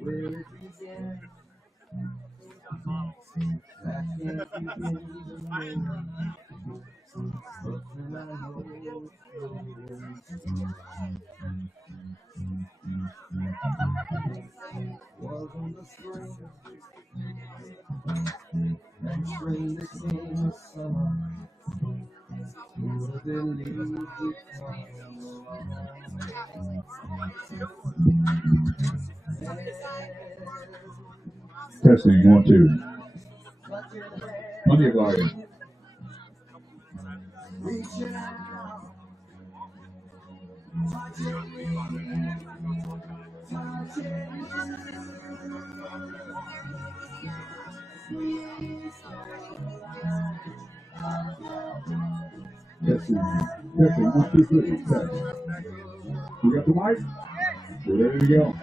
Where it began, I can't begin even know. But when I know was in the spring, and spring became the summer. Who would believe it all Testing, 1, 2. Plenty of volume. reaching out, touching me, touching Testing, 1, 2, 3. Test. You got the mic? We're ready to go.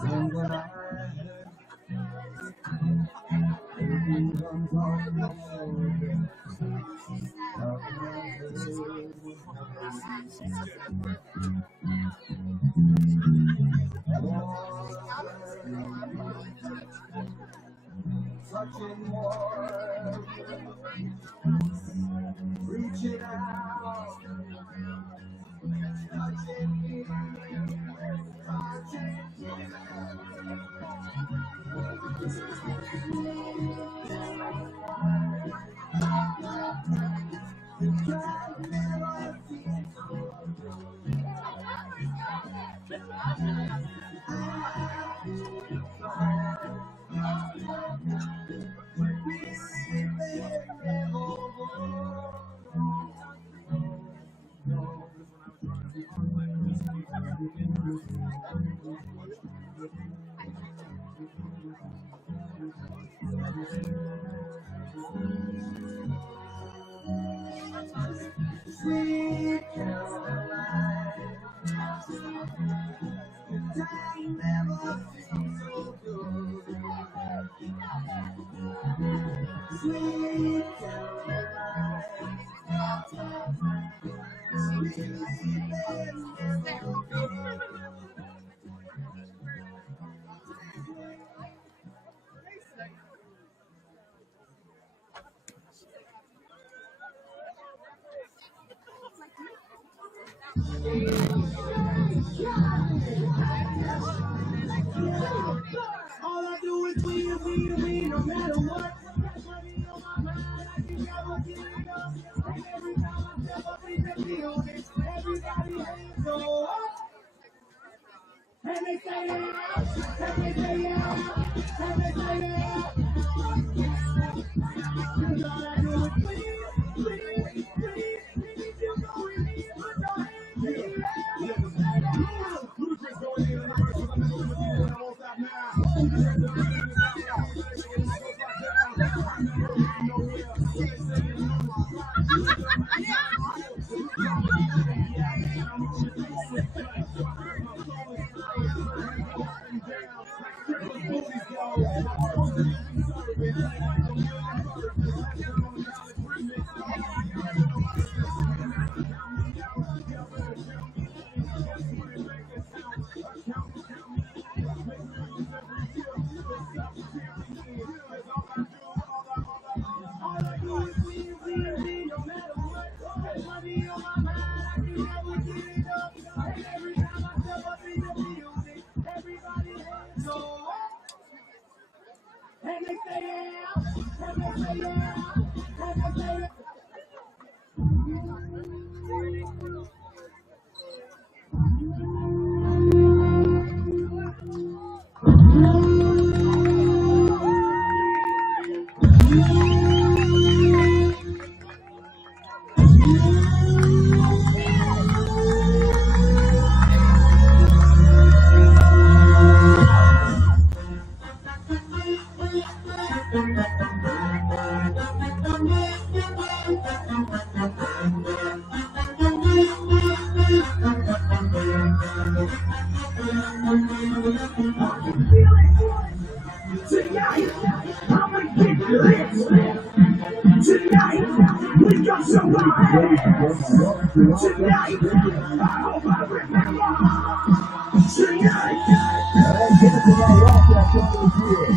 and when I everything's on touching more, reaching out, touching me, touching sweet Caroline, time never seems so good. Sweet Caroline, all I do is win, no matter what. Got money on my mind, I can never give it up. And every time I step up in the building, everybody hands go up. And they say yeah, and they say yeah, and they say yeah. 'Cause all I do is win. If you go in here, put your hands in the air. Ludacris going in the verse, 'cause I'm never gonna do it, I won't stop now. Tonight, I'ma get lit. Tonight, we got somebody. ladies and gentlemen. Welcome to Wildcat Stadium. And here from our Wildcats on the field.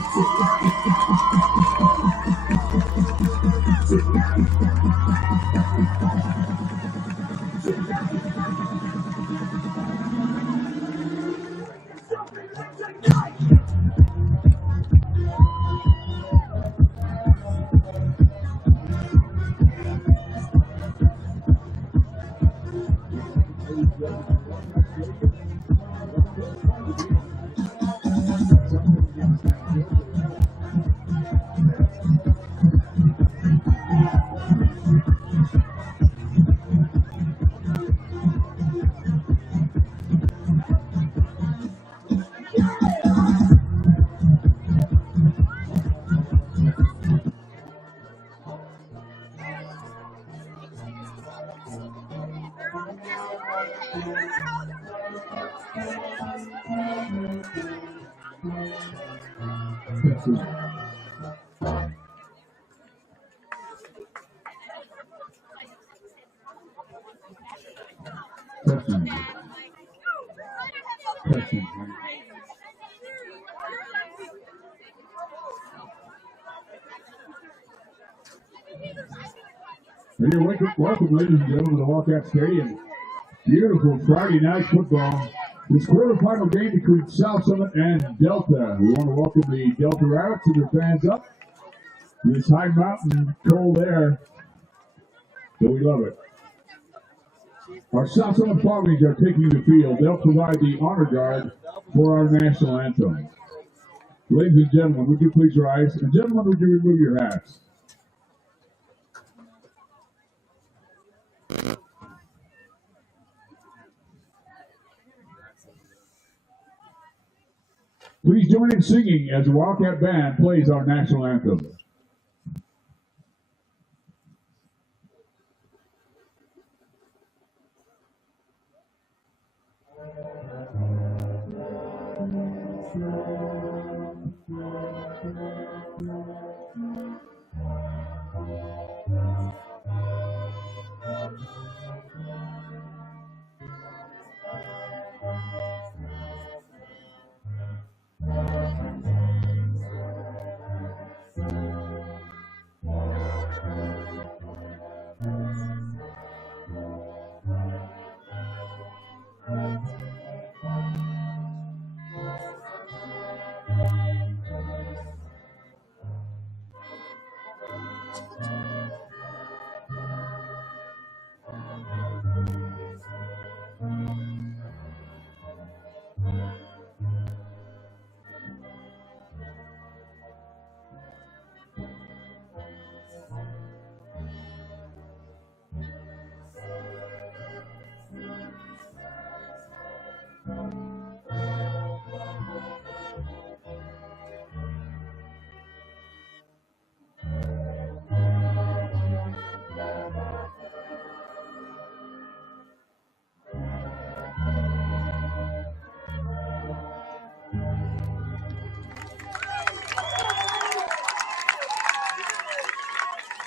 Welcome, ladies and gentlemen, to Wildcat Stadium. Beautiful Friday night football. This quarterfinal game between South Summit and Delta. We want to welcome the Delta Rabbits and their fans up to this high mountain cold air. So we love it. Our South Summit Foggies are taking the field. They'll provide the honor guard for our national anthem. Ladies and gentlemen, would you please rise? And gentlemen, would you remove your hats? Please join in singing as the Wildcat Band plays our national anthem.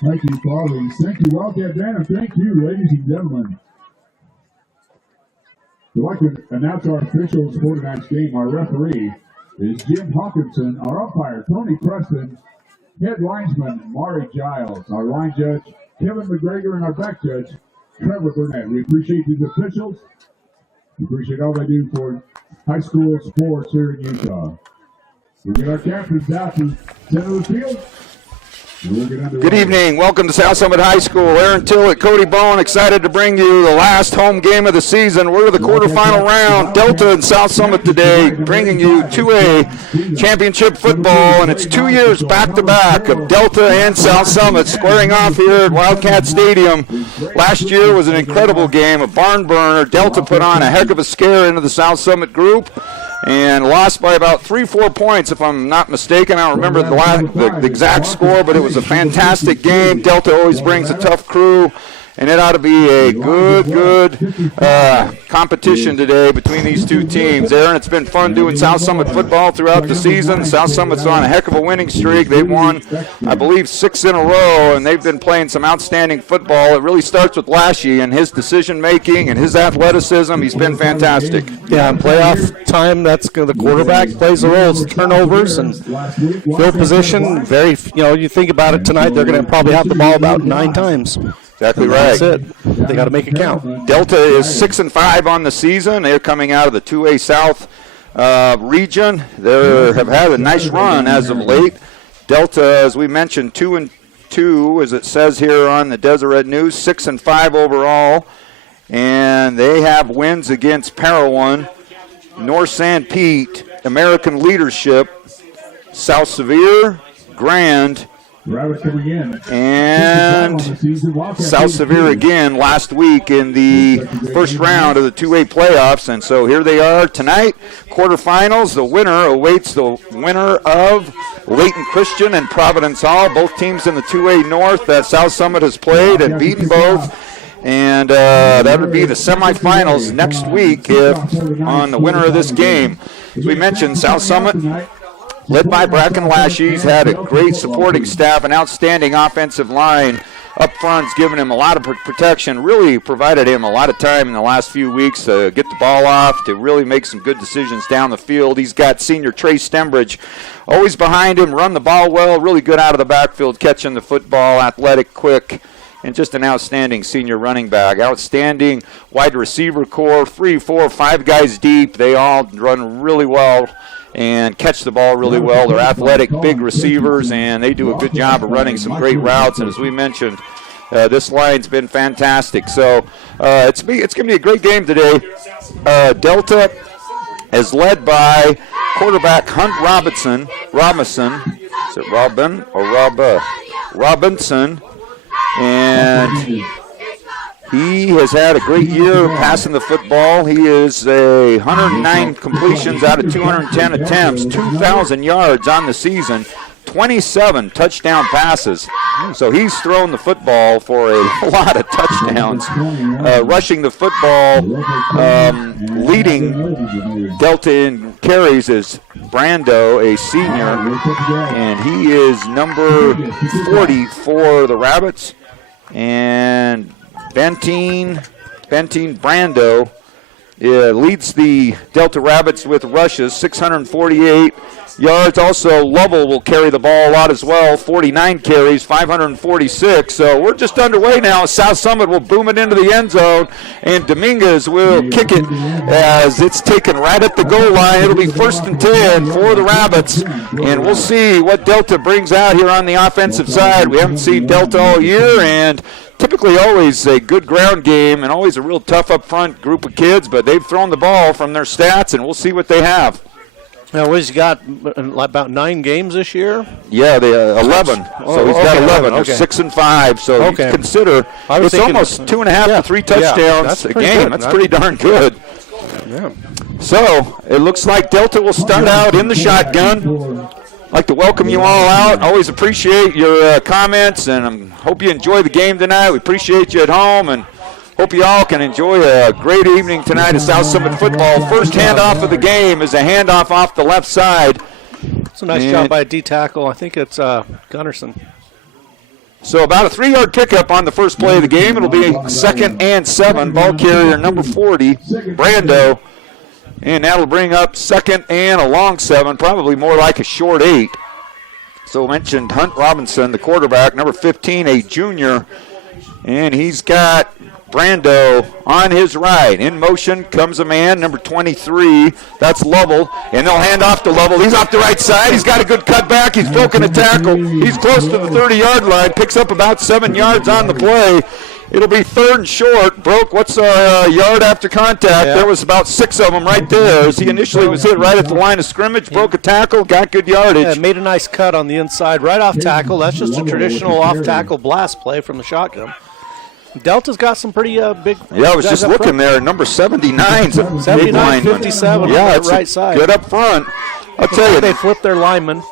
Thank you, Father. Thank you, Wildcat Band, and thank you, ladies and gentlemen. We'd like to announce our officials for tonight's game. Our referee is Jim Hawkinson. Our umpire, Tony Preston. Head linesman, Mari Giles. Our line judge, Kevin McGregor, and our back judge, Trevor Burnett. We appreciate these officials. We appreciate all they do for high school sports here in Utah. We'll get our captains out to center of the field. Good evening. Welcome to South Summit High School. Aaron Tillett, Cody Bowen, excited to bring you the last home game of the season. We're the quarterfinal round. Delta and South Summit today, bringing you 2A championship football, and it's 2 years back-to-back of Delta and South Summit squaring off here at Wildcat Stadium. Last year was an incredible game, a barn burner. Delta put on a heck of a scare into the South Summit group and lost by about 3-4 points, if I'm not mistaken. I don't remember the exact score, but it was a fantastic game. Delta always brings a tough crew, And it ought to be a good competition today between these two teams. Aaron, it's been fun doing South Summit football throughout the season. South Summit's on a heck of a winning streak. They've won, I believe, 6 in a row, and they've been playing some outstanding football. It really starts with Lashy and his decision-making and his athleticism. He's been fantastic. Yeah, in playoff time, that's the quarterback plays a role. It's turnovers and field position. You think about it tonight, they're going to probably have the ball about 9 times. Exactly right. That's it. They got to make it count. Delta is 6-5 on the season. They're coming out of the 2A South region. They have had a nice run as of late. Delta, as we mentioned, 2-2, as it says here on the Deseret News, 6-5 overall, and they have wins against Parowan, North San Pete, American Leadership, South Sevier, Grand, and South Sevier again last week in the first round of the 2A playoffs. And so here they are tonight, quarterfinals. The winner awaits the winner of Layton Christian and Providence Hall, both teams in the 2A North that South Summit has played and beaten both. And that would be the semifinals next week on the winner of this game. As we mentioned, South Summit, led by Bracken Lashy, he's had a great supporting staff, an outstanding offensive line up front's given him a lot of protection, really provided him a lot of time in the last few weeks to get the ball off, to really make some good decisions down the field. He's got senior Trey Stembridge always behind him, run the ball well, really good out of the backfield, catching the football, athletic, quick, and just an outstanding senior running back. Outstanding wide receiver core, 3, 4, 5 guys deep. They all run really well and catch the ball really well. They're athletic, big receivers, and they do a good job of running some great routes. And as we mentioned, this line's been fantastic. So it's going to be a great game today. Delta is led by quarterback Hunt Robinson. Is it Robin or Robinson? And he has had a great year passing the football. He is 109 completions out of 210 attempts, 2,000 yards on the season, 27 touchdown passes. So he's thrown the football for a lot of touchdowns. Rushing the football, leading Delta in carries is Brando, a senior, and he is number 40 for the Rabbits. And Bentine Brando leads the Delta Rabbits with rushes, 648 yards. Also, Lovell will carry the ball a lot as well, 49 carries, 546. So we're just underway now. South Summit will boom it into the end zone, and Dominguez will kick it as it's taken right at the goal line. It'll be 1st and 10 for the Rabbits, and we'll see what Delta brings out here on the offensive side. We haven't seen Delta all year, and typically always a good ground game and always a real tough up front group of kids, but they've thrown the ball from their stats, and we'll see what they have. Now, he's got about 9 games this year? Yeah, 11. So he's got 11. They're 6-5. So you consider it's almost 2.5 to 3 touchdowns a game. That's pretty darn good. Yeah. So it looks like Delta will start out in the shotgun. I'd like to welcome you all out. Always appreciate your comments, and I hope you enjoy the game tonight. We appreciate you at home, and hope you all can enjoy a great evening tonight at South Summit football. First handoff of the game is a handoff off the left side. It's a nice job by a D tackle. I think it's Gunnarsson. So about a 3-yard pickup on the first play of the game. It'll be 2nd and 7. Ball carrier number 40, Brando. And that'll bring up 2nd and a long 7, probably more like a short 8. So mentioned Hunt Robinson, the quarterback, number 15, a junior. And he's got Brando on his right. In motion comes a man, number 23. That's Lovell. And they'll hand off to Lovell. He's off the right side. He's got a good cutback. He's broken a tackle. He's close to the 30-yard line. Picks up about 7 yards on the play. It'll be 3rd and short. Broke, what's a yard after contact? Yeah. There was about 6 of them right there. As he initially was hit right at the line of scrimmage, broke a tackle, got good yardage. Yeah, made a nice cut on the inside, right off tackle. That's just a traditional off-tackle blast play from the shotgun. Delta's got some pretty big. Yeah, I was just looking there. Number 79's a 79, 57 yeah, on the right side. Good up front. I'll tell you. They flipped their linemen.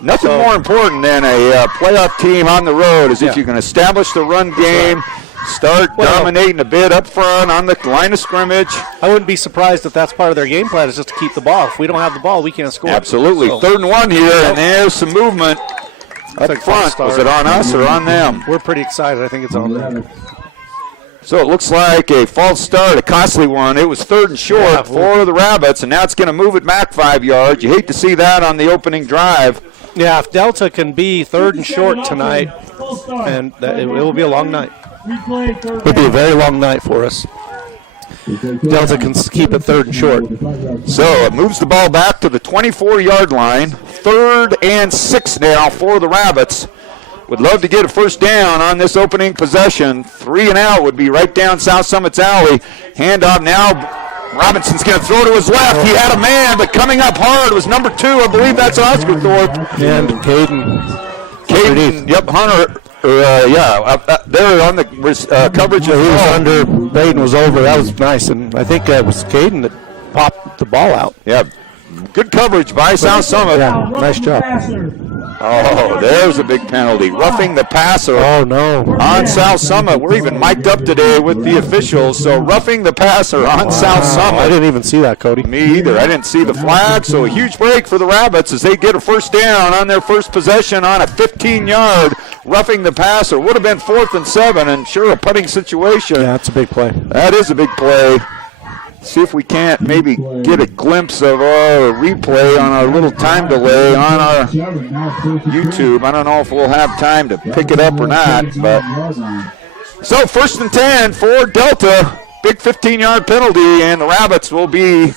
Nothing more important than a playoff team on the road is if you can establish the run game, start dominating a bit up front on the line of scrimmage. I wouldn't be surprised if that's part of their game plan is just to keep the ball. If we don't have the ball, we can't score. Absolutely. So. 3rd and 1 here, and there's some movement up front. Was it on us or on them? We're pretty excited. I think it's on them. So it looks like a false start, a costly one. It was 3rd and short for the Rabbits, and now it's going to move it back 5 yards. You hate to see that on the opening drive. Yeah, if Delta can be 3rd and short tonight, and it will be a long night. It will be a very long night for us. Delta can keep it 3rd and short. So it moves the ball back to the 24-yard line. 3rd and 6 now for the Rabbits. Would love to get a first down on this opening possession. 3 and out would be right down South Summit's alley. Handoff now. Robinson's going to throw to his left. He had a man, but coming up hard was number 2. I believe that's Oscar Thorpe. And Caden. Yep, Hunter. There on the coverage. He was under. Baden was over. That was nice. And I think it was Caden that popped the ball out. Yeah. Good coverage by South Summit. Yeah, nice job. Oh, there's a big penalty. Roughing the passer. Oh, no. On South Summit. We're even mic'd up today with the officials. So roughing the passer on South Summit. I didn't even see that, Cody. Me either. I didn't see the flag. So a huge break for the Rabbits as they get a first down on their first possession on a 15-yard roughing the passer. Would have been 4th and 7, and sure, a putting situation. Yeah, that's a big play. That is a big play. See if we can't maybe get a glimpse of our replay on our little time delay on our YouTube. I don't know if we'll have time to pick it up or not. But so 1st and 10 for Delta. Big 15-yard penalty, and the Rabbits will be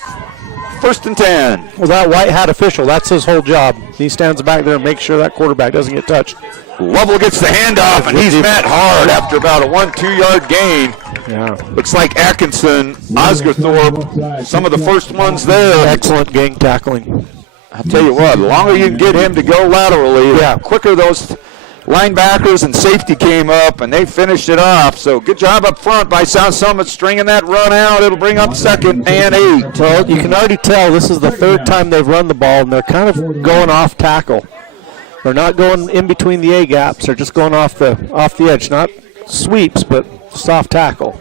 1st and 10. Well, that white hat official, that's his whole job. He stands back there and makes sure that quarterback doesn't get touched. Lovell gets the handoff, and he's met hard after about a 1-2-yard gain. Yeah. Looks like Atkinson, Osgothorpe, some of the first ones there. Excellent gang tackling. I'll tell you what, the longer you can get him to go laterally, the quicker those linebackers and safety came up, and they finished it off. So good job up front by South Summit stringing that run out. It'll bring up 2nd and 8. Well, you can already tell this is the 3rd time they've run the ball, and they're kind of going off tackle. They're not going in between the A gaps. They're just going off the edge. Not sweeps, but soft tackle.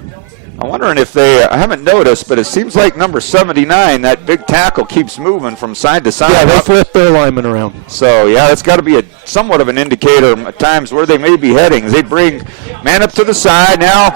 I'm wondering if I haven't noticed, but it seems like number 79, that big tackle, keeps moving from side to side. Yeah, they flip their linemen around. So, yeah, that's got to be somewhat of an indicator at times where they may be heading. They bring man up to the side. Now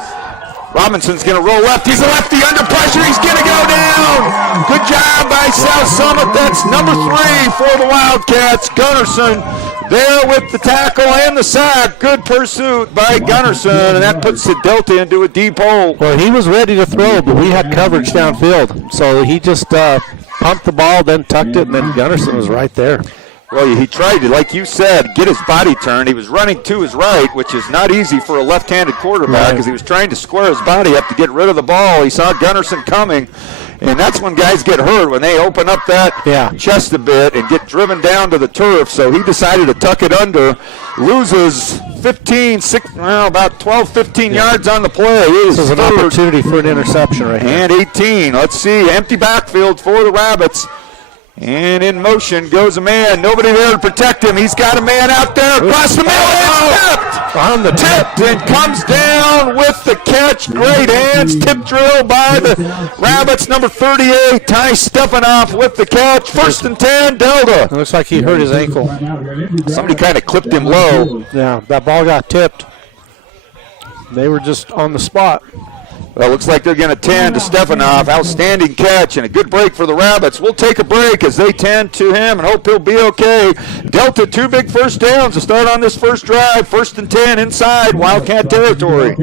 Robinson's going to roll left. He's a lefty under pressure. He's going to go down. Good job by South Summit. That's number 3 for the Wildcats. Gunnarsson there with the tackle and the sack. Good pursuit by Gunnarsson, and that puts the Delta into a deep hole. Well, he was ready to throw, but we had coverage downfield. So he just pumped the ball, then tucked it, and then Gunnarsson was right there. Well, he tried to, like you said, get his body turned. He was running to his right, which is not easy for a left-handed quarterback because he was trying to square his body up to get rid of the ball. He saw Gunnarsson coming, and that's when guys get hurt, when they open up that chest a bit and get driven down to the turf. So he decided to tuck it under, loses about 12, 15 yards on the play. This is an opportunity for an interception right here. And 18. Let's see, empty backfield for the Rabbits. And in motion goes a man. Nobody there to protect him. He's got a man out there across the middle. It's tipped. On the tipped and comes down with the catch. Great hands. Tip drill by the Rabbits. Number 38, Ty Stefanoff with the catch. 1st and 10, Delta. It looks like he hurt his ankle. Somebody kind of clipped him low. Yeah, that ball got tipped. They were just on the spot. Well, looks like they're going to tend to Stefanoff. Outstanding catch and a good break for the Rabbits. We'll take a break as they tend to him and hope he'll be okay. Delta, 2 big first downs to start on this first drive. 1st and 10 inside Wildcat territory.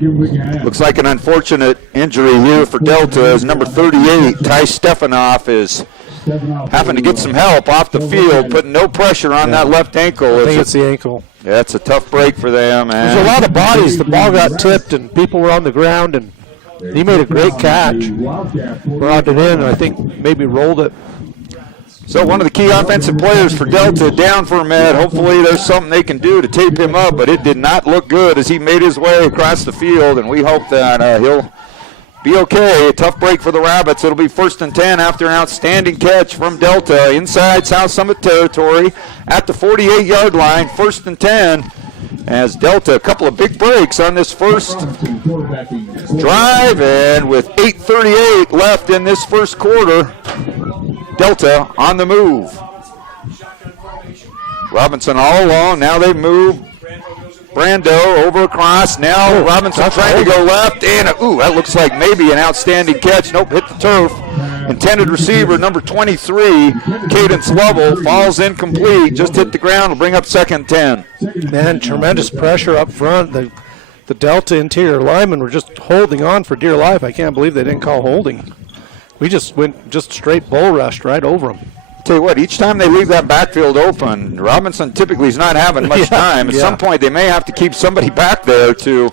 Looks like an unfortunate injury here for Delta as number 38, Ty Stefanoff, is having to get some help off the field, putting no pressure on that left ankle. I think it's the ankle. Yeah, it's a tough break for them. There's a lot of bodies. The ball got tipped and people were on the ground, and he made a great catch. Brought it in, and I think maybe rolled it. So one of the key offensive players for Delta down for a minute. Hopefully there's something they can do to tape him up, but it did not look good as he made his way across the field, and we hope that he'll be okay. A tough break for the Rabbits. It'll be 1st and 10 after an outstanding catch from Delta inside South Summit territory at the 48-yard line. 1st and 10 as Delta, a couple of big breaks on this first drive, and with 8:38 left in this first quarter, Delta on the move. Robinson all along. Now they move Brando over across. Now Robinson trying to go left. And, that looks like maybe an outstanding catch. Nope, hit the turf. Intended receiver, number 23, Cadence Lovell, falls incomplete. Just hit the ground. Will bring up 2nd 10. Man, tremendous pressure up front. The Delta interior linemen were just holding on for dear life. I can't believe they didn't call holding. We just went straight bull rushed right over them. Tell you what, each time they leave that backfield open, Robinson typically is not having much time. At some point, they may have to keep somebody back there to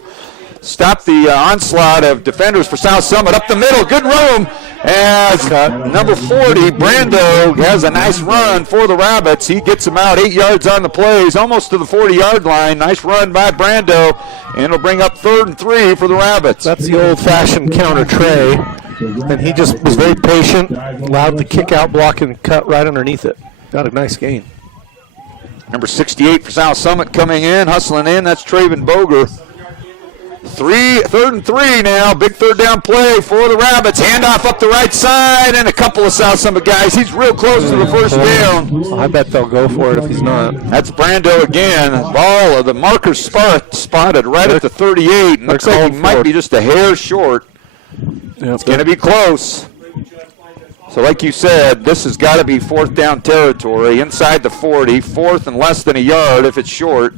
stop the onslaught of defenders for South Summit. Up the middle, good room, as number 40, Brando, has a nice run for the Rabbits. He gets them out 8 yards on the plays, almost to the 40-yard line. Nice run by Brando, and it'll bring up 3rd and 3 for the Rabbits. That's the old-fashioned counter tray. And he just was very patient, allowed the kick-out block and cut right underneath it. Got a nice gain. Number 68 for South Summit coming in, hustling in. That's Traven Boger. 3rd and 3 now. Big 3rd down play for the Rabbits. Handoff up the right side, and a couple of South Summit guys. He's real close to the first down. I bet they'll go for it if he's not. That's Brando again. Ball, the marker spotted right at the 38. And looks like he might be just a hair short. It's going to be close. So like you said, this has got to be 4th down territory inside the 40, 4th and less than a yard if it's short.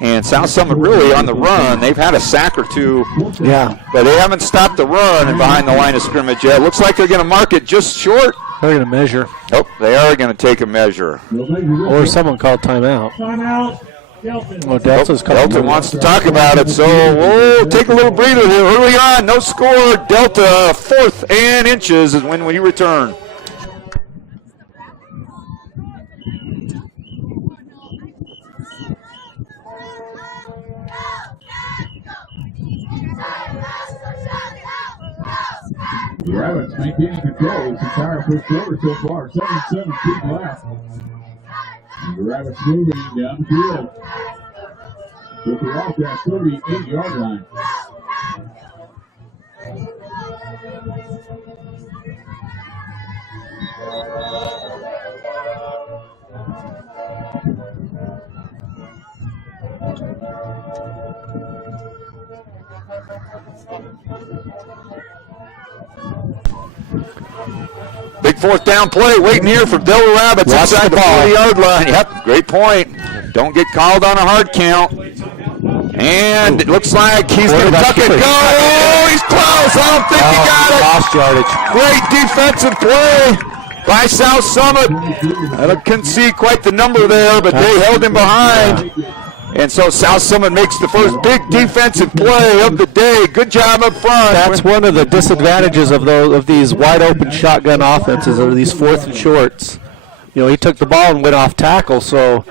And South Summit really on the run. They've had a sack or two, but they haven't stopped the run and behind the line of scrimmage yet. Looks like they're going to mark it just short. They're going to measure. Oh, they are going to take a measure. Or someone called timeout. Timeout. Delta wants to talk about it, so we'll take a little breather here. Early on, no score. Delta 4th and inches is when we return. The Rabbits maintaining control this entire first quarter so far. 7-7 feet left. And the Rabbits moving down the field. With the off that 38-yard line. Big 4th down play waiting here for Delta Rabbits inside the 40-yard line. Yep, great point. Don't get called on a hard count. And it looks like he's going to tuck it. Go! Oh, he's close. I don't think he got it. Lost yardage. Great defensive play by South Summit. I couldn't see quite the number there, but they held him behind. And so South Summit makes the first big defensive play of the day. Good job up front. That's one of the disadvantages of these wide open shotgun offenses, are these 4th and shorts. He took the ball and went off tackle, so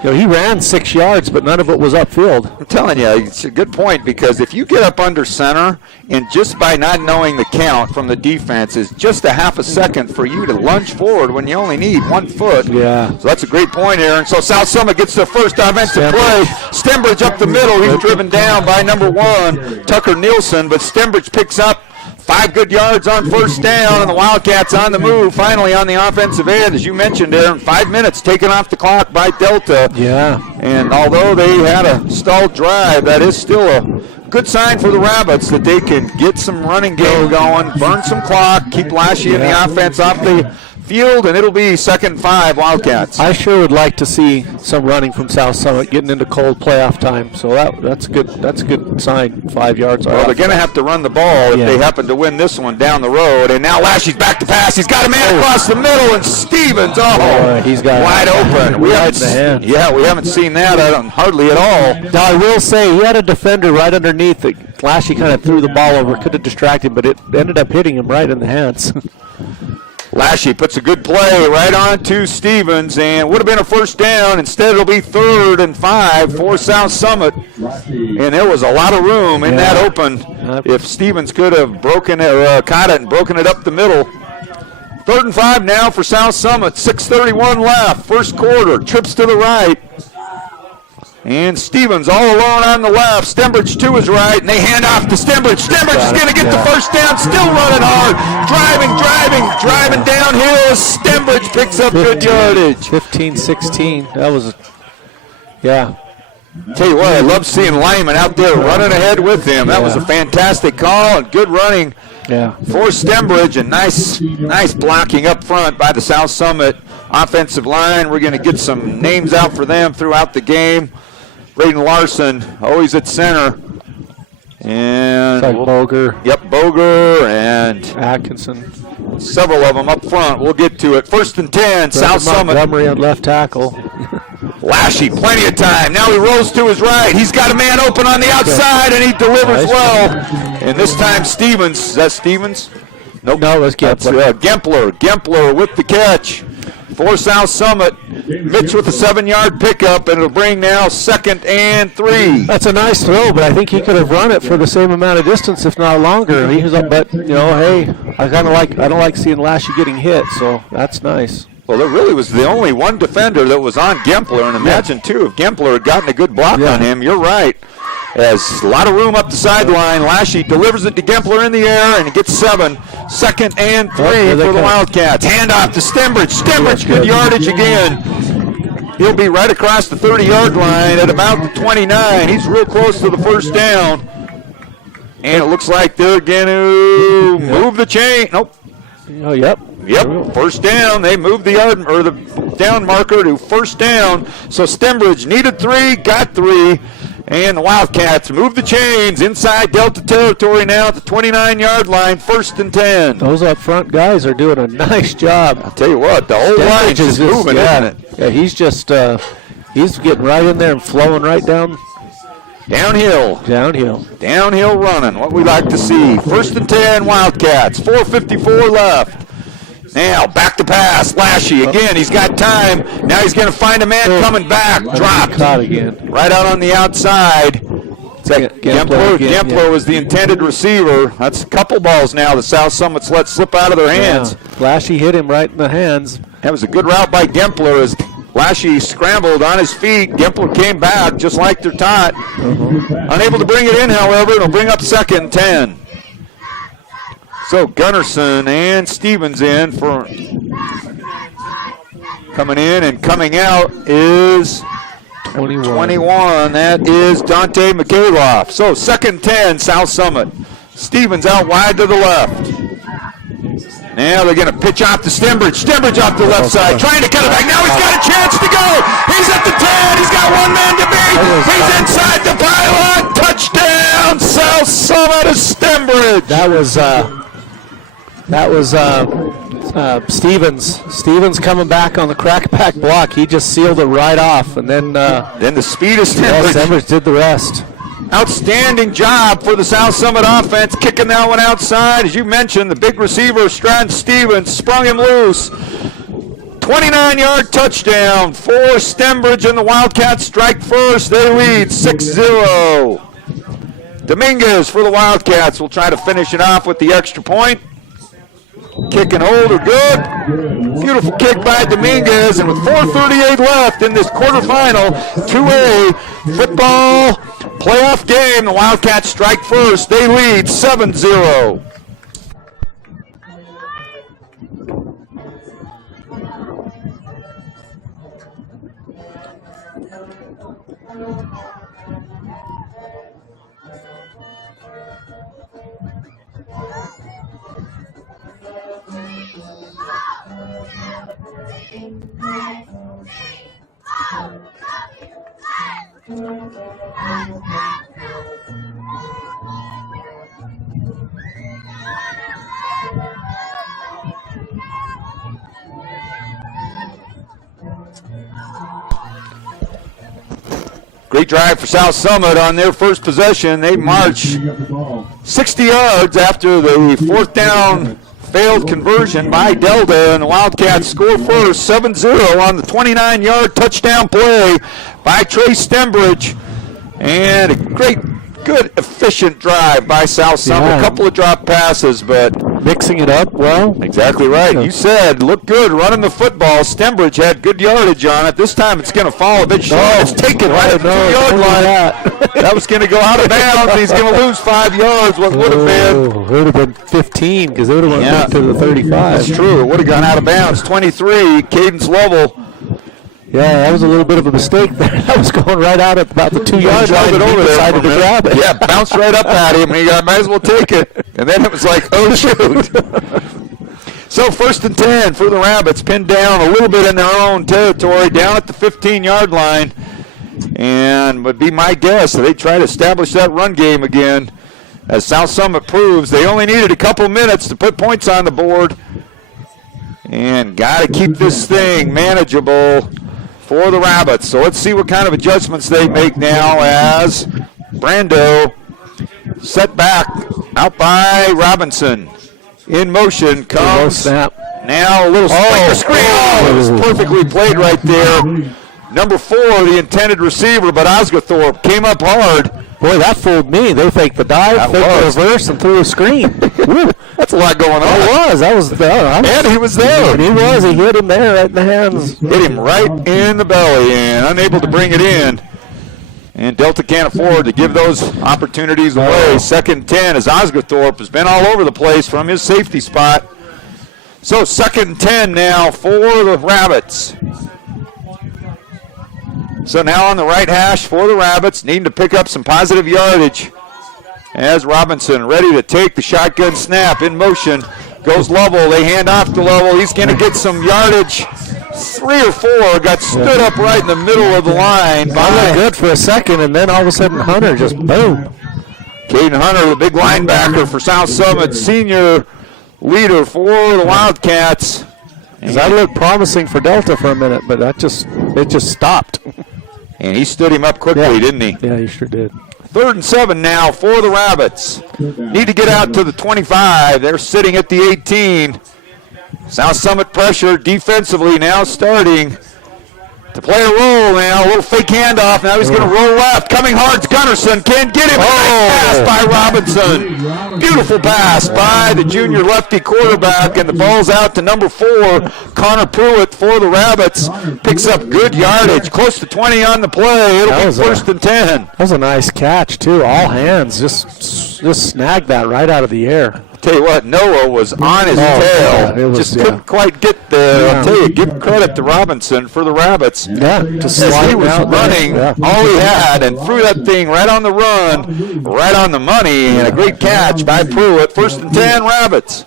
he ran 6 yards, but none of it was upfield. I'm telling you, it's a good point, because if you get up under center, and just by not knowing the count from the defense is just a half a second for you to lunge forward when you only need 1 foot. Yeah. So that's a great point, Aaron. So South Summit gets the first offensive play. Stembridge up the middle. He's driven down by number 1, Tucker Nielsen, but Stembridge picks up 5 good yards on first down, and the Wildcats on the move finally on the offensive end. As you mentioned, Aaron, 5 minutes taken off the clock by Delta. Yeah. And although they had a stalled drive, that is still a good sign for the Rabbits that they can get some running game going, burn some clock, keep Lashy and the offense off the field, and it'll be 2nd and 5 Wildcats. I sure would like to see some running from South Summit getting into cold playoff time. So that's good. That's a good sign. 5 yards. Well, they're going to have to run the ball if they happen to win this one down the road. And now Lashy's back to pass. He's got a man across the middle, and Stevens, he's got wide open. We haven't seen that hardly at all. Now I will say he had a defender right underneath it. Lashy kind of threw the ball over, could have distracted, but it ended up hitting him right in the hands. Lashy puts a good play right on to Stevens, and would have been a 1st down. Instead, it'll be 3rd and 5 for South Summit. And there was a lot of room in that open. If Stevens could have caught it and broken it up the middle. 3rd and 5 now for South Summit. 6:31 left. 1st quarter. Trips to the right. And Stevens all alone on the left. Stembridge to his right, and they hand off to Stembridge. Stembridge is going to get the 1st down, still running hard. Driving downhill. Stembridge picks up good yardage. 15-16. That was, Tell you what, I love seeing Lyman out there running ahead with him. That was a fantastic call and good running for Stembridge, and nice blocking up front by the South Summit offensive line. We're going to get some names out for them throughout the game. Braden Larson, always at center. And Boger. Yep, Boger and Atkinson. Several of them up front. We'll get to it. 1st and 10, South Summit. Montgomery on left tackle. Lashy, plenty of time. Now he rolls to his right. He's got a man open on the outside, and he delivers well. And this time Stevens. Is that Stevens? Nope. No, it was Gempler. Gempler with the catch for South Summit. Mitch with a 7-yard pickup, and it'll bring now 2nd and 3. That's a nice throw, but I think he could have run it for the same amount of distance, if not longer. He was up, but hey, I don't like seeing Lashy getting hit, so that's nice. Well, there really was the only one defender that was on Gempler, and imagine, too, if Gempler had gotten a good block on him. You're right. As a lot of room up the sideline. Lashy delivers it to Gempler in the air, and he gets 7. 2nd and 3 for the Wildcats. Handoff to Stembridge. Stembridge, good yardage again. He'll be right across the 30-yard line at about the 29. He's real close to the 1st down. And it looks like they're going to move the chain. Nope. Oh, yep. 1st down. They moved the down marker to 1st down. So Stembridge needed 3, got 3. And the Wildcats move the chains inside Delta territory now at the 29-yard line, 1st and 10. Those up front guys are doing a nice job. I'll tell you what, the whole line is moving, isn't it? Yeah, he's just he's getting right in there and flowing right down. Downhill running, what we like to see. 1st and 10, Wildcats, 4:54 left. Now, back to pass, Lashy again, he's got time. Now he's going to find a man coming back. Dropped. Caught again. Right out on the outside. Gempler was the intended receiver. That's a couple balls now the South Summits let slip out of their hands. Lashy hit him right in the hands. That was a good route by Gempler as Lashy scrambled on his feet. Gempler came back just like they're taught. Unable to bring it in, however. It'll bring up 2nd and 10. So Gunnarsson and Stevens in for coming in, and coming out is 21. That is Dante Mikhailoff. So 2nd and 10, South Summit. Stevens out wide to the left. Now they're going to pitch off to Stembridge. Stembridge off the left side, trying to cut it back. Now he's got a chance to go. He's at the 10. He's got one man to beat. He's inside the pylon. Touchdown, South Summit to Stembridge. That was Stevens. Stevens coming back on the crackback block. He just sealed it right off, and then the speed of Stembridge. Stembridge did the rest. Outstanding job for the South Summit offense, kicking that one outside. As you mentioned, the big receiver, Stratton Stevens, sprung him loose. 29-yard touchdown for Stembridge, and the Wildcats strike first. They lead 6-0. Dominguez for the Wildcats will try to finish it off with the extra point. Kick and hold are good. Beautiful kick by Dominguez, and with 4:38 left in this quarterfinal 2A football playoff game, the Wildcats strike first. They lead 7-0. Great drive for South Summit on their first possession. They march 60 yards after the fourth down failed conversion by Delta, and the Wildcats score first, 7-0 on the 29-yard touchdown play by Trey Stembridge. And a great, good, efficient drive by South Summit. Yeah. A couple of drop passes, but mixing it up well. Exactly right. You said, look good running the football. Stembridge had good yardage on it. This time it's going to fall a bit short. It's taken right at the 2-yard line. That was going to go out of bounds. He's going to lose 5 yards. What would have been? It would have been 15 because it would have went back to the 35. That's true. It would have gone out of bounds. 23, Cadence Lovell. Yeah, that was a little bit of a mistake there. That was going right out at about the 2-yard line. It over decided to grab it. Yeah, bounced right up at him, and he got, might as well take it. And then it was like, oh, shoot. So 1st and 10 for the Rabbits, pinned down a little bit in their own territory, down at the 15-yard line. And would be my guess that they try to establish that run game again. As South Summit proves, they only needed a couple minutes to put points on the board. And got to keep this thing manageable for the Rabbits. So let's see what kind of adjustments they make now as Brando set back out by Robinson. In motion comes snap. Now a little screen. Oh, it was perfectly played right there. Number 4, the intended receiver, but Osgathorpe came up hard. Boy, that fooled me. They faked the dive, faked the reverse, and threw a screen. That's a lot going on. That was. And he was there. And he was. He hit him there right in the hands. Hit him right in the belly and unable to bring it in. And Delta can't afford to give those opportunities away. 2nd and 10 as Osgathorpe has been all over the place from his safety spot. So 2nd and 10 now for the Rabbits. So now on the right hash for the Rabbits, needing to pick up some positive yardage. As Robinson ready to take the shotgun snap in motion. Goes Lovell, they hand off to Lovell. He's going to get some yardage. 3 or 4 got stood up right in the middle of the line. Looked good for a second, and then all of a sudden Hunter just boom. Caden Hunter, the big linebacker for South Summit, senior leader for the Wildcats. That looked promising for Delta for a minute, but it just stopped. And he stood him up quickly, didn't he? Yeah, he sure did. 3rd and 7 now for the Rabbits. Need to get out to the 25. They're sitting at the 18. South Summit pressure defensively now starting to play a role now. A little fake handoff. Now he's going to roll left. Coming hard, Gunnarsson can't get him. Pass by Robinson. Beautiful pass by the junior lefty quarterback, and the ball's out to number 4, Connor Pruitt for the Rabbits. Picks up good yardage, close to 20 on the play. It'll be 1st and 10. That was a nice catch too. All hands just snagged that right out of the air. Tell you what, Noah was on his tail. Just couldn't quite get there. I'll tell you, give credit to Robinson for the Rabbits. Yeah, as he was running all he had and threw that thing right on the run, right on the money, and a great catch by Pruitt. 1st and 10, Rabbits.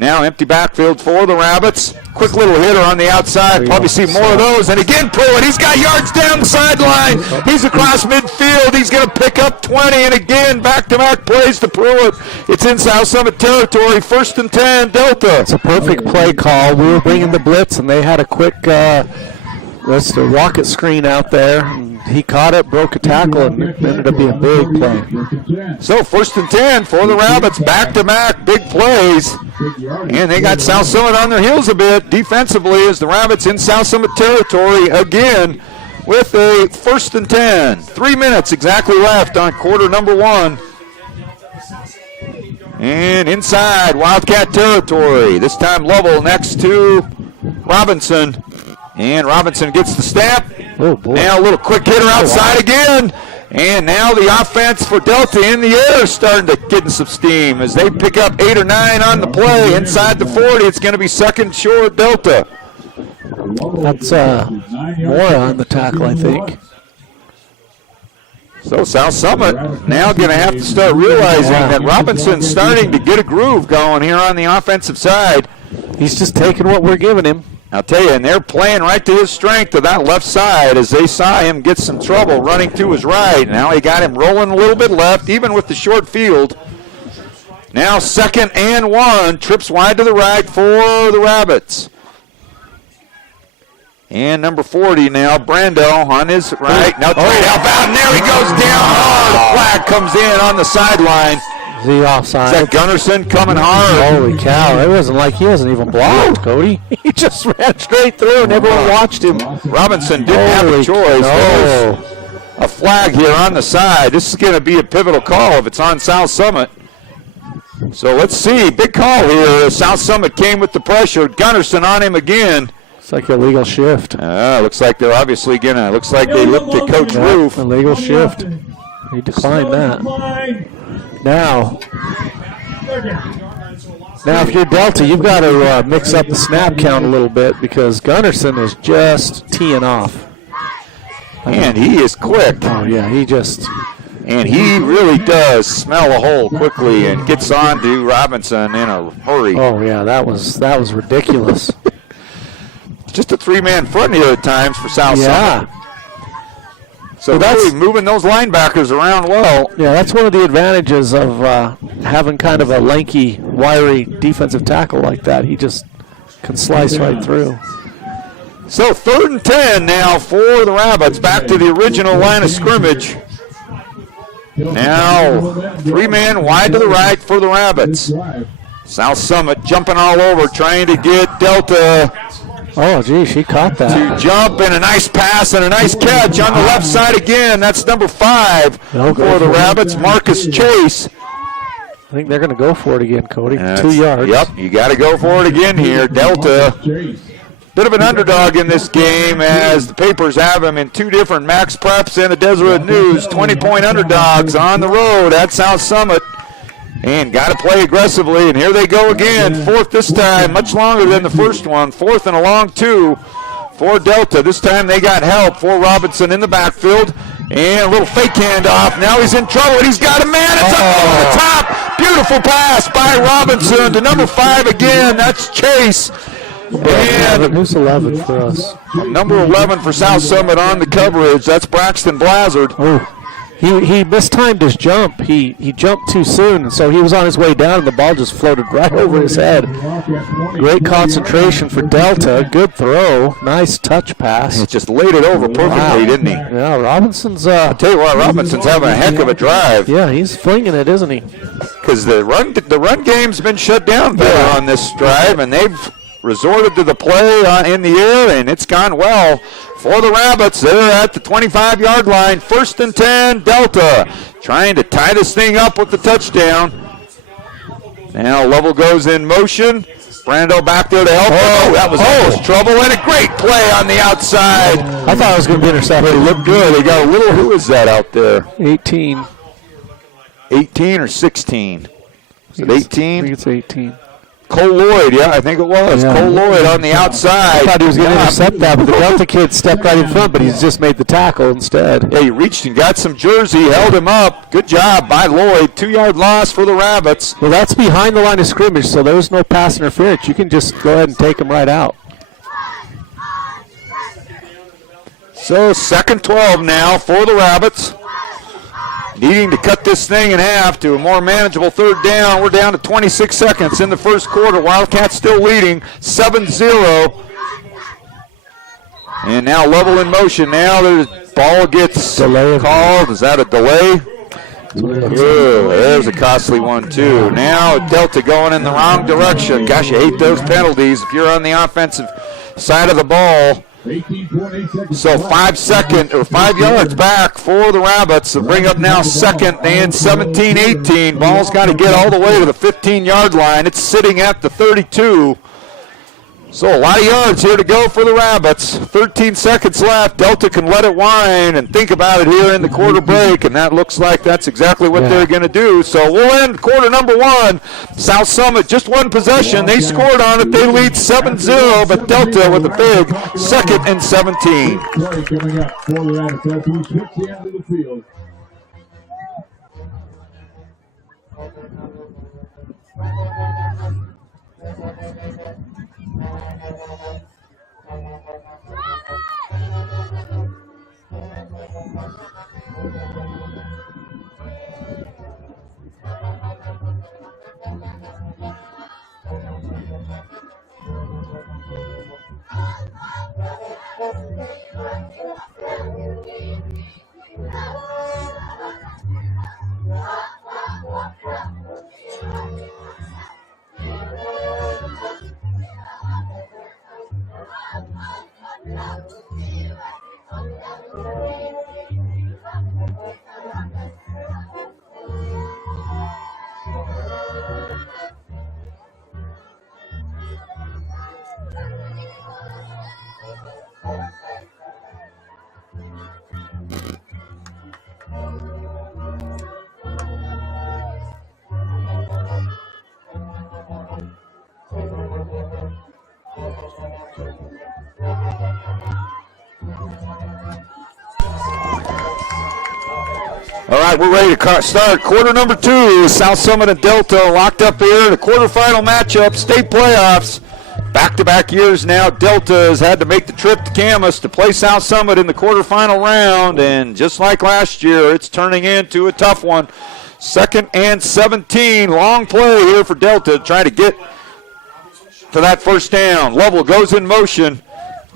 Now empty backfield for the Rabbits. Quick little hitter on the outside. Probably see more of those. And again, Pruitt, he's got yards down the sideline. He's across midfield. He's going to pick up 20. And again, back-to-back plays to Pruitt. It's in South Summit territory. 1st and 10, Delta. It's a perfect play call. We were bringing the blitz, and they had a quick rocket screen out there. And he caught it, broke a tackle, and it ended up being a big play. So 1st and 10 for the Rabbits. Back-to-back big plays. And they got South Summit on their heels a bit defensively as the Rabbits in South Summit territory again with a 1st and 10. 3 minutes exactly left on quarter number 1. And inside Wildcat territory. This time Lovell next to Robinson. And Robinson gets the snap. Oh, boy. Now a little quick hitter outside again. And now the offense for Delta in the air is starting to get in some steam as they pick up 8 or 9 on the play. Inside the 40, it's going to be 2nd short Delta. That's more on the tackle, I think. So South Summit now going to have to start realizing that Robinson's starting to get a groove going here on the offensive side. He's just taking what we're giving him. I'll tell you, and they're playing right to his strength of that left side as they saw him get some trouble running to his right. Now he got him rolling a little bit left, even with the short field. Now 2nd and 1, trips wide to the right for the Rabbits. And number 40 now, Brando on his right. Now trade outbound, and there he goes down hard. The flag comes in on the sideline. Is he offside? Is that Gunnarsson coming hard? Holy cow, it wasn't like he wasn't even blocked, Cody. He just ran straight through and everyone watched him. Robinson didn't have a choice. There's a flag here on the side. This is going to be a pivotal call if it's on South Summit. So let's see. Big call here. South Summit came with the pressure. Gunnarsson on him again. It's like a legal shift. Looks like they're obviously gonna. Looks like they looked at Coach Roof. A legal shift. He declined that. Now, if you're Delta, you've got to mix up the snap count a little bit because Gunnarsson is just teeing off. And he is quick. Oh yeah, And he really does smell a hole quickly and gets on to Robinson in a hurry. Oh yeah, that was ridiculous. Just a 3-man front here at times for South Summit. So Well, that's moving those linebackers around well. Yeah, that's one of the advantages of having kind of a lanky, wiry defensive tackle like that. He just can slice right through. So 3rd and 10 now for the Rabbits, back to the original line of scrimmage. Now 3-man wide to the right for the Rabbits. South Summit jumping all over, trying to get Delta Oh, gee, she caught that. to jump, and a nice pass and a nice catch on the left side again. That's number 5 for the Rabbits, Marcus Chase. I think they're going to go for it again, Cody. 2 yards. Yep, you got to go for it again here. Delta, bit of an underdog in this game as the papers have them in 2 different Max Preps and the Deseret News. 20-point underdogs on the road at South Summit. And got to play aggressively, and here they go again. 4th this time, much longer than the first one. 4th and a long 2 for Delta. This time they got help for Robinson in the backfield. And a little fake handoff. Now he's in trouble, and he's got a man. It's up over the top. Beautiful pass by Robinson to number 5 again. That's Chase. And who's 11 for us? number 11 for South Summit on the coverage. That's Braxton Blazard. Oh. He mistimed his jump. He jumped too soon, and so he was on his way down, and the ball just floated right over his head. Great concentration for Delta. Good throw. Nice touch pass. He just laid it over perfectly, didn't he? Yeah, Robinson's... I'll tell you what, Robinson's having a heck of a drive. Yeah, he's flinging it, isn't he? Because the run game's been shut down better on this drive, and they've resorted to the play in the air, and it's gone well for the Rabbits. They're at the 25-yard line. 1st and 10, Delta trying to tie this thing up with the touchdown. Now Lovell goes in motion. Brando back there to help. Oh, that was almost trouble, and a great play on the outside. I thought it was going to be intercepted. They looked good. They got a little, who is that out there? 18. 18 or 16? Is it 18? I think it's 18. Cole Lloyd, yeah, I think it was. Yeah. Cole Lloyd on the outside. I thought he was going to intercept that, but the Delta kid stepped right in front, but he's just made the tackle instead. Yeah, he reached and got some jersey, held him up. Good job by Lloyd. 2-yard loss for the Rabbits. Well, that's behind the line of scrimmage, so there's no pass interference. You can just go ahead and take him right out. So 2nd 12 now for the Rabbits. Needing to cut this thing in half to a more manageable 3rd down. We're down to 26 seconds in the first quarter. Wildcats still leading 7-0. And now Lovell in motion. Now the ball gets called. Is that a delay? Ooh, there's a costly one, too. Now Delta going in the wrong direction. Gosh, you hate those penalties if you're on the offensive side of the ball. So 5 yards back for the Rabbits to bring up now 2nd and 17-18. Ball's got to get all the way to the 15-yard line. It's sitting at the 32. So a lot of yards here to go for the Rabbits. 13 seconds left. Delta can let it wind and think about it here in the quarter break, and that looks like that's exactly what they're going to do. So we'll end quarter number 1. South Summit, just one possession. They scored on it. They lead 7-0, but Delta with a big 2nd and 17. Coming up for the Rabbits as we switch the end of the field. All right, we're ready to start quarter number 2. South Summit and Delta locked up here. The quarterfinal matchup, state playoffs. Back-to-back years now, Delta has had to make the trip to Camas to play South Summit in the quarterfinal round. And just like last year, it's turning into a tough one. 2nd and 17. Long play here for Delta, trying to get to that first down. Lovell goes in motion.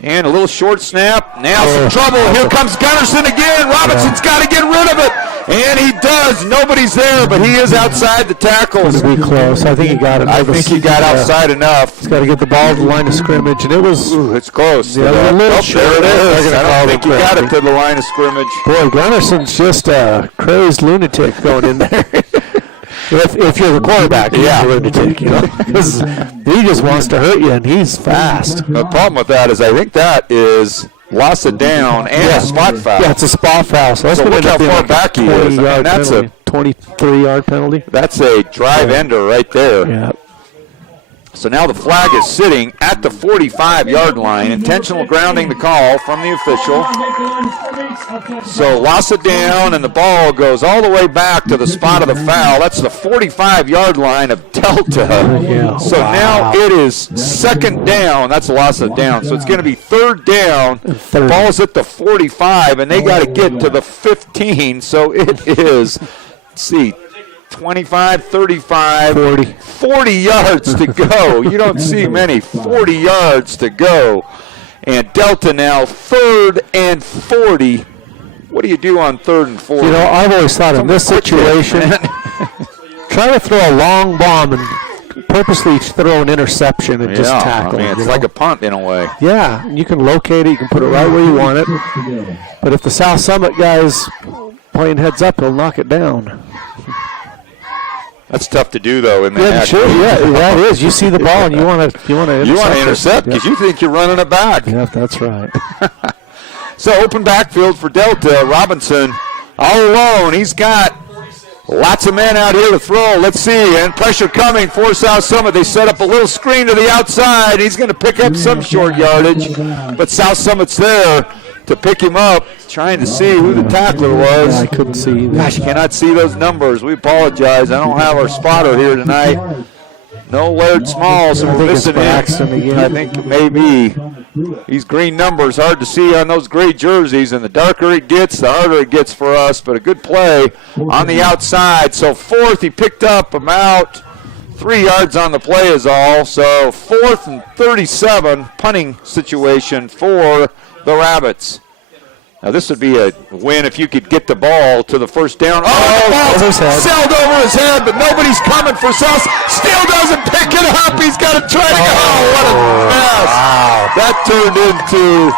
And a little short snap. Now some trouble. Here comes Gunnarsson again. Robinson's got to get rid of it. And he does. Nobody's there, but he is outside the tackles. It's going to be close. I think he got it. I think he got outside enough. He's got to get the ball to the line of scrimmage, and it was... Ooh, it's close. Yeah, a little short. There it is. I don't think he got it to the line of scrimmage. Boy, Gunnarsson's just a crazed lunatic going in there. If you're the quarterback, he's a lunatic, you know, because he just wants to hurt you, and he's fast. The problem with that is I think that is loss of down and a spot foul. Yeah, it's a spot foul. So look how far back he is. I mean, that's penalty. 23-yard penalty. That's a drive ender right there. Yeah. So now the flag is sitting at the 45-yard line. Intentional grounding the call from the official. So loss of down, and the ball goes all the way back to the spot of the foul. That's the 45-yard line of Delta. Yeah. So now it is 2nd down. That's a loss of down. So it's going to be 3rd down. The ball's at the 45, and they got to get to the 15. So it is, let's see, 25, 35, 40 yards to go. You don't see many. 40 yards to go. And Delta now 3rd and 40. What do you do on 3rd and 40? You know, I've always thought in this situation, try to throw a long bomb and purposely throw an interception and just tackle. I mean, it's like a punt in a way. Yeah, you can locate it. You can put it right where you want it. But if the South Summit guy's playing heads up, he'll knock it down. That's tough to do, though, in the act. Sure, yeah, that is. You see the ball and you want to intercept because you think you're running it back. Yeah, that's right. So open backfield for Delta. Robinson all alone. He's got lots of men out here to throw. Let's see. And pressure coming for South Summit. They set up a little screen to the outside. He's going to pick up some short yardage. But South Summit's there to pick him up, trying to see who the tackler was. Yeah, I couldn't see either. Gosh, cannot see those numbers. We apologize. I don't have our spotter here tonight. No Laird Small, so we're missing him. I think maybe these green numbers hard to see on those gray jerseys, and the darker it gets, the harder it gets for us. But a good play on the outside. So 4th, he picked up about 3 yards on the play is all. So 4th and 37, punting situation for the Rabbits. Now this would be a win if you could get the ball to the first down. Oh, the ball's sailed over his head, but nobody's coming for South. Still doesn't pick it up. He's got to try to go. Oh, what a mess. Wow. That turned into,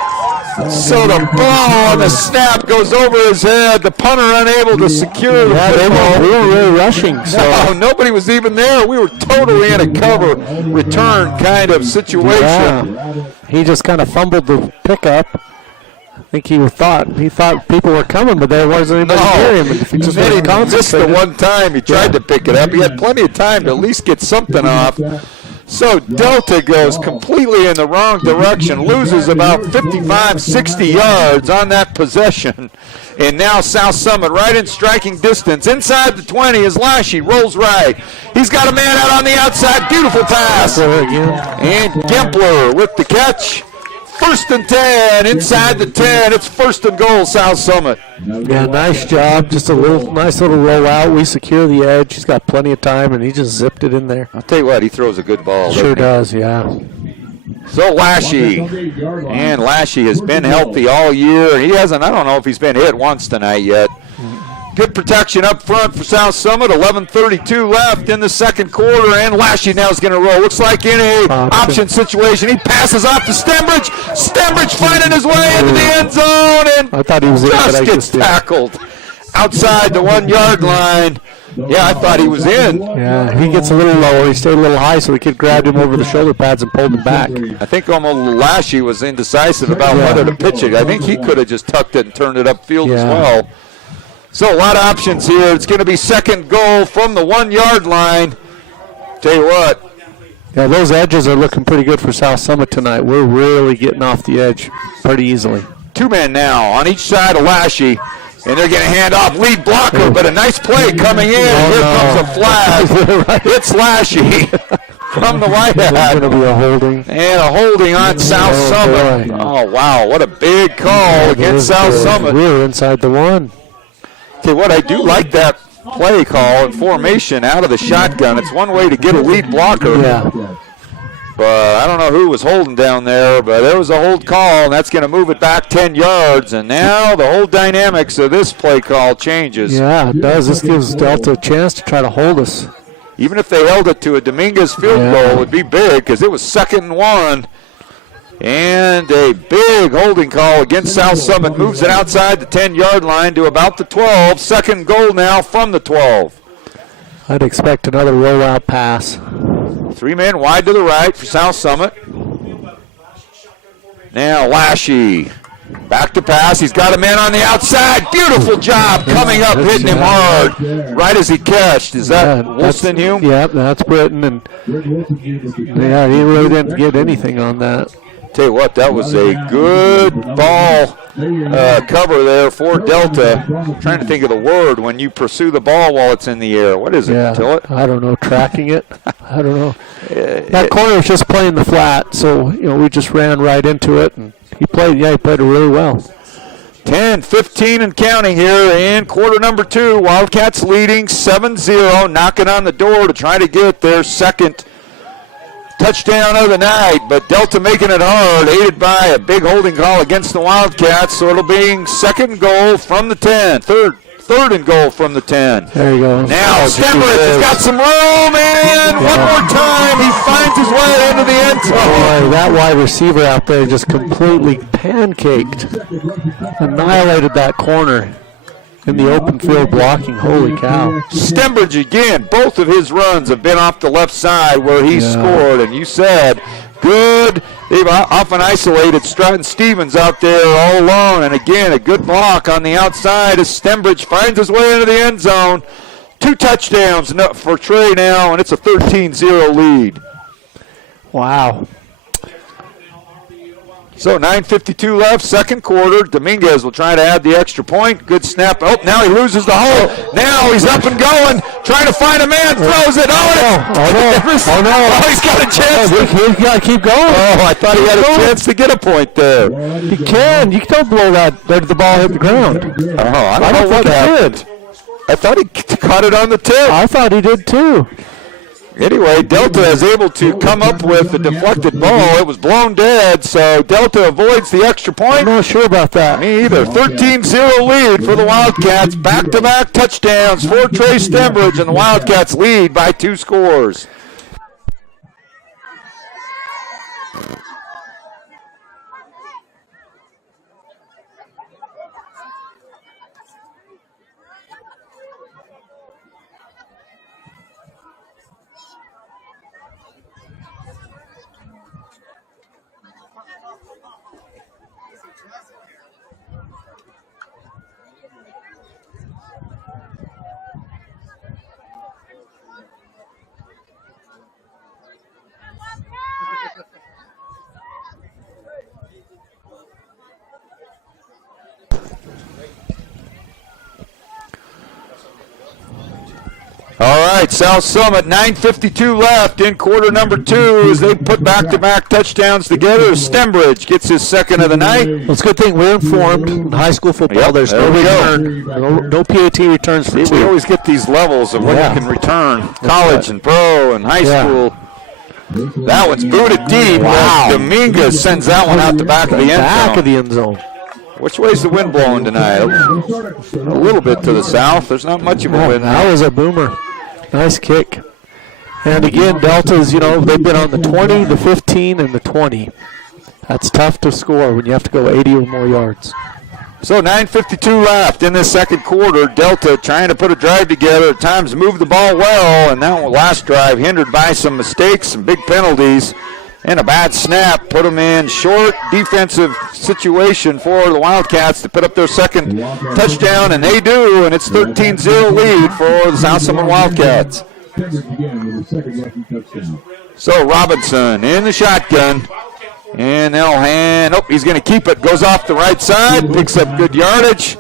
so the ball on the snap goes over his head. The punter unable to secure the football. We were really rushing. So. No, nobody was even there. We were totally in a cover return kind of situation. Yeah. He just kind of fumbled the pickup. I think he thought people were coming, but there wasn't anybody near him. He just the one time he tried to pick it up. He had plenty of time to at least get something off. So Delta goes completely in the wrong direction, loses about 55, 60 yards on that possession. And now South Summit right in striking distance. Inside the 20 is Lashy, rolls right. He's got a man out on the outside. Beautiful pass. And Gempler with the catch First and 10, inside the 10. It's first and goal, South Summit. Yeah, nice job. Just a nice little rollout. We secure the edge. He's got plenty of time, and he just zipped it in there. I'll tell you what, he throws a good ball. Sure does, yeah. So Lashy, and Lashy has been healthy all year. He hasn't, I don't know if he's been hit once tonight yet. Good protection up front for South Summit. 11:32 left in the second quarter, and Lashy now is going to roll. Looks like in a option situation. He passes off to Stembridge. Stembridge finding his way into the end zone, and I thought he was just gets tackled outside the 1 yard line. Yeah, I thought he was in. Yeah, he gets a little lower. He stayed a little high, so the kid grabbed him over the shoulder pads and pulled him back. I think almost Lashy was indecisive about whether to pitch it. I think he could have just tucked it and turned it upfield as well. So a lot of options here. It's going to be second goal from the 1 yard line. Tell you what. Yeah, those edges are looking pretty good for South Summit tonight. We're really getting off the edge pretty easily. 2 men now on each side of Lashy. And they're going to hand off lead blocker, but a nice play coming in. Here comes a flag. It's Lashy from the white hat. Going to be a holding. And a holding on South Summit. Oh, wow. What a big call against South Summit. We're inside the 1. Tell you what, I do like that play call and formation out of the shotgun. It's one way to get a lead blocker. Yeah. But I don't know who was holding down there, but there was a hold call, and that's going to move it back 10 yards. And now the whole dynamics of this play call changes. Yeah, it does. This gives Delta a chance to try to hold us. Even if they held it to a Dominguez field goal, it would be big because it was 2nd and 1. And a big holding call against South Summit. Moves it outside the 10-yard line to about the 12. Second goal now from the 12. I'd expect another rollout pass. 3 men wide to the right for South Summit. Now Lashy. Back to pass. He's got a man on the outside. Beautiful job coming up, hitting him hard right as he catched. Is that Wilson Hume? Yeah, that's Britton. And yeah, he really didn't get anything on that. Tell you what, that was a good ball cover there for Delta. I'm trying to think of the word when you pursue the ball while it's in the air. What is it, Tillett? I don't know. Tracking it? I don't know. That corner was just playing the flat, so we just ran right into it, and he played it really well. 10, 15 and counting here in quarter number 2. Wildcats leading 7-0, knocking on the door to try to get their second touchdown of the night, but Delta making it hard, aided by a big holding call against the Wildcats, so it'll be second goal from the 10, third and goal from the 10. There you go. Now Stembridge has got some room, and one more time he finds his way into the end zone. Boy, that wide receiver out there just completely pancaked, annihilated that corner in the open field blocking. Holy cow. Stembridge again, both of his runs have been off the left side where he scored, and you said good. They've often isolated Stratton Stevens out there all alone, and again a good block on the outside as Stembridge finds his way into the end zone. 2 touchdowns for Trey now, and it's a 13-0 lead. Wow. So 9:52 left, second quarter. Dominguez will try to add the extra point. Good snap. Oh, now he loses the hold. Now he's up and going, trying to find a man, throws it. Oh no. He's got a chance. He's got to keep going. Oh, I thought he had a chance to get a point there. He can. You don't blow that. The ball hit the ground. Oh, I don't know what happened. I thought he caught it on the tip. I thought he did too. Anyway, Delta is able to come up with a deflected ball. It was blown dead, so Delta avoids the extra point. I'm not sure about that. Me either. 13-0 lead for the Wildcats. Back-to-back touchdowns for Trey Stembridge, and the Wildcats lead by 2 scores. right, South Summit, 9:52 left in quarter number 2 as they put back-to-back touchdowns together. Stembridge gets his second of the night. Well, it's a good thing we're informed in high school football. Yep, There's no return, no PAT returns for See, 2. we always get these levels of what you can return, college and pro and high school. That one's booted deep. Wow. Dominguez sends that one out the back of the end zone. Back of the end zone. Which way's the wind blowing tonight? A little bit to the south. There's not much of a wind. That was a boomer. Nice kick. And again, Delta's, they've been on the 20, the 15, and the 20. That's tough to score when you have to go 80 or more yards. So 9:52 left in this second quarter. Delta trying to put a drive together. At times move the ball well, and that last drive hindered by some mistakes, some big penalties, and a bad snap. Put them in short defensive situation for the Wildcats to put up their second touchdown, and they do, and it's 13-0 lead for the South Summit Wildcats. So Robinson in the shotgun. And they'll hand, he's going to keep it. Goes off the right side, picks up good yardage.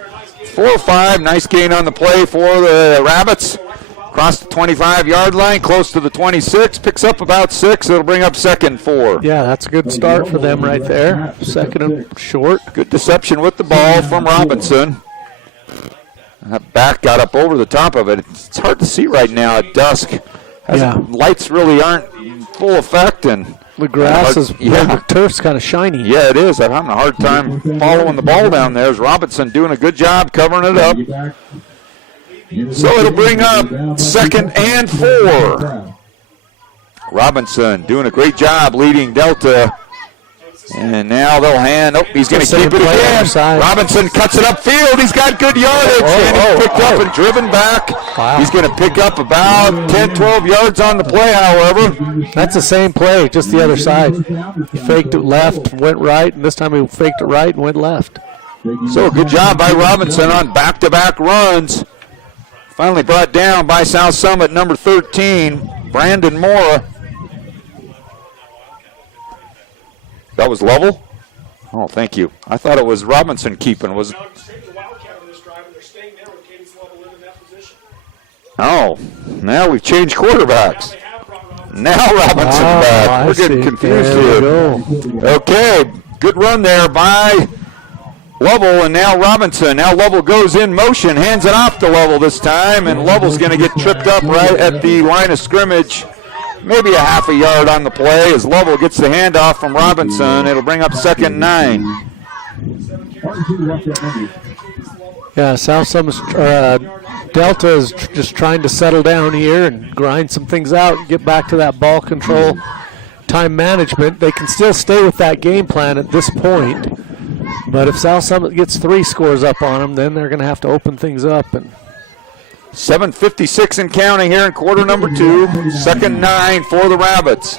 4-5, nice gain on the play for the Rabbits. Across the 25-yard line, close to the 26, picks up about 6. It'll bring up 2nd 4. Yeah, that's a good start for them right there. 2nd and short. Good deception with the ball from Robinson. That back got up over the top of it. It's hard to see right now at dusk. Lights really aren't full effect, and the grass is, the turf's kind of shiny. Yeah, it is. I'm having a hard time following the ball down there. As Robinson doing a good job covering it up. So it'll bring up 2nd and 4. Robinson doing a great job leading Delta. And now they'll hand. He's going to keep it again. Robinson cuts it upfield. He's got good yardage. And he's picked up and driven back. Wow. He's going to pick up about 10, 12 yards on the play, however. That's the same play, just the other side. He faked it left, went right, and this time he faked it right and went left. So good job by Robinson on back-to-back runs. Finally brought down by South Summit, number 13, Brandon Mora. That was level? Oh, thank you. I thought it was Robinson keeping. Oh, now we've changed quarterbacks. Now Robinson's back. We're getting confused here. Okay, good run there by Lovell, and now Robinson. Now Lovell goes in motion, hands it off to Lovell this time, and Lovell's going to get tripped up right at the line of scrimmage. Maybe a half a yard on the play as Lovell gets the handoff from Robinson. It'll bring up 2nd and 9. Yeah, South Summit's Delta is just trying to settle down here and grind some things out and get back to that ball control, time management. They can still stay with that game plan at this point, but if South Summit gets 3 scores up on them, then they're going to have to open things up. And 7:56 and counting here in quarter number 2. 2nd and 9 for the Rabbits.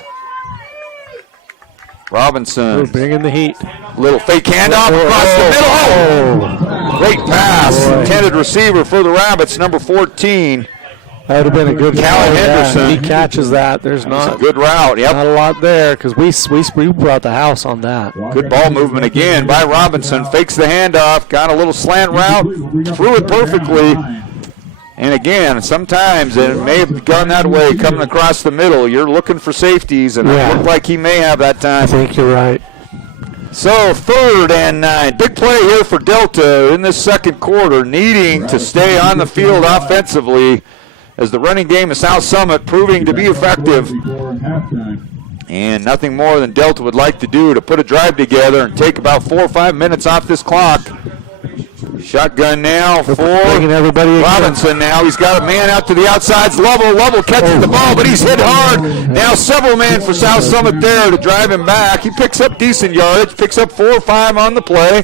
Robinson. We're bringing the heat. Little fake handoff across the middle. Great pass. Intended receiver for the Rabbits, number 14. That would have been a good Callan Henderson. He catches that. There's not a good route. Yep. Not a lot there because we brought the house on that. Good ball movement again by Robinson. Fakes the handoff. Got a little slant route. Threw it perfectly. And again, sometimes it may have gone that way coming across the middle. You're looking for safeties, and it looked like he may have that time. I think you're right. So 3rd and 9. Big play here for Delta in this second quarter, needing to stay on the field offensively as the running game of South Summit proving to be effective. And nothing more than Delta would like to do to put a drive together and take about 4 or 5 minutes off this clock. Shotgun now for Robinson now. He's got a man out to the outside. Lovell catches the ball, but he's hit hard. Now several men for South Summit there to drive him back. He picks up decent yardage, picks up 4 or 5 on the play.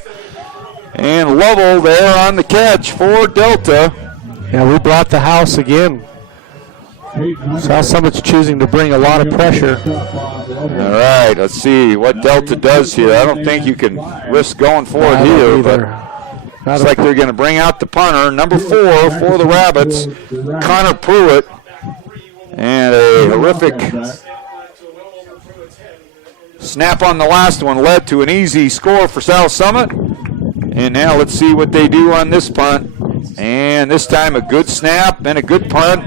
And Lovell there on the catch for Delta. Yeah, we brought the house again. South Summit's choosing to bring a lot of pressure. All right, let's see what Delta does here. I don't think you can risk going for it here, but looks like they're going to bring out the punter, number 4 for the Rabbits, Connor Pruitt. And a horrific snap on the last one led to an easy score for South Summit. And now let's see what they do on this punt. And this time a good snap and a good punt.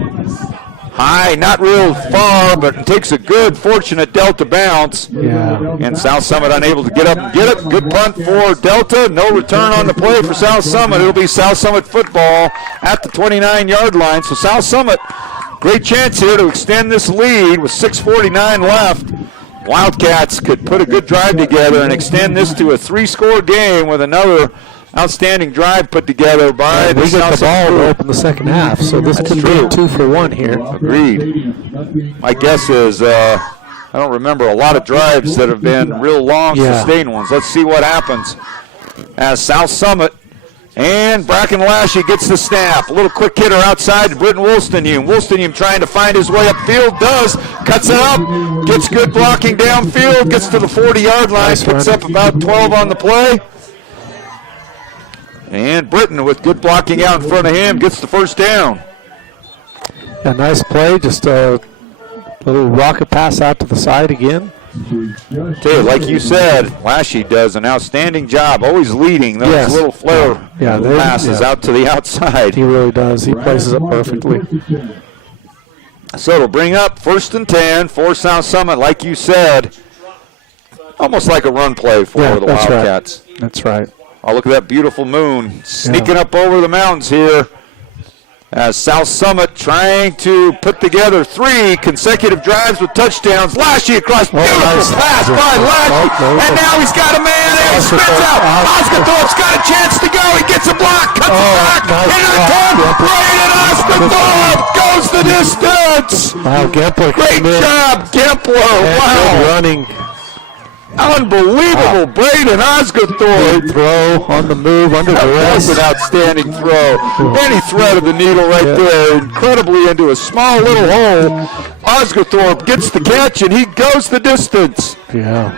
High, not real far, but takes a good, fortunate Delta bounce. Yeah. And South Summit unable to get up and get it. Good punt for Delta. No return on the play for South Summit. It'll be South Summit football at the 29-yard line. So South Summit, great chance here to extend this lead with 6:49 left. Wildcats could put a good drive together and extend this to a 3-score game with another outstanding drive put together by the we get South the ball Summit to open the second half, so this could be a 2-for-1 here. Agreed. My guess is I don't remember a lot of drives that have been real long, sustained ones. Let's see what happens as South Summit and Bracken Lashley gets the snap. A little quick hitter outside to Britton Wolstenhume. Wolstenhume trying to find his way upfield, does, cuts it up, gets good blocking downfield, gets to the 40-yard line, puts up about 12 on the play. And Britton with good blocking out in front of him gets the first down. A nice play, just a little rocket pass out to the side again. Tell you, like you said, Lashy does an outstanding job, always leading those little flare passes out to the outside. He really does. He places it perfectly. So it'll bring up 1st and 10 for South Summit, like you said. Almost like a run play for the Wildcats. Right. That's right. Oh, look at that beautiful moon sneaking up over the mountains here as South Summit trying to put together 3 consecutive drives with touchdowns. Lashy across, beautiful pass by Lashy, and now he's got a man and he spins out. Osgothorpe's got a chance to go. He gets a block, cuts it back, into the 10. Braden Osgothorpe goes the distance. Wow, Gempler. Great job, Gempler. Wow. Running. Unbelievable, Braden Osgothorpe. Great throw on the move under duress. That's an outstanding throw. And he threaded the needle right there, incredibly into a small little hole. Osgothorpe gets the catch, and he goes the distance. Yeah.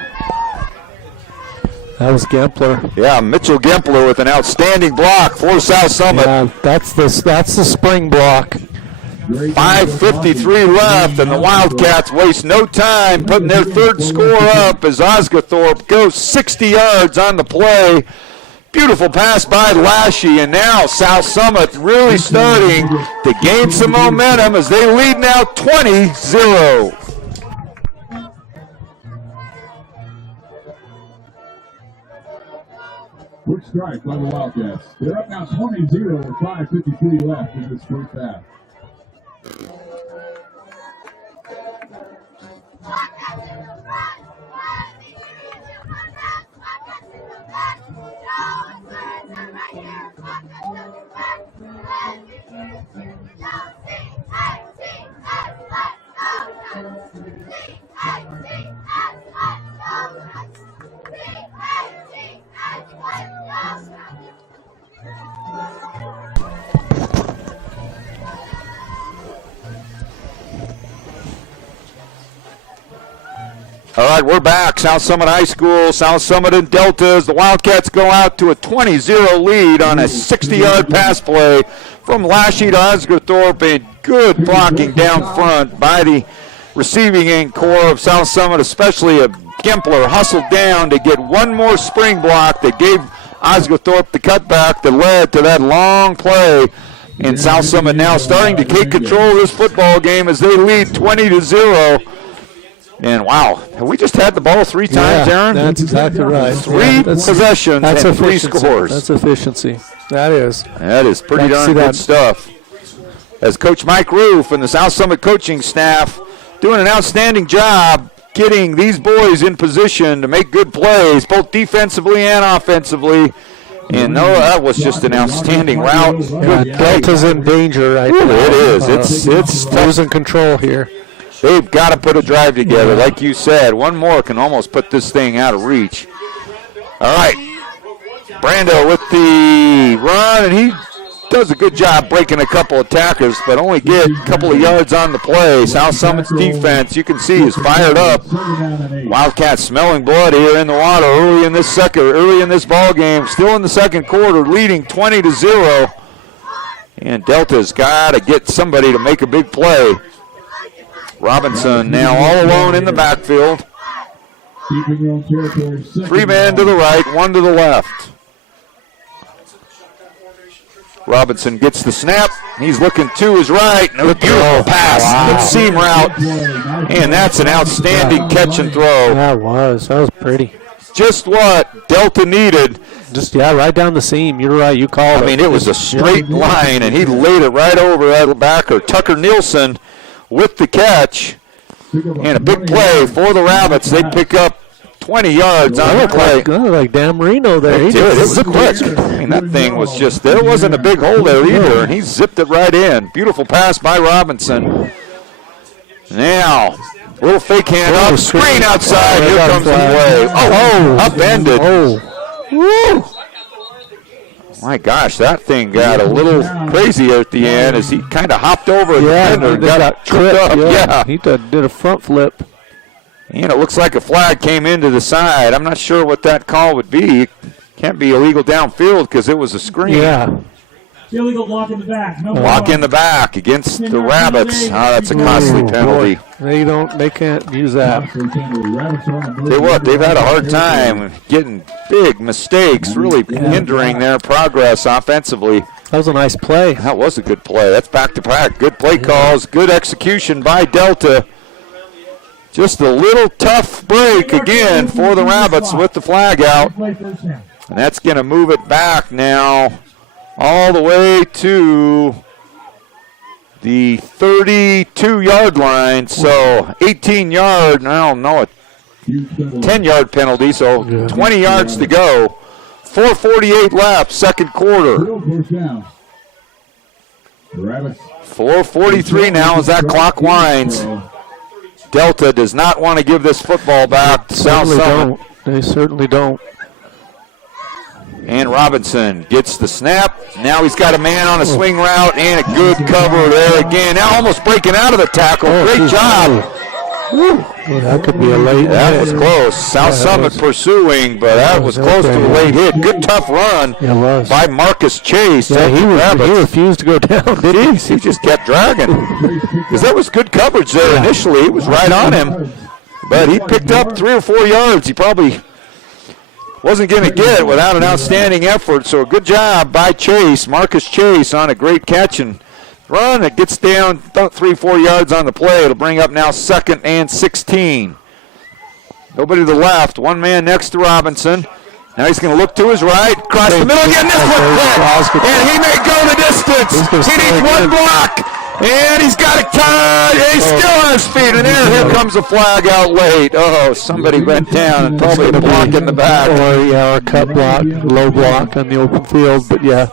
That was Gempler. Yeah, Mitchell Gempler with an outstanding block for South Summit. Yeah, that's the spring block. 5:53 left, and the Wildcats waste no time putting their 3rd score up as Osgothorpe goes 60 yards on the play. Beautiful pass by Lashy, and now South Summit really starting to gain some momentum as they lead now 20-0. Quick strike by the Wildcats. They're up now 20-0 with 5:53 left in this first half. All right, we're back. South Summit High School, South Summit and Deltas. The Wildcats go out to a 20-0 lead on a 60-yard pass play from Lashy to Osgothorpe, and good blocking down front by the receiving end core of South Summit, especially a Gempler hustled down to get one more spring block that gave Osgothorpe the cutback that led to that long play. And South Summit now starting to take control of this football game as they lead 20-0. And wow, have we just had the ball 3 times, Aaron? That's exactly right. 3 possessions and 3 scores. That's efficiency. That is. That is pretty darn good stuff. As Coach Mike Roof and the South Summit coaching staff doing an outstanding job getting these boys in position to make good plays, both defensively and offensively. And no, that was just an outstanding route. Delta's in danger right now. It is. It's losing control here. They've got to put a drive together, like you said. One more can almost put this thing out of reach. All right. Brando with the run, and he does a good job breaking a couple of tackles, but only get a couple of yards on the play. South Summit's defense, you can see, is fired up. Wildcats smelling blood here in the water early in this ball game. Still in the second quarter, leading 20-0. And Delta's got to get somebody to make a big play. Robinson now all alone in the backfield. 3 men to the right, 1 to the left. Robinson gets the snap. He's looking to his right. And a beautiful pass. Good seam route. And that's an outstanding catch and throw. That was pretty. Just what Delta needed. Just, right down the seam. You're right. You called it. I mean, it was a straight line, and he laid it right over that backer. Tucker Nielsen with the catch. And a big play for the Rabbits. They pick up 20 yards on the play. Like Dan Marino there. It was quick. I mean, that thing was just, there wasn't a big hole there either, and he zipped it right in. Beautiful pass by Robinson. Now, little fake hand up, screen outside. Here comes the play. Upended. Woo! My gosh, that thing got a little crazy at the end as he kind of hopped over the defender and got tripped up. Yeah. He did a front flip. And it looks like a flag came into the side. I'm not sure what that call would be. It can't be illegal downfield because it was a screen. Yeah. Illegal block in the back. Block in the back against the Rabbits. That's a costly penalty. They can't use that. Tell you what, they've had a hard time getting big mistakes, really hindering their progress offensively. That was a nice play. That was a good play. That's back-to-back. Good play calls, good execution by Delta. Just a little tough break again for the Rabbits with the flag out. And that's going to move it back now all the way to the 32-yard line. So 18-yard, I don't know, a 10-yard penalty, so 20 yards to go. 4:48 left, second quarter. 4:43 now as that clock winds. Delta does not want to give this football back to South Summit. They certainly don't. And Robinson gets the snap. Now he's got a man on a swing route and a good cover there again. Now almost breaking out of the tackle. Great job. Well, that could be a late hit. That was close. South Summit pursuing, but that was close to a late hit. Good tough run by Marcus Chase. Yeah, he refused to go down, did he? He just kept dragging. Because there was good coverage there initially. It was right on him. But he picked up 3 or 4 yards. He probably wasn't going to get without an outstanding effort. So a good job by Chase, Marcus Chase, on a great catch and run. It gets down about 3-4 yards on the play. It'll bring up now 2nd and 16. Nobody to the left. One man next to Robinson. Now he's going to look to his right, cross the middle again. This one quick, and he may go the distance. He needs one block, and he's got a cut. He's still on his feet, and here comes a flag out late. Oh, somebody went down and probably hit a block in the back. Or a cut block, low block on the open field, but yeah.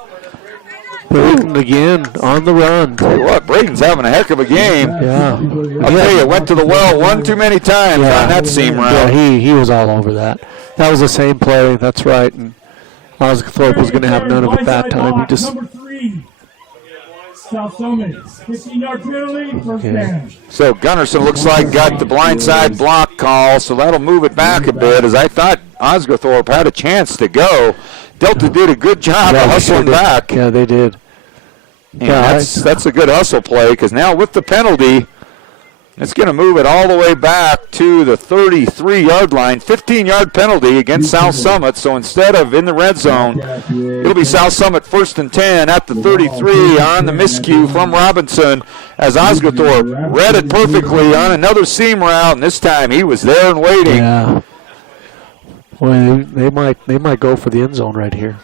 Braden again on the run. Tell you what, Braden's having a heck of a game. Yeah. I'll tell you, went to the well one too many times on that seam route. Yeah, he was all over that. That was the same play, that's right. And Osgothorpe was going to have none of it that time. He just. Number 3, South Summit, 15-yard penalty, first down. So Gunnarsson looks like got the blindside block call, so that'll move it back a bit, as I thought Osgothorpe had a chance to go. Delta did a good job of hustling back. Yeah, they did. And that's a good hustle play, because now with the penalty, it's going to move it all the way back to the 33-yard line. 15-yard penalty against South Summit. So instead of in the red zone, it'll be South Summit 1st and 10 at the 33 on the miscue from Robinson, as Osgothorpe read it perfectly on another seam route, and this time he was there and waiting. Yeah. Well, they might go for the end zone right here.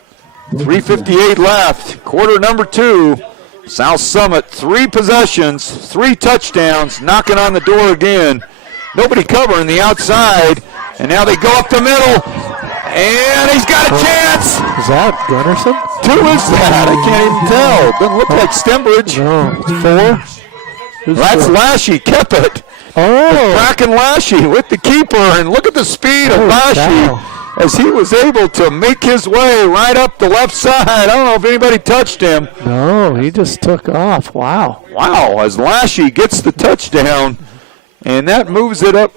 3:58 left, quarter number 2. South Summit, 3 possessions, 3 touchdowns, knocking on the door again. Nobody covering the outside, and now they go up the middle, and he's got a chance. Is that Gunnarsson? Who is that? I can't even tell. Doesn't look like Stembridge. No, 4. That's Lashy, kept it. Bracken Lashy with the keeper, and look at the speed of Lashy as he was able to make his way right up the left side. I don't know if anybody touched him. No, he just took off. Wow. Wow, as Lashy gets the touchdown, and that moves it up.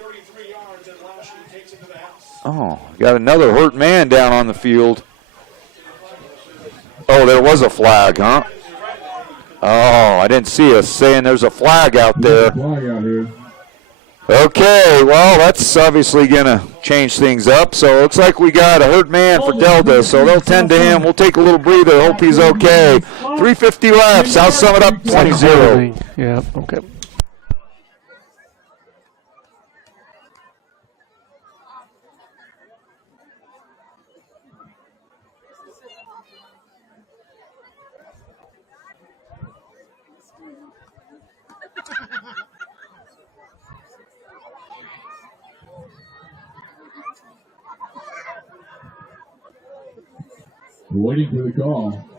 Oh, got another hurt man down on the field. Oh, there was a flag, huh? Oh, I didn't see us saying there's a flag out there. Okay, well, that's obviously going to change things up. So it looks like we got a hurt man for Delta, so they'll tend to him. We'll take a little breather. Hope he's okay. 3:50 left. South Summit up 20-0. Yeah, okay. Waiting for the call.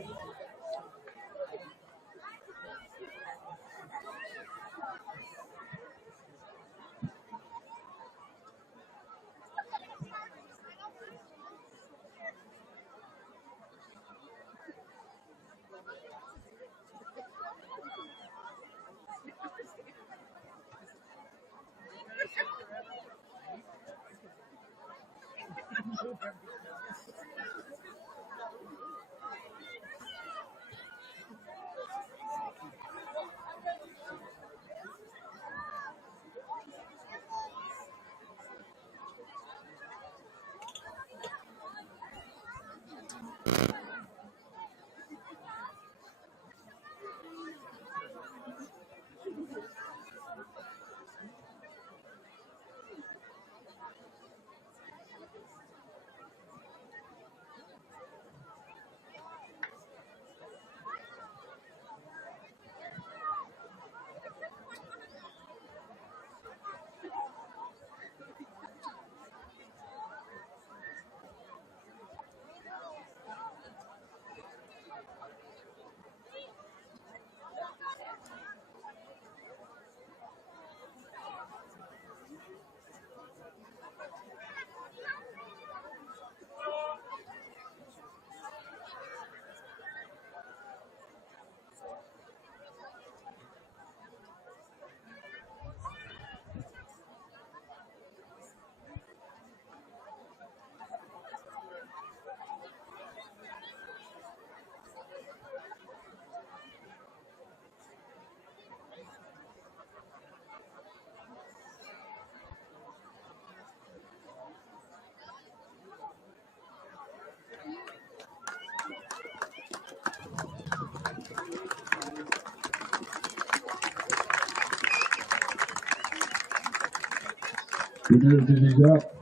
Good news is he's up.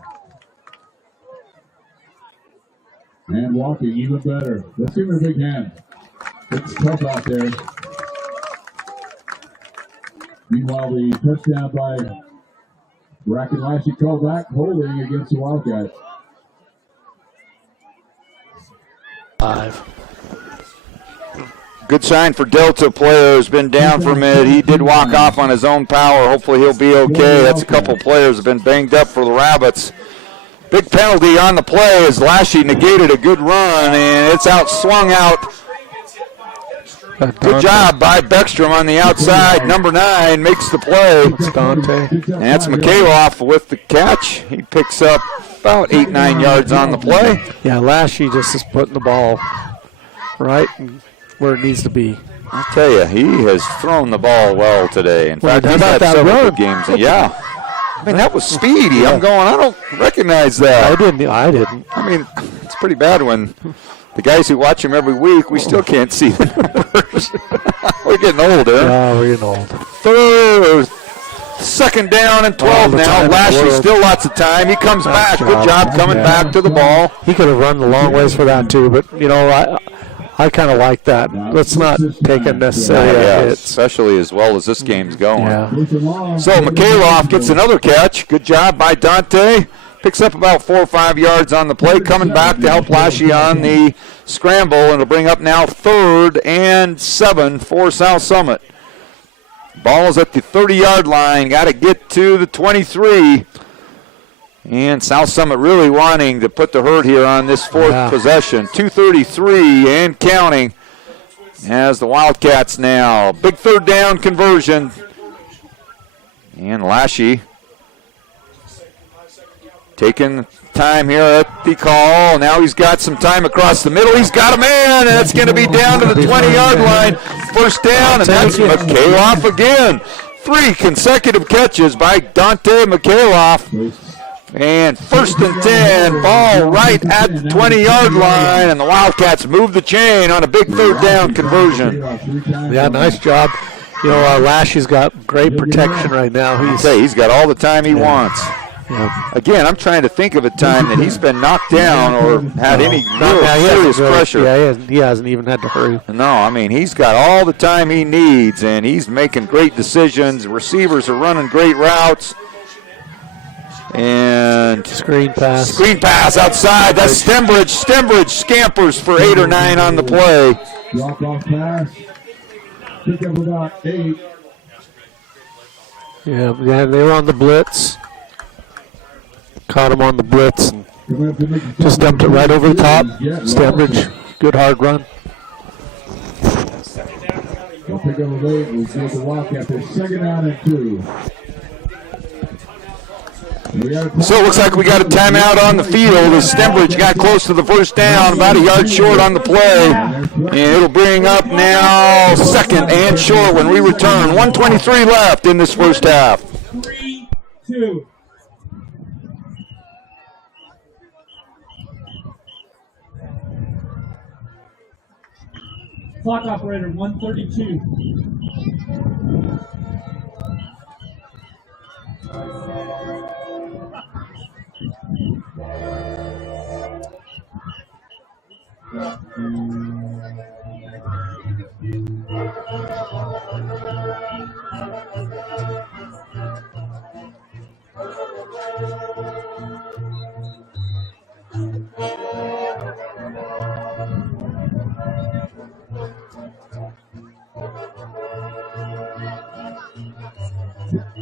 And walking even better. Let's give him a big hand. It's tough out there. Meanwhile, the touchdown by Bracken Lashley called back holding against the Wildcats. 5. Good sign for Delta player who's been down for a minute. He did walk off on his own power. Hopefully he'll be okay. That's a couple players have been banged up for the Rabbits. Big penalty on the play as Lashley negated a good run, and it's swung out. Good job by Beckstrom on the outside. Number 9 makes the play. And that's Mikhailov with the catch. He picks up about 8-9 yards on the play. Yeah, Lashley just is putting the ball right where it needs to be. I'll tell you, he has thrown the ball well today. In fact, he's had several good games. Yeah. I mean, that was speedy. Yeah. I'm going, I don't recognize that. I didn't. I mean, it's pretty bad when the guys who watch him every week, we still can't see the numbers. We're getting older. Yeah, we're getting old. Third, second down and 12 now. Lashley still lots of time. He comes back. Good job coming back to the ball. He could have run the long ways for that too, but, you know, I kind of like that. Let's not take unnecessary hits. Especially as well as this game's going. Yeah. So Mikhailov gets another catch. Good job by Dante. Picks up about 4 or 5 yards on the play. Coming back to help Lashley on the scramble. And it'll bring up now 3rd and 7 for South Summit. Ball is at the 30-yard line. Got to get to the 23. And South Summit really wanting to put the hurt here on this 4th possession. 2:33 and counting as the Wildcats now. Big 3rd down conversion. And Lashley taking time here at the call. Now he's got some time across the middle. He's got a man, and it's going to be down to the 20-yard line. 1st down, and that's Mikhailov again. 3 consecutive catches by Dante Mikhailov. And 1st and 10, ball right at the 20-yard line, and the Wildcats move the chain on a big 3rd down conversion. Yeah, nice job. You know, Lashy's got great protection right now. He's got all the time he wants. Yeah. Again, I'm trying to think of a time that he's been knocked down or had any real serious pressure. Yeah, he hasn't even had to hurry. No, I mean, he's got all the time he needs, and he's making great decisions. Receivers are running great routes. And screen pass outside. That's Stembridge. Stembridge scampers for 8 or 9 on the play. Drop off pass. Pick up about 8. Yeah, they were on the blitz. Caught him on the blitz and just dumped it right over the top. Stembridge, good hard run. They'll pick up a 8. We'll see the Wildcats. They're 2nd down and 2. So it looks like we got a timeout on the field as Stembridge got close to the 1st down, about a yard short on the play. And it'll bring up now 2nd and short when we return. 1:23 left in this first half. 3-2. Clock operator, 1:32.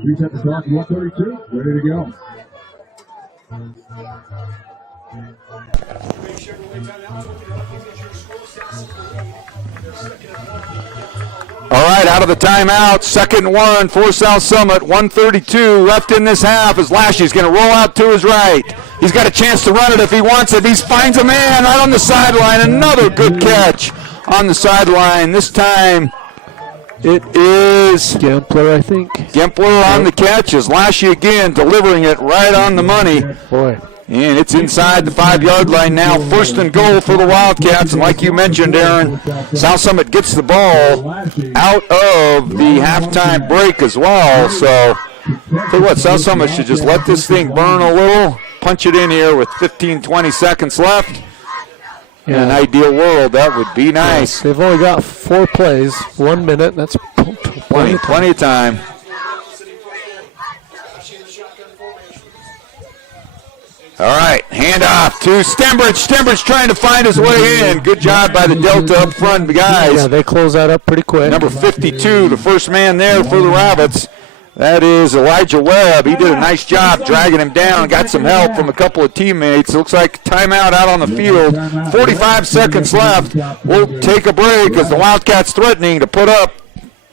Reset the clock, 1:32. Ready to go. All right, out of the timeout, 2nd and 1 for South Summit. 1:32 left in this half as Lashy's going to roll out to his right. He's got a chance to run it if he wants it. He finds a man right on the sideline. Another good catch on the sideline. This time it is Gempler, I think. Gempler on the catch as Lashy again delivering it right on the money. Boy. And it's inside the 5-yard line now. 1st and goal for the Wildcats. And like you mentioned, Aaron, South Summit gets the ball out of the halftime break as well. So, tell you what, South Summit should just let this thing burn a little, punch it in here with 15, 20 seconds left. In an ideal world, that would be nice. They've only got 4 plays, 1 minute. That's plenty of time. All right, handoff to Stembridge. Stembridge trying to find his way in. Good job by the Delta up front, guys. Yeah, they close that up pretty quick. Number 52, the first man there for the Rabbits. That is Elijah Webb. He did a nice job dragging him down. Got some help from a couple of teammates. Looks like timeout out on the field. 45 seconds left. We'll take a break as the Wildcats threatening to put up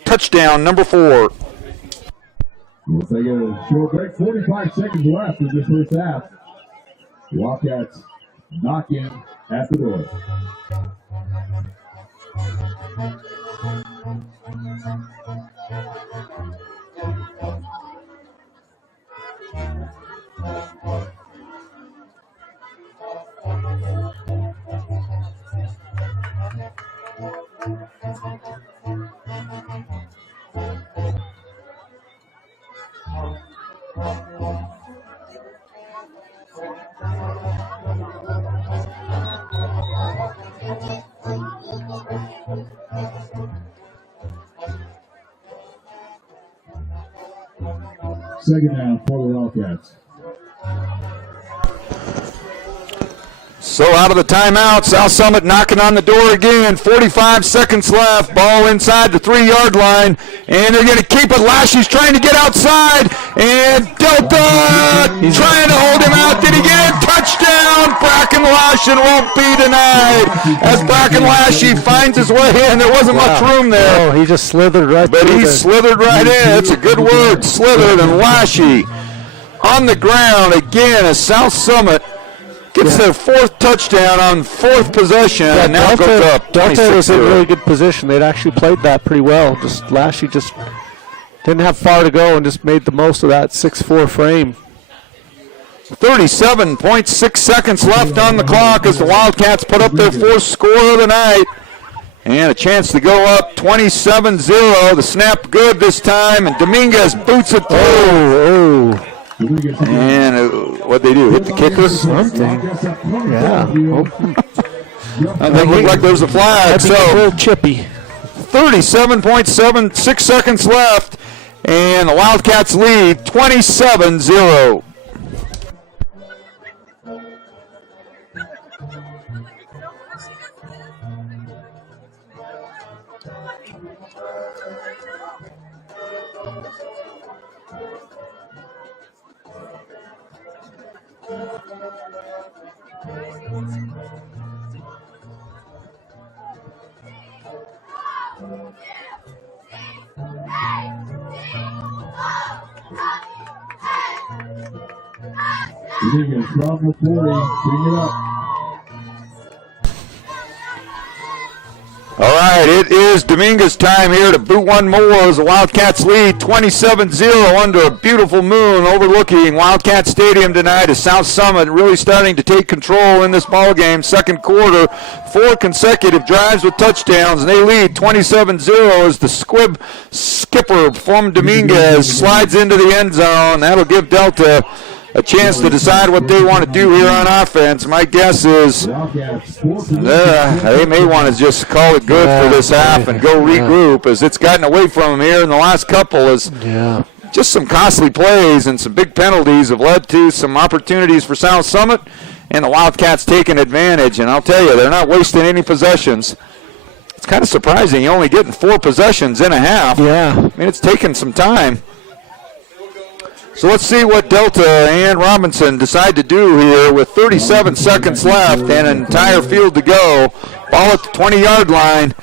touchdown number 4. We'll take a short break. 45 seconds left in this first half. Wildcats knocking at the door. Second down for the Wildcats. So out of the timeout, South Summit knocking on the door again. 45 seconds left. Ball inside the 3-yard line. And they're going to keep it. Lashy's trying to get outside. And Delta trying to hold him out. Did he get it? Touchdown! Bracken Lashy won't be denied. As Bracken Lashy finds his way in. There wasn't much room there. Oh, he just slithered right But he slithered right in. That's a good word. Slithered. And Lashy on the ground again as South Summit gets their 4th touchdown on 4th possession, and now goes up. Delta was in really good position. They'd actually played that pretty well. Just Lashy just didn't have far to go and just made the most of that 6'4" frame. 37.6 seconds left on the clock as the Wildcats put up their fourth score of the night. And a chance to go up 27-0. The snap good this time, and Dominguez boots it through. Oh. And what'd they do? Hit the kicker? Something. Yeah. That looked like there was a flag. So, a little chippy. 37.76 seconds left, and the Wildcats lead 27-0. Dominguez from the 40, bring it up. All right, it is Dominguez time here to boot one more as the Wildcats lead 27-0 under a beautiful moon overlooking Wildcat Stadium tonight as South Summit really starting to take control in this ball game. Second quarter, 4 consecutive drives with touchdowns, and they lead 27-0 as the squib skipper from Dominguez slides into the end zone. That'll give Delta a chance to decide what they want to do here on offense. My guess is they may want to just call it good for this half and go regroup, as it's gotten away from them here in the last couple. As just some costly plays and some big penalties have led to some opportunities for South Summit, and the Wildcats taking advantage. And I'll tell you, they're not wasting any possessions. It's kind of surprising you're only getting 4 possessions in a half. Yeah. I mean, it's taken some time. So let's see what Delta and Robinson decide to do here with 37 seconds left and an entire field to go. Ball at the 20-yard line,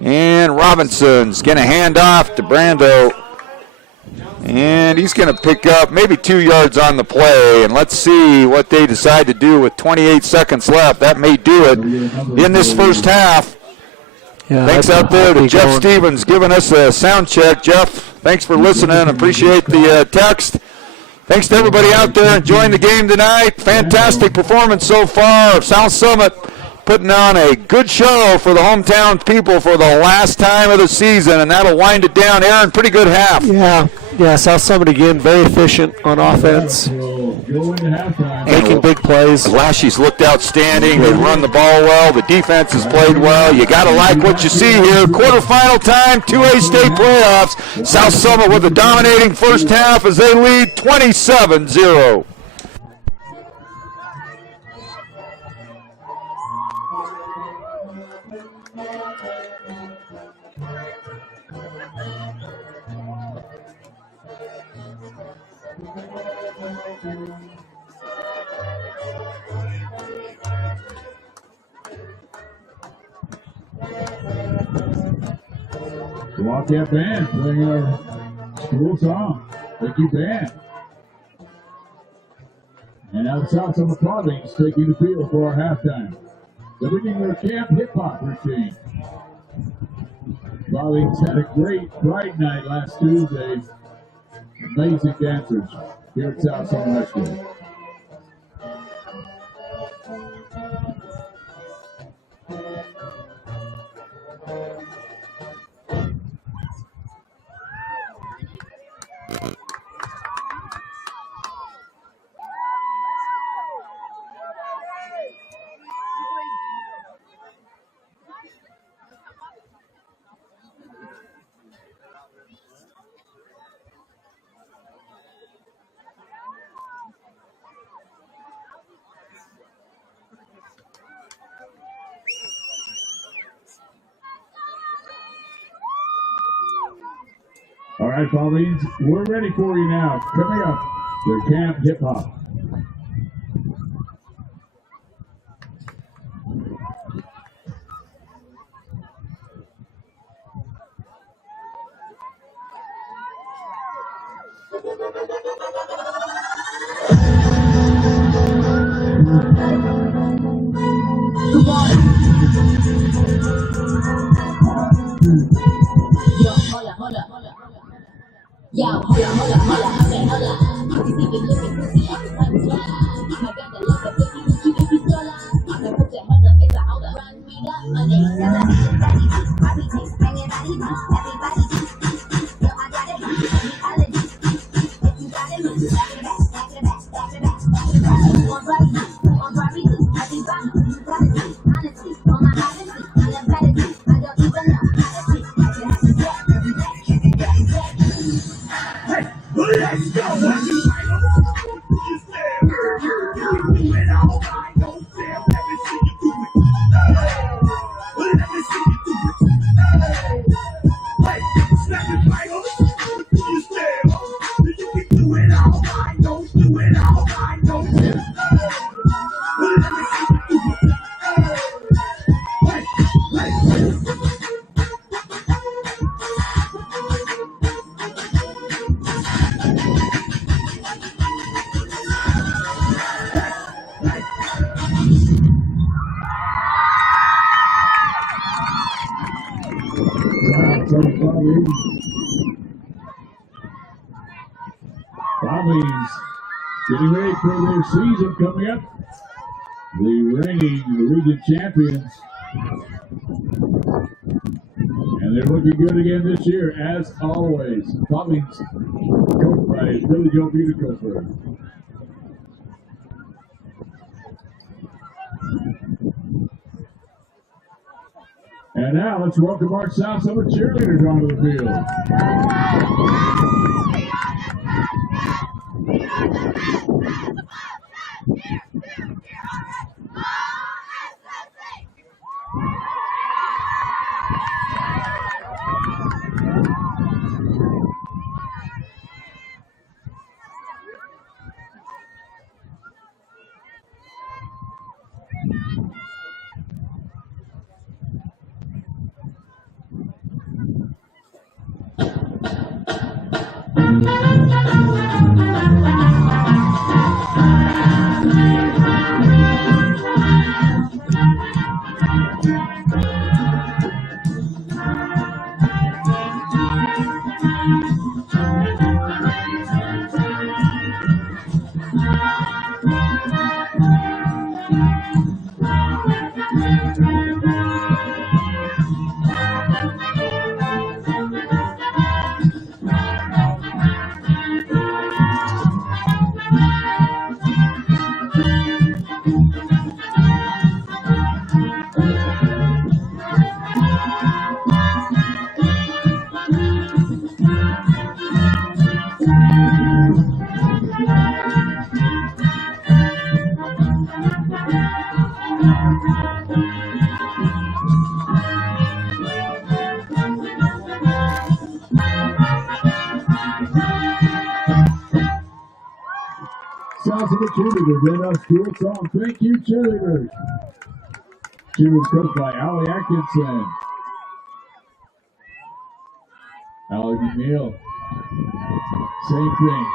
and Robinson's going to hand off to Brando. And he's going to pick up maybe 2 yards on the play. And let's see what they decide to do with 28 seconds left. That may do it in this first half. Yeah, thanks out there to Jeff Stevens giving us a sound check. Jeff, thanks for listening. Appreciate the text. Thanks to everybody out there enjoying the game tonight. Fantastic performance so far. South Summit putting on a good show for the hometown people for the last time of the season, and that'll wind it down. Aaron, pretty good half. Yeah, South Summit again, very efficient on offense. Making big plays. The Lashies looked outstanding. They run the ball well. The defense has played well. You got to like what you see here. Quarterfinal time, 2A state playoffs. South Summit with a dominating first half as they lead 27-0. The Wildcat Band playing our school song. Thank you, band. And now the South Summit Province taking the field for our halftime. They're bringing their camp hip-hop routine. Province had a great Pride night last Tuesday. Amazing dancers here at South Summit High School. All right, Pauline, we're ready for you now. Coming up, the Camp Hip Hop. Yo, hold up. You see me looking pussy at the time slide. I got the love of pussy, you make me feel like. Now put your hands up, it's a hold up. Run me up, money, never daddy. Bobby takes, everybody, yo, I got it, reality. If you got it, move, back it back, back it back, back it back, back it back. On Barbie, everybody, you got it. Honestly, on my honesty, I am vanity. I don't even know how to see. I can have to get, every day, let's go. What you like? You said, you do it all right. Don't fail. Let me see you do it. Let me see you do it. Hey, snap it right on. You said, you can do it all right. Don't do it all right. Don't fail. Let me see you do it. Hey, hey. Bobby's getting ready for their season coming up. The reigning region champions. And they're looking good again this year, as always. Bobby's coached by Billy Joe Beautiful. And now let's welcome our South Summit cheerleaders onto the field. South Summit cheerleaders in our school song. Thank you, cheerleaders. She was coached by Allie Atkinson. Allie McNeil. Same thing.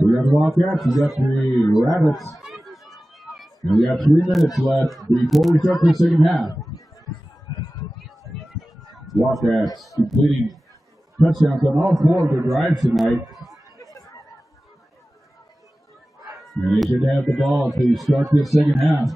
We got the Wildcats, we got the Rabbits, and we got 3 minutes left before we start the second half. Wildcats completing touchdowns on all 4 of their drives tonight. And they should have the ball to start this second half.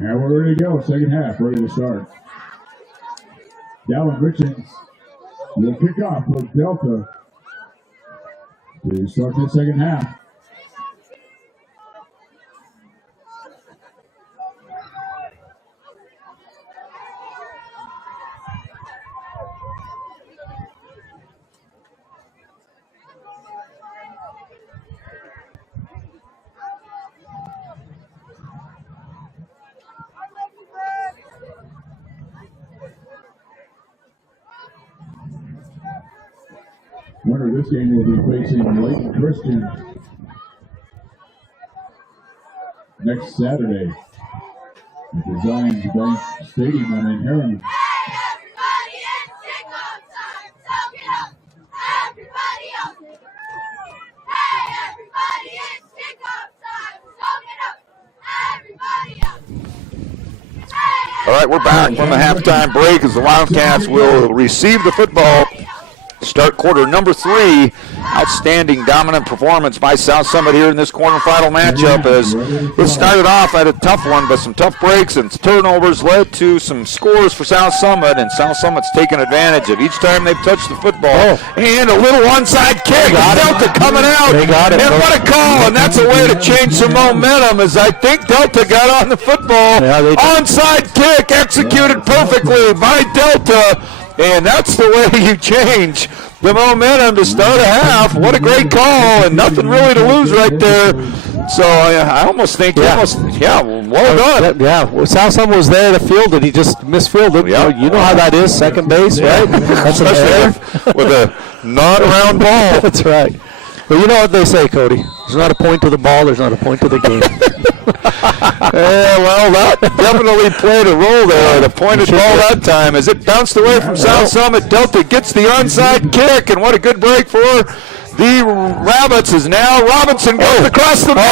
And we're ready to go. Second half, ready to start. Dallin Richards will kick off for Delta to start the second half. Winner of this game will be facing Layton Christian next Saturday at the Zions Bank Stadium in Heron. Everybody, it's kickoff time. So get up. Everybody up. Hey, everybody, it's kickoff time. So get up. Everybody up. Hey, All right, we're back from the halftime break as the Wildcats will receive the football. Start quarter number 3. Outstanding dominant performance by South Summit here in this quarterfinal matchup as it started off at a tough one, but some tough breaks and turnovers led to some scores for South Summit, and South Summit's taken advantage of each time they've touched the football. And a little onside kick. Delta coming out. They got it. And what a call, and that's a way to change some momentum as I think Delta got on the football. Onside kick executed perfectly by Delta. And that's the way you change the momentum to start a half. What a great call, and nothing really to lose right there. So I almost think, well done. Well, South Summit was there to field it. He just misfielded. Yeah. You know how that is, second base, right? That's Especially with a non-round ball. That's right. But you know what they say, Cody. There's not a point to the ball. There's not a point to the game. Well, that definitely played a role there. The pointed ball that time as it bounced away from South Summit. Delta gets the onside kick, and what a good break for the Rabbits is now Robinson goes across the middle.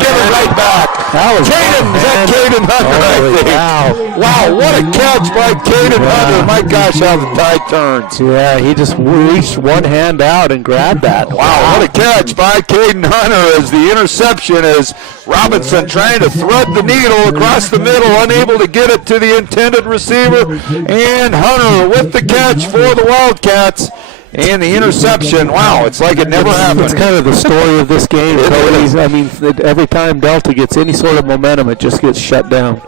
Get it right back. Caden Hunter, I think. Wow, what a catch by Caden Hunter. My gosh, how the tide turns. Yeah, he just reached one hand out and grabbed that. Wow, what a catch by Caden Hunter as the interception is Robinson trying to thread the needle across the middle, unable to get it to the intended receiver. And Hunter with the catch for the Wildcats. And the interception, wow, it's like it never happened. It's kind of the story of this game. I mean, every time Delta gets any sort of momentum, it just gets shut down.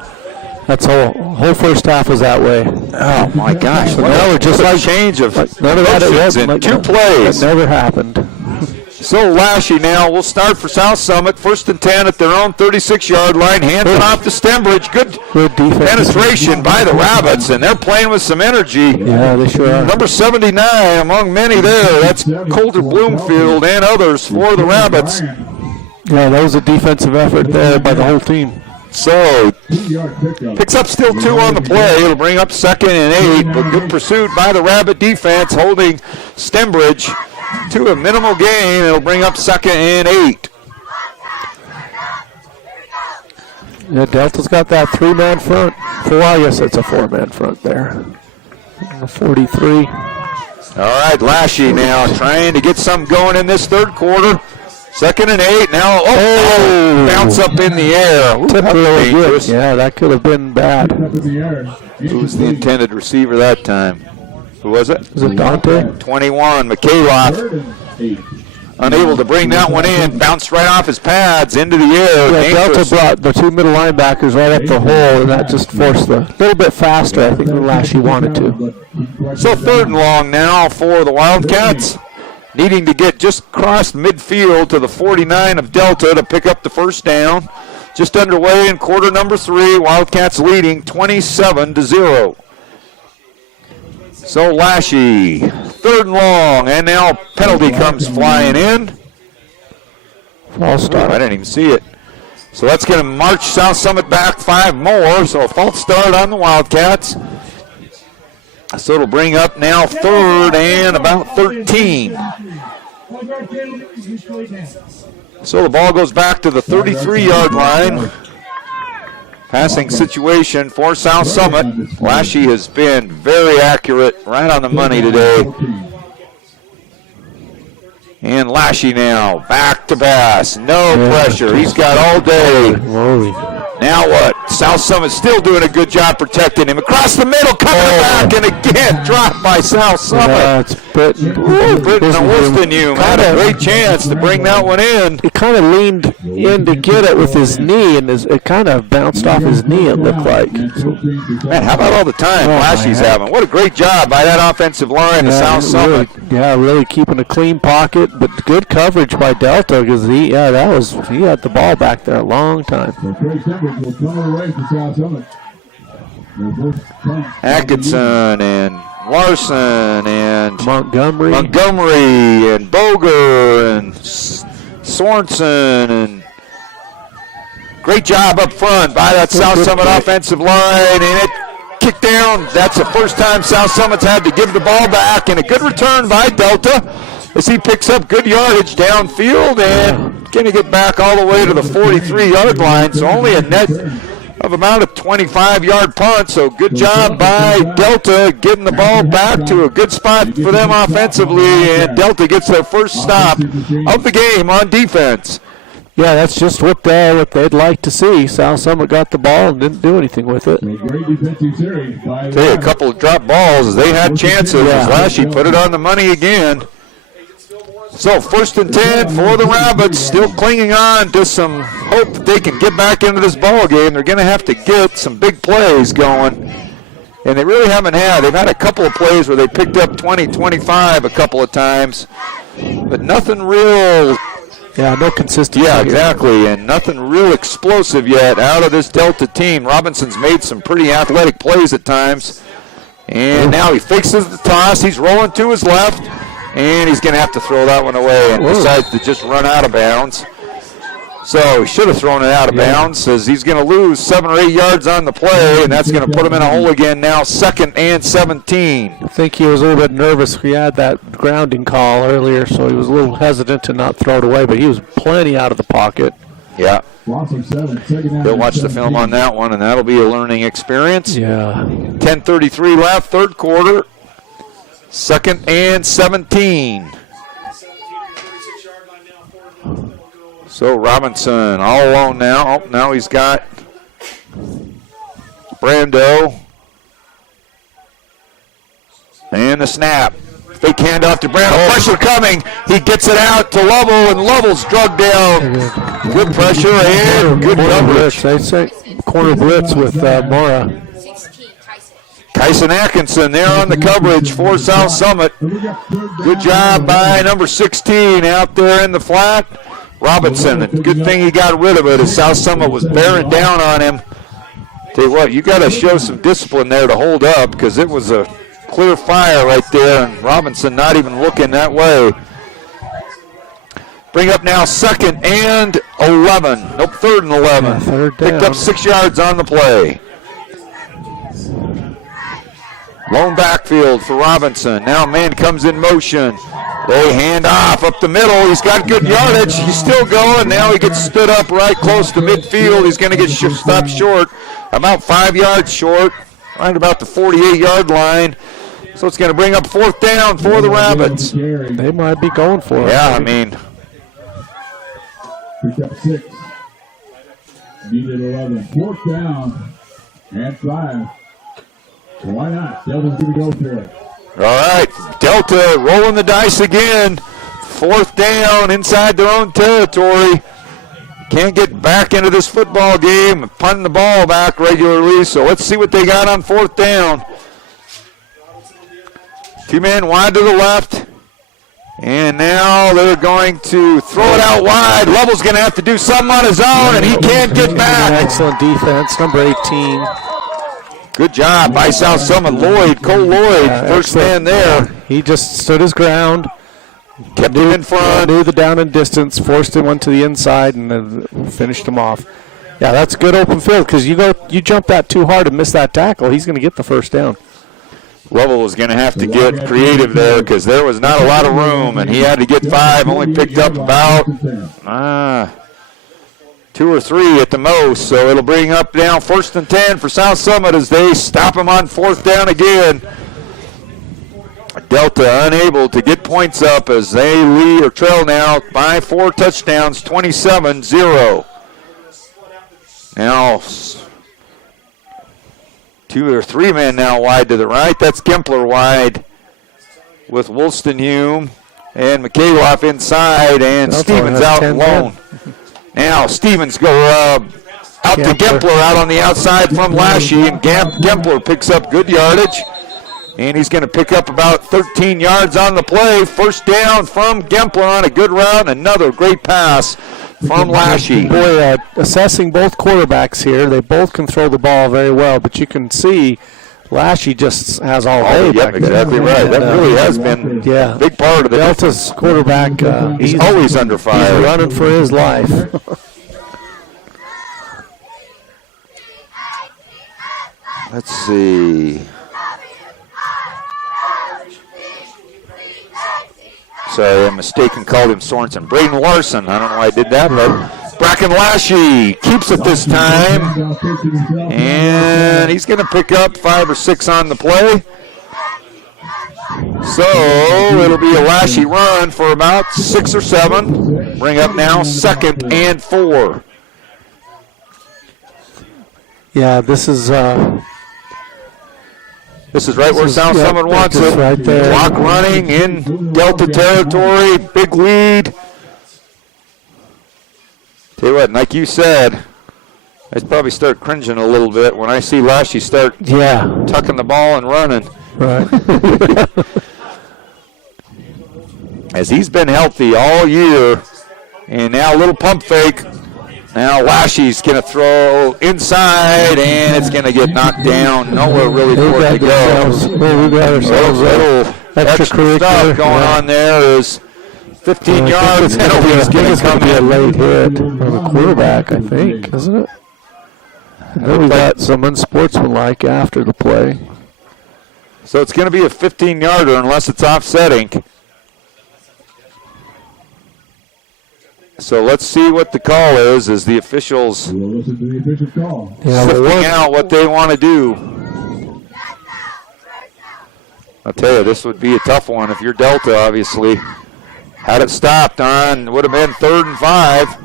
That's whole first half was that way. Oh, my gosh. So now we're just like change of none of that in 2 plays. It never happened. So Lashy now will start for South Summit. 1st and 10 at their own 36-yard line. Hands it off to Stembridge. Good defense. Penetration by the Rabbits, and they're playing with some energy. Yeah, they sure are. Number 79 among many there. That's Colter Bloomfield and others for the Rabbits. Yeah, that was a defensive effort there by the whole team. So, picks up still 2 on the play. It'll bring up 2nd and 8, but good pursuit by the Rabbit defense, holding Stembridge to a minimal gain. It'll bring up 2nd and 8. Yeah, Delta's got that 3-man front. I guess it's a 4-man front there. 43. All right, Lashy now trying to get something going in this 3rd quarter. 2nd and 8. Now, bounce up in the air. Ooh, that really good. Yeah, that could have been bad. Who was the intended receiver that time? Who was it? Was it Dante? 21, Mikhailov. Unable to bring that one in. Bounced right off his pads into the air. Yeah, Delta brought the 2 middle linebackers right up the hole, and that just forced a little bit faster, I think, than Lashy wanted to. So 3rd and long now for the Wildcats. Needing to get just across midfield to the 49 of Delta to pick up the 1st down. Just underway in quarter number 3. Wildcats leading 27-0. So Lashy, 3rd and long, and now penalty comes flying in. False start. I didn't even see it. So that's going to march South Summit back 5 more. So a false start on the Wildcats. So it'll bring up now 3rd and about 13. So the ball goes back to the 33-yard line. Passing situation for South Summit. Lashy has been very accurate, right on the money today. And Lashy now back to pass. No pressure. He's got all day. Now what? South Summit still doing a good job protecting him. Across the middle, coming back, and again dropped by South Summit. Yeah, it's Britton. Britton Wolstenhue had a great chance to bring that one in. He kind of leaned in to get it with his knee, and it kind of bounced off his knee, it looked like. Man, how about all the time Lashy's having? What a great job by that offensive line of South Summit. Really keeping a clean pocket, but good coverage by Delta because he had the ball back there a long time. Atkinson and Larson and Montgomery and Boger and Sorensen, and great job up front by that South Summit offensive line, and it kicked down. That's the first time South Summit's had to give the ball back, and a good return by Delta as he picks up good yardage downfield and going to get back all the way to the 43-yard line, so only a net of about a 25-yard punt. So good job by Delta getting the ball back to a good spot for them offensively, and Delta gets their first stop of the game on defense. Yeah, that's just what they'd like to see. South Summit got the ball and didn't do anything with it. A couple of drop balls as they had chances. As Lashy put it on the money again. So 1st and 10 for the Rabbits, still clinging on to some hope that they can get back into this ball game. They're going to have to get some big plays going, and they really haven't had. They've had a couple of plays where they picked up 20, 25 a couple of times, but nothing real. Yeah, no consistency. Yeah, exactly, and nothing real explosive yet out of this Delta team. Robinson's made some pretty athletic plays at times, and now he fixes the toss. He's rolling to his left, and he's going to have to throw that one away and decides to just run out of bounds. So he should have thrown it out of bounds, as he's going to lose 7 or 8 yards on the play, and that's going to put him in a hole again now, 2nd and 17. I think he was a little bit nervous. He had that grounding call earlier, so he was a little hesitant to not throw it away, but he was plenty out of the pocket. Yeah. Loss of 7, 2nd down He'll watch the 17. film on that one, and that'll be a learning experience. Yeah. 10:33 left, third quarter, 2nd and 17. So Robinson all alone now. Oh, now he's got Brando. And the snap. Fake handoff to Brando. Pressure coming. He gets it out to Lovell, and Lovell's drugged down. Good pressure and good coverage. They say corner blitz with Mora. Kyson Atkinson there on the coverage for South Summit. Good job by number 16 out there in the flat. Robinson, good thing he got rid of it, as South Summit was bearing down on him. Tell you what, you got to show some discipline there to hold up, because it was a clear fire right there, and Robinson not even looking that way. Bring up now 2nd and 11. Nope, 3rd and 11. Yeah, third down. Picked up 6 yards on the play. Lone backfield for Robinson. Now man comes in motion. They hand off up the middle. He's got good yardage. He's still going. Now he gets stood up right close to midfield. He's going to get stopped short, about 5 yards short, right about the 48-yard line. So it's going to bring up 4th down for the Rabbits. They might be going for it. Yeah, I mean. Picked up 6. Needed 11. 4th down and 5. Why not? Delta's going to go for it. All right, Delta rolling the dice again. 4th down inside their own territory. Can't get back into this football game, punting the ball back regularly. So let's see what they got on 4th down. 2-man wide to the left. And now they're going to throw it out wide. Lovell's going to have to do something on his own, and he can't get back. Excellent defense, number 18. Good job by South Summit. Cole Lloyd, first man there. He just stood his ground. Kept him in front. Knew the down and distance, forced him, went to the inside, and finished him off. Yeah, that's good open field, because you jump that too hard and miss that tackle, he's going to get the first down. Lovell was going to have to get creative there, because there was not a lot of room, and he had to get 5, only picked up about 2 or 3 at the most. So it'll bring up now 1st and 10 for South Summit as they stop him on 4th down again. Delta unable to get points up as they lead or trail now by 4 touchdowns, 27-0. Now 2 or 3 men now wide to the right. That's Gempler wide with Wolstenhume and Mikhailoff inside, and Stevens out alone. Now Stevens go out to Gempler out on the outside from Lashy, and Gempler picks up good yardage, and he's going to pick up about 13 yards on the play. 1st down from Gempler on a good route. Another great pass from Lashy. Boy, assessing both quarterbacks here, they both can throw the ball very well, but you can see Lashy just has all day. Yep, exactly right. That really has been a big part of the Delta's quarterback. He's always under fire. He's running for his life. Let's see. Sorry, I'm mistaken. Called him Sorensen. Braden Larson. I don't know why I did that, but Bracken Lashy keeps it this time. And he's going to pick up 5 or 6 on the play. So it'll be a Lashy run for about 6 or 7. Bring up now 2nd and 4. Yeah, this is right where South Summit wants it. Right there. Clock running in Delta territory. Big lead. Tell you what, like you said, I'd probably start cringing a little bit when I see Lashy start tucking the ball and running. Right. As he's been healthy all year. And now a little pump fake. Now Lashy's going to throw inside, and it's going to get knocked down. Nowhere really for it to go. We got ourselves a little extra extracurricular stuff going on there as 15 yards. Penalty's going to be a late hit on the quarterback, I think, isn't it? And then we got some unsportsmanlike after the play. So it's going to be a 15-yarder unless it's offsetting. So let's see what the call is as the officials sifting out what they want to do. I'll tell you, this would be a tough one if you're Delta, obviously. Had it stopped on, would have been 3rd and 5.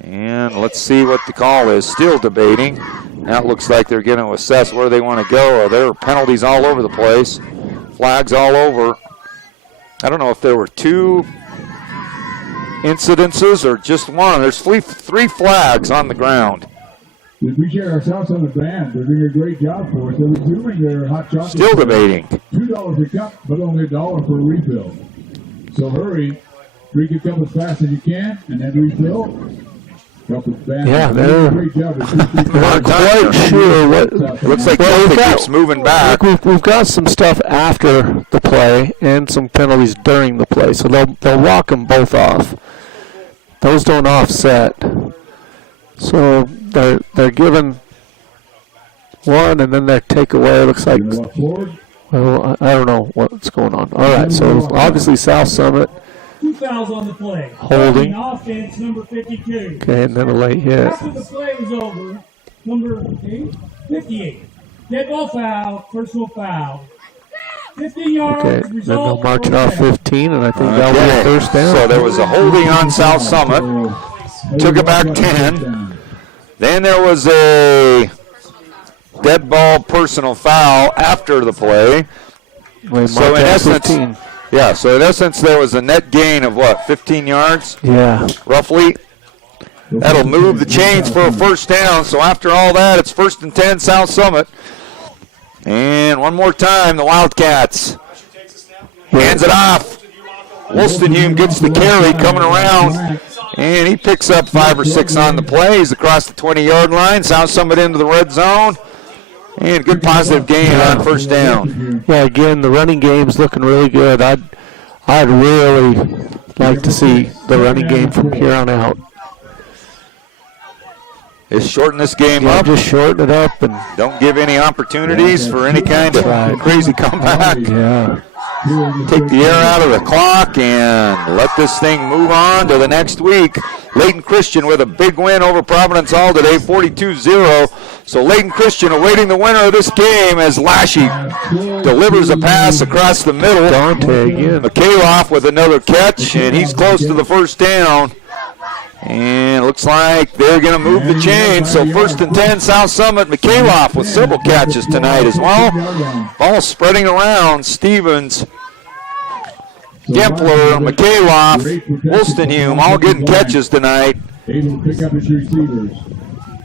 And let's see what the call is. Still debating. Now it looks like they're going to assess where they want to go. There are penalties all over the place. Flags all over. I don't know if there were 2 incidences or just one. There's 3 flags on the ground. We appreciate our South Summit band. They're doing a great job for us. They're resuming their hot chocolate. Still debating. $2 a cup, but only $1 for a refill. So hurry, drink a cup as fast as you can, and then refill. Yeah, they're not quite sure what. Looks like Delta keeps moving back. We've got some stuff after the play and some penalties during the play, so they'll walk them both off. Those don't offset, so they're given one and then they take away. It looks like. Well, I don't know what's going on. All right, so obviously South Summit. 2 fouls on the play. Holding. Offense, number 52. Okay, and then a late hit. After the play was over, number 58. Dead ball foul, personal foul. 15 yards. Okay, then they'll mark it off 15, and I think that'll be a first down. So there was a holding on South Summit. Took it back 10. Then there was a dead ball personal foul after the play. So in essence, 15. Yeah, so in essence there was a net gain of what, 15 yards? Yeah. Roughly. That'll move the chains for a first down. So after all that, it's 1st and 10 South Summit. And one more time, the Wildcats. Hands it off. Wolstenhume gets the carry coming around. And he picks up 5 or 6 on the play. He's across the 20-yard line. South Summit into the red zone. And good positive gain on first down. Yeah, again, the running game's looking really good. I'd really like to see the running game from here on out. Just shorten this game up. Just shorten it up and don't give any opportunities for any kind of crazy comeback. Yeah. Take the air out of the clock and let this thing move on to the next week. Layton Christian with a big win over Providence Hall today, 42-0. So Layton Christian awaiting the winner of this game as Lashy delivers a pass across the middle. Dante again. Mikhailov with another catch, and he's close to the first down. And it looks like they're going to move the chains. So 1st and 10, South Summit. Mikhailov with several catches tonight as well. Ball spreading around. Stevens, Gempler, Mikhailov, Wolstenhume all getting catches tonight.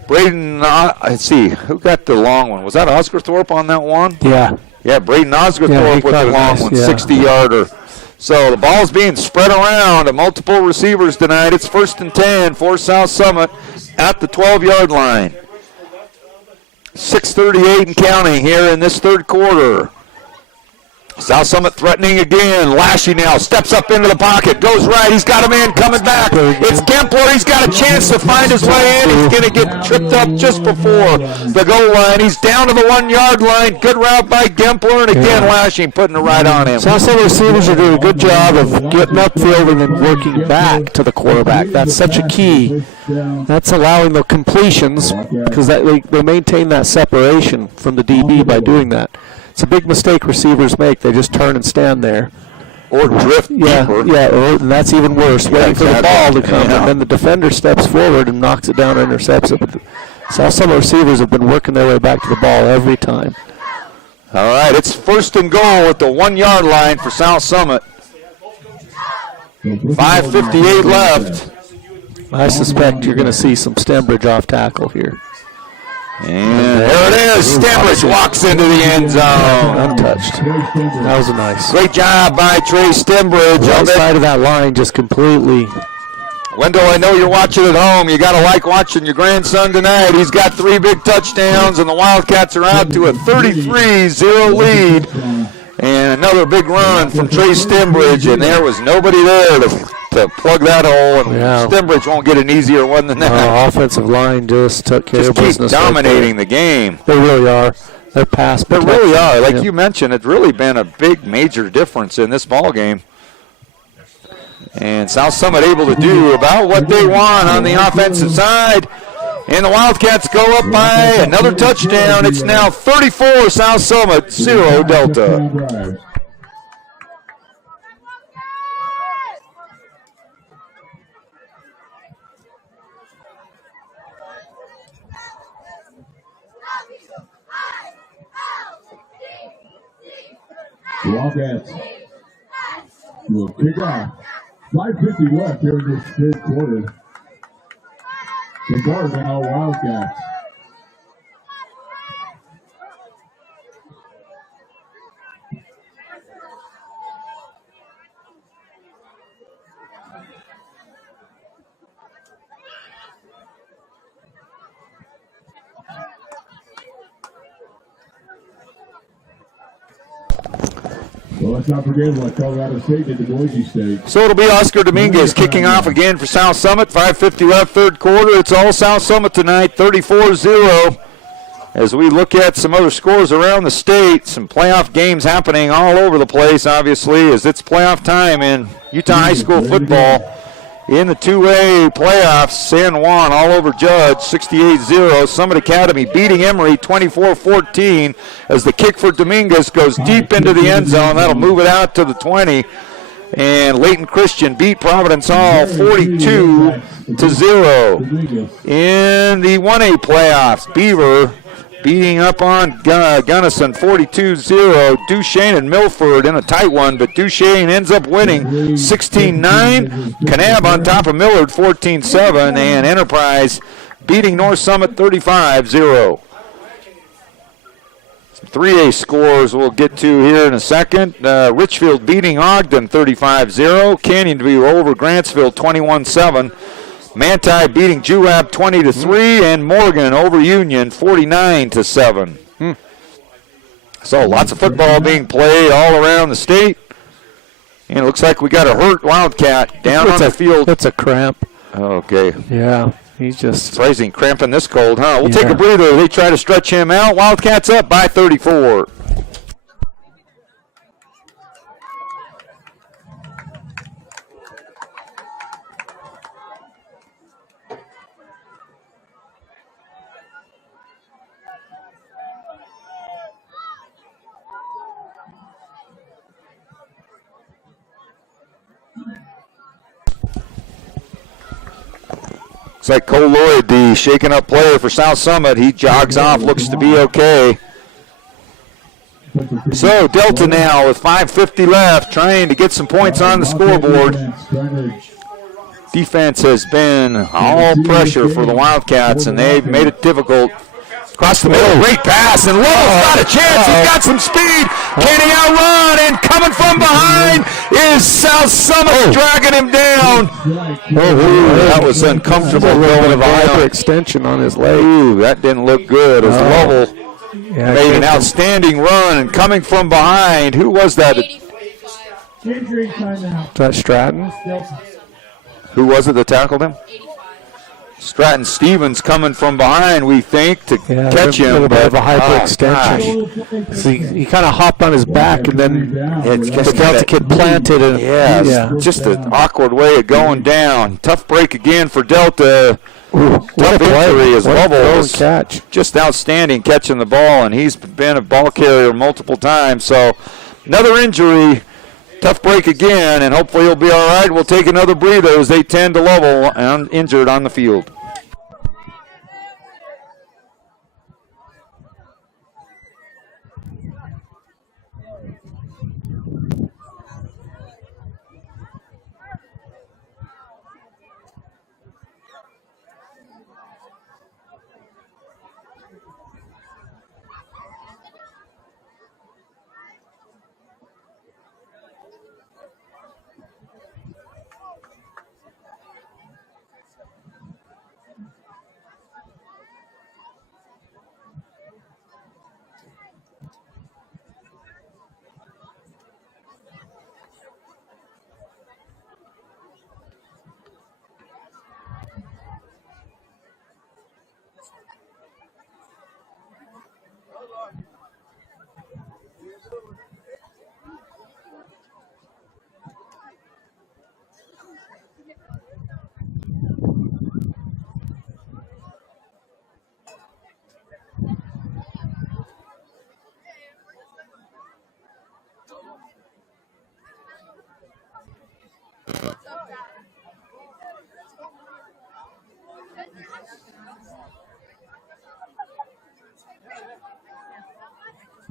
Braden, let's see, who got the long one? Was that Oscarthorpe on that one? Yeah. Yeah, Braden Oscarthorpe with the long one, 60-yarder. So the ball's being spread around to multiple receivers tonight. It's 1st and 10 for South Summit at the 12-yard line. 6:38 and counting here in this third quarter. South Summit threatening again. Lashy now steps up into the pocket, goes right. He's got a man coming back. It's Gempler. He's got a chance to find his way in. He's going to get tripped up just before the goal line. He's down to the 1-yard line. Good route by Gempler, and again Lashy putting it right on him. South Summit receivers are doing a good job of getting upfield and then working back to the quarterback. That's such a key. That's allowing the completions because they maintain that separation from the DB by doing that. It's a big mistake receivers make. They just turn and stand there. Or drift deeper. Yeah, and that's even worse. Waiting for the ball to come, and then the defender steps forward and knocks it down or intercepts it. But South Summit receivers have been working their way back to the ball every time. All right, it's 1st and goal at the 1-yard line for South Summit. 5:58 left. I suspect you're going to see some Stembridge off tackle here. And there it is. Stembridge walks into the end zone. Untouched. That was a nice. Great job by Trey Stembridge. Right side of that line just completely. Wendell, I know you're watching at home. You got to like watching your grandson tonight. He's got 3 big touchdowns, and the Wildcats are out to a 33-0 lead And another big run from Trey Stembridge, and there was nobody there to plug that hole, and Stembridge won't get an easier one than that. Offensive line just took care of business. Keep dominating the game. They really are. They're pass protection. They really are. Like you mentioned, it's really been a big, major difference in this ball game. And South Summit able to do about what they want on the offensive side. And the Wildcats go up by another touchdown. It's now 34 South Summit, 0 Delta. Wildcats will kick off. 5:50 left here in this third quarter. The guard now Wildcats. Well, let's not forget what Colorado State did to Boise State. So it'll be Oscar Dominguez kicking off again for South Summit. 5:50 left, third quarter. It's all South Summit tonight, 34-0. As we look at some other scores around the state, some playoff games happening all over the place, obviously, as it's playoff time in Utah High School football. In the 2A playoffs, San Juan all over Judge, 68-0. Summit Academy beating Emory 24-14 as the kick for Dominguez goes deep into the end zone. That'll move it out to the 20. And Layton Christian beat Providence Hall 42-0. In the 1A playoffs, Beaver beating up on Gunnison 42-0. Duchesne and Milford in a tight one, but Duchesne ends up winning 16-9. Kanab on top of Millard 14-7. And Enterprise beating North Summit 35-0. Some 3A scores we'll get to here in a second. Richfield beating Ogden 35-0. Canyon View over Grantsville 21-7. Manti beating Juab 20-3, and Morgan over Union 49-7. So lots of football being played all around the state. And it looks like we got a hurt Wildcat down on the field. It's a cramp. Okay. Yeah, he's just surprising cramping this cold, huh? We'll take a breather. They try to stretch him out. Wildcats up by 34. Looks like Cole Lloyd, the shaken up player for South Summit. He jogs off, looks to be okay. So Delta now with 5:50 left, trying to get some points on the scoreboard. Defense has been all pressure for the Wildcats, and they've made it difficult. Across the middle, great pass, and Lovell's got a chance. He's got some speed. Can he outrun? And coming from behind is South Summit dragging him down. That was uncomfortable. A little bit of a hyperextension on his leg. Ooh, that didn't look good as Lovell made an outstanding run, and coming from behind, who was that? Injury timeout. Is that Stratton? Who was it that tackled him? Stratton Stevens coming from behind, we think, to catch him. A little bit of a hyperextension. So he kind of hopped on his back, and then the Delta kid planted. And, just an awkward way of going down. Tough break again for Delta. Tough injury as Lovell catch. Just outstanding catching the ball, and he's been a ball carrier multiple times. So another injury. Tough break again, and hopefully he'll be all right. We'll take another breather as they tend to Lovell and injured on the field.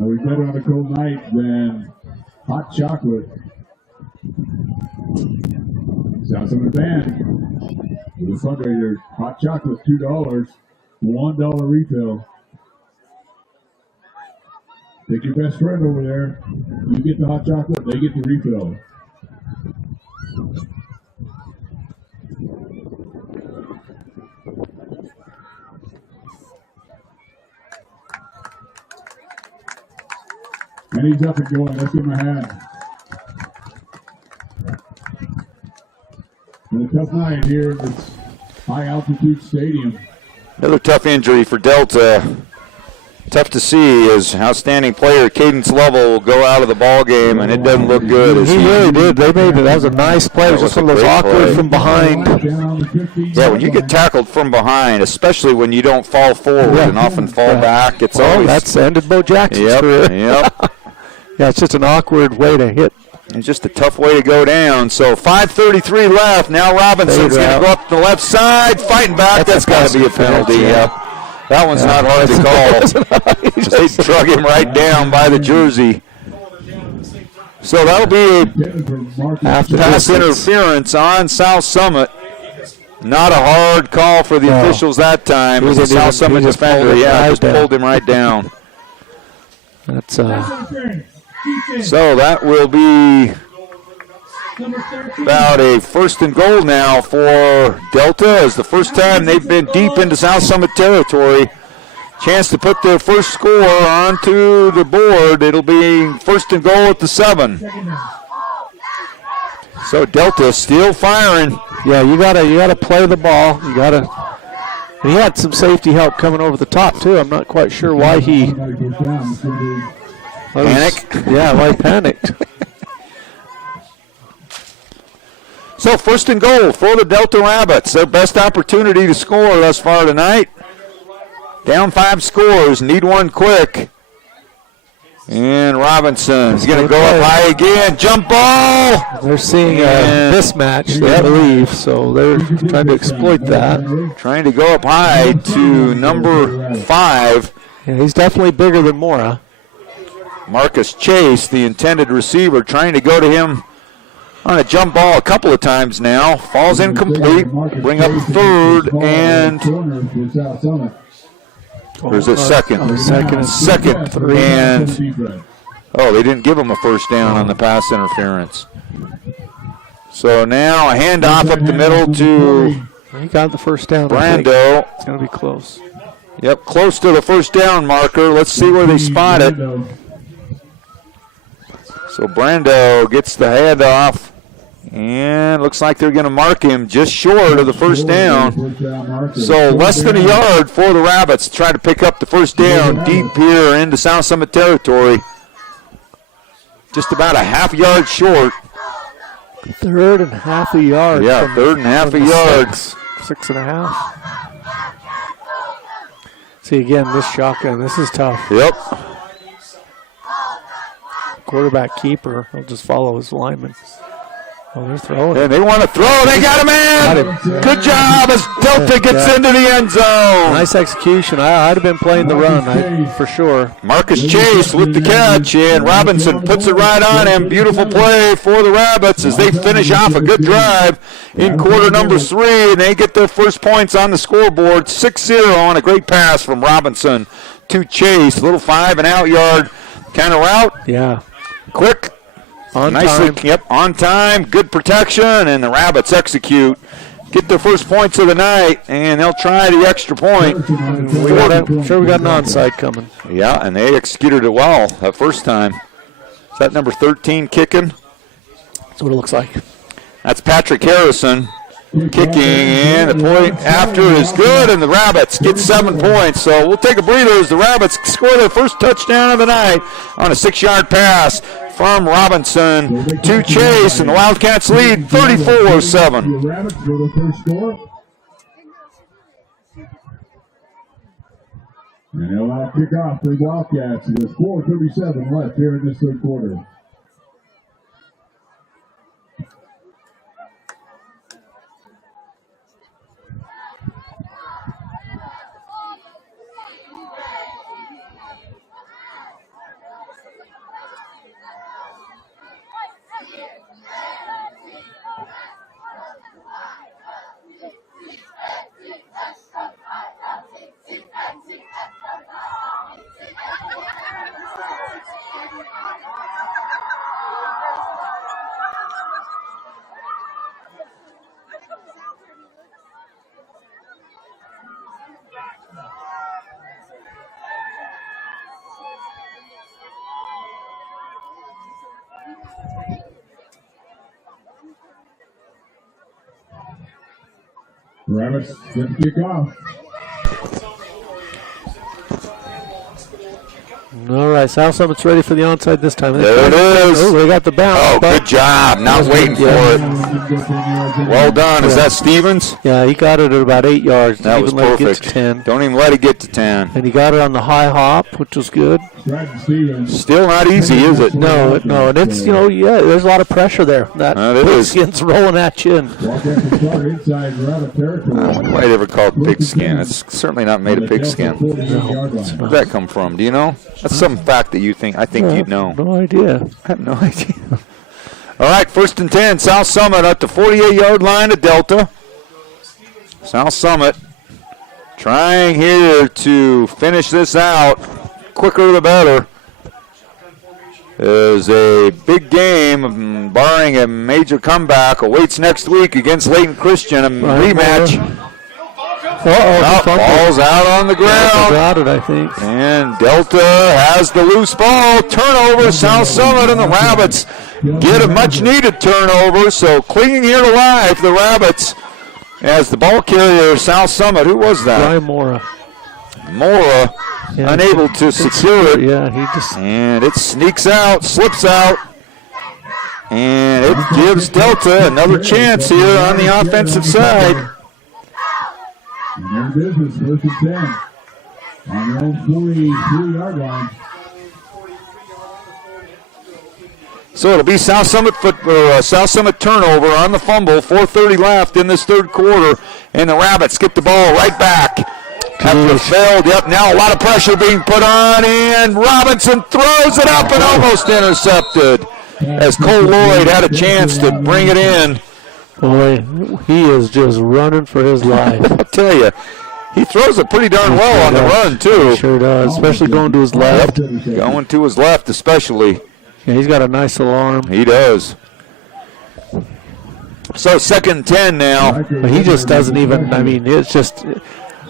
We better on a cold night than hot chocolate. South Summit Band with a fundraiser. Hot chocolate, $2, $1 refill. Take your best friend over there. You get the hot chocolate, they get the refill. And he's up and going. Let's give him a hand. And a tough night here at this high altitude stadium. Another tough injury for Delta. Tough to see as outstanding player Cadence Lovell will go out of the ball game, and it doesn't look good. As he really did. They made it. That was a nice play. It was just one of those awkward play from behind. Yeah, when you get tackled from behind, especially when you don't fall forward and often fall back, it's always. That's ended Bo Jackson's career. Yep. Yeah, it's just an awkward way to hit. It's just a tough way to go down. So 5:33 left. Now Robinson's going to go up the left side, fighting back. That's got to be a penalty. Yep. That one's not hard to call. They drug him right down by the jersey. So that'll be a pass interference on South Summit. Not a hard call for the officials that time. It was a South Summit defender. Yeah, just pulled him right down. That's So that will be about a 1st and goal now for Delta, as the first time they've been deep into South Summit territory. Chance to put their first score onto the board. It'll be 1st and goal at the 7. So Delta still firing. Yeah, you gotta play the ball. You gotta. And he had some safety help coming over the top too. I'm not quite sure why he panicked. Yeah, why he panicked. So 1st and goal for the Delta Rabbits. Their best opportunity to score thus far tonight. Down 5 scores, need one quick. And Robinson's going to go up high again. Jump ball! They're seeing a mismatch, they believe, so they're trying to exploit that. Trying to go up high to number 5. Yeah, he's definitely bigger than Mora. Marcus Chase, the intended receiver, trying to go to him on a jump ball a couple of times now. Falls incomplete. Bring up 3rd and... Or is it 2nd? Second. And, they didn't give him a first down on the pass interference. So now a handoff up the middle to... He got the first down. Brando. It's going to be close. Yep, close to the first down marker. Let's see where they spot it. So Brando gets the handoff. And looks like they're going to mark him just short of the first down. So less than a yard for the Rabbits to try to pick up the first down deep here into South Summit territory. Just about a half yard short. 3rd and half a yard. Yeah, 3rd and half a yard. 6.5. See, again, this shotgun, this is tough. Yep. Quarterback keeper, he'll just follow his lineman. Oh, they're throwing. And they want to throw. They got him in. Good job as Delta gets into the end zone. Nice execution. I'd have been playing the run, for sure. Marcus Chase with the catch, and Robinson puts it right on him. Beautiful play for the Rabbits as they finish off a good drive in quarter number 3, and they get their first points on the scoreboard. 6-0 on a great pass from Robinson to Chase. Little 5-and-out yard kind of route. Yeah. Quick. Time. Yep, on time, good protection, and the Rabbits execute. Get their first points of the night, and they'll try the extra point. I'm sure we got an onside coming. Yeah, and they executed it well that first time. Is that number 13 kicking? That's what it looks like. That's Patrick Harrison kicking, and the point after is good, and the Rabbits get 7 points. So we'll take a breather as the Rabbits score their first touchdown of the night on a 6-yard pass from Robinson to Chase, and the Wildcats lead 34-7. Rabbits for the first score. And they'll now kick off for the Wildcats. There's 4:37 left here in this third quarter. Rabbits get the kick off. All right, South Summit's ready for the onside this time. There it is. Oh, they got the bounce. Oh, good job. Not waiting for it. Well done. Is that Stevens? Yeah, he got it at about 8 yards. That was let it get perfect. to 10. Don't even let it get to 10. And he got it on the high hop, which was good. Still not easy, is it? No. And it's, there's a lot of pressure there. That pigskin's rolling at you. Why ever called pigskin? It's certainly not made of pigskin. Where'd that come from? Do you know? That's some fact that I think you'd know. No idea. I have no idea. All right, 1st and 10. South Summit at the 48-yard line of Delta. South Summit trying here to finish this out. Quicker the better. There's a big game, barring a major comeback, awaits next week against Layton Christian, a rematch. Ball's out on the ground. Got it, I think. And Delta has the loose ball. Turnover, South Summit, and the Rabbits get a much-needed turnover. So clinging here to life, the Rabbits, as the ball carrier, South Summit. Who was that? Brian Mora. Unable to secure it. Yeah, he just. And it sneaks out, slips out. And it gives Delta another chance here on the offensive side. And their business, 1st and 10. On their own 43-yard line. So it'll be South Summit turnover on the fumble. 4:30 left in this third quarter, and the Rabbits get the ball right back. After failed, now a lot of pressure being put on, and Robinson throws it up and almost intercepted as Cole Lloyd had a chance to bring it in. Boy, he is just running for his life. I'll tell you, he throws it pretty darn well on the run, too. He sure does, especially going to his left. Going to his left, especially. Yeah, he's got a nice little arm. He does. So 2nd and 10 now. But he just doesn't even, it's just.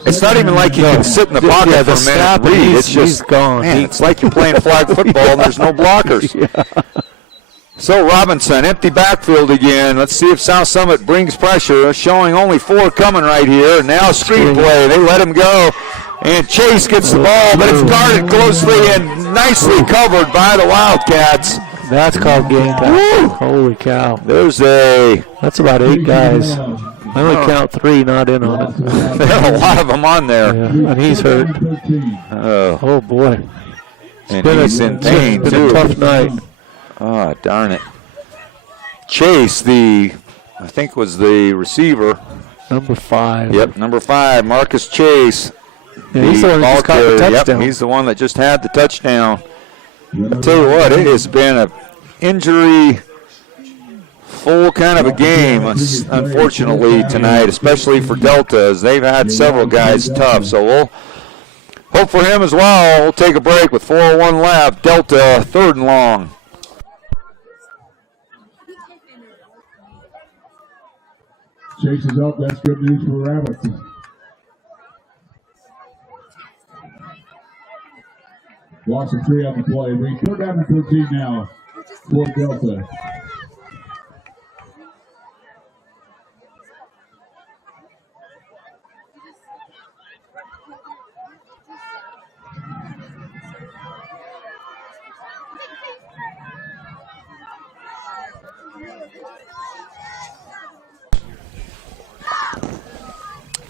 It's not even like you can sit in the pocket for a minute and read. It's just, he's gone. Man, it's like you're playing flag football and there's no blockers. So Robinson, empty backfield again. Let's see if South Summit brings pressure. Showing only 4 coming right here. Now screen play. They let him go. And Chase gets the ball, but it's guarded closely and nicely covered by the Wildcats. That's called Gamecock. Holy cow. That's about 8 guys. I only count 3 not in on it. There are a lot of them on there. Yeah, and he's hurt. Oh, boy. And he's in pain, too. It's been a tough night. Oh, darn it. Chase, I think was the receiver. Number 5. Yep, number 5, Marcus Chase. Yeah, he's the one that just caught the touchdown. Yep, he's the one that just had the touchdown. I'll tell you what, it has been an injury-full kind of a game, unfortunately, tonight, especially for Delta, as they've had several guys tough. So we'll hope for him as well. We'll take a break with 4:01 left. Delta, 3rd and long. Chase is up. That's good news for Rabbits. Loss of 3 on the play. We 3rd down and 13 now for Delta.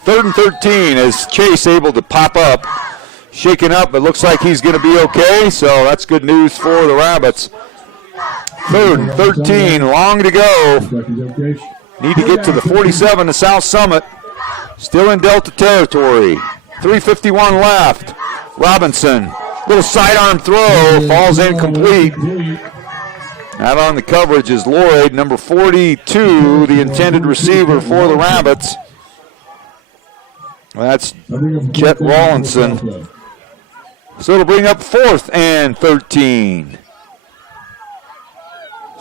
Third and 13 is Chase able to pop up. Shaken up, but looks like he's going to be okay, so that's good news for the Rabbits. 3rd and 13, long to go. Need to get to the 47 to South Summit. Still in Delta territory. 3:51 left. Robinson, little sidearm throw, falls incomplete. Out on the coverage is Lloyd, number 42, the intended receiver for the Rabbits. That's Chet Rawlinson. So it'll bring up 4th and 13.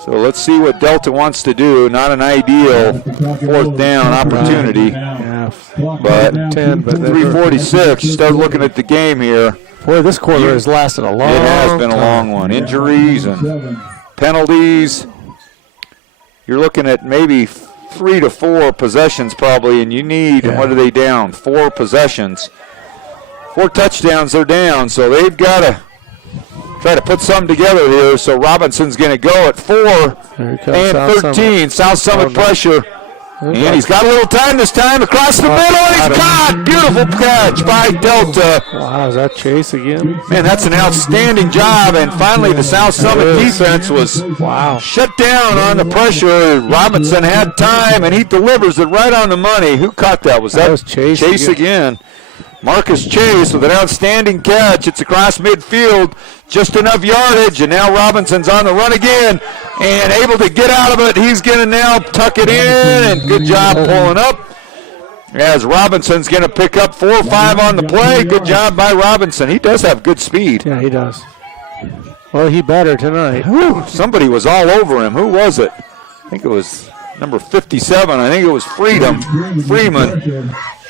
So let's see what Delta wants to do. Not an ideal 4th down opportunity. But 3:46, start looking at the game here. Boy, this quarter has lasted a long time. It has been a long one. Injuries and penalties. You're looking at maybe 3 to 4 possessions probably, and you need, what are they down? 4 possessions. 4 touchdowns they're down, so they've got to try to put something together here. So Robinson's going to go at 4 and 13. South Summit pressure. And he's got a little time this time across the middle, and he's caught. Beautiful catch by Delta. Wow, is that Chase again? Man, that's an outstanding job. And finally, the South Summit defense was shut down on the pressure. Robinson had time, and he delivers it right on the money. Who caught that? Was that Chase again? Marcus Chase with an outstanding catch. It's across midfield, just enough yardage, and now Robinson's on the run again and able to get out of it. He's going to now tuck it in, and good job pulling up. As Robinson's going to pick up 4 or 5 on the play. Good job by Robinson. He does have good speed. Yeah, he does. Well, he better tonight. Whew, somebody was all over him. Who was it? I think it was number 57. I think it was Freeman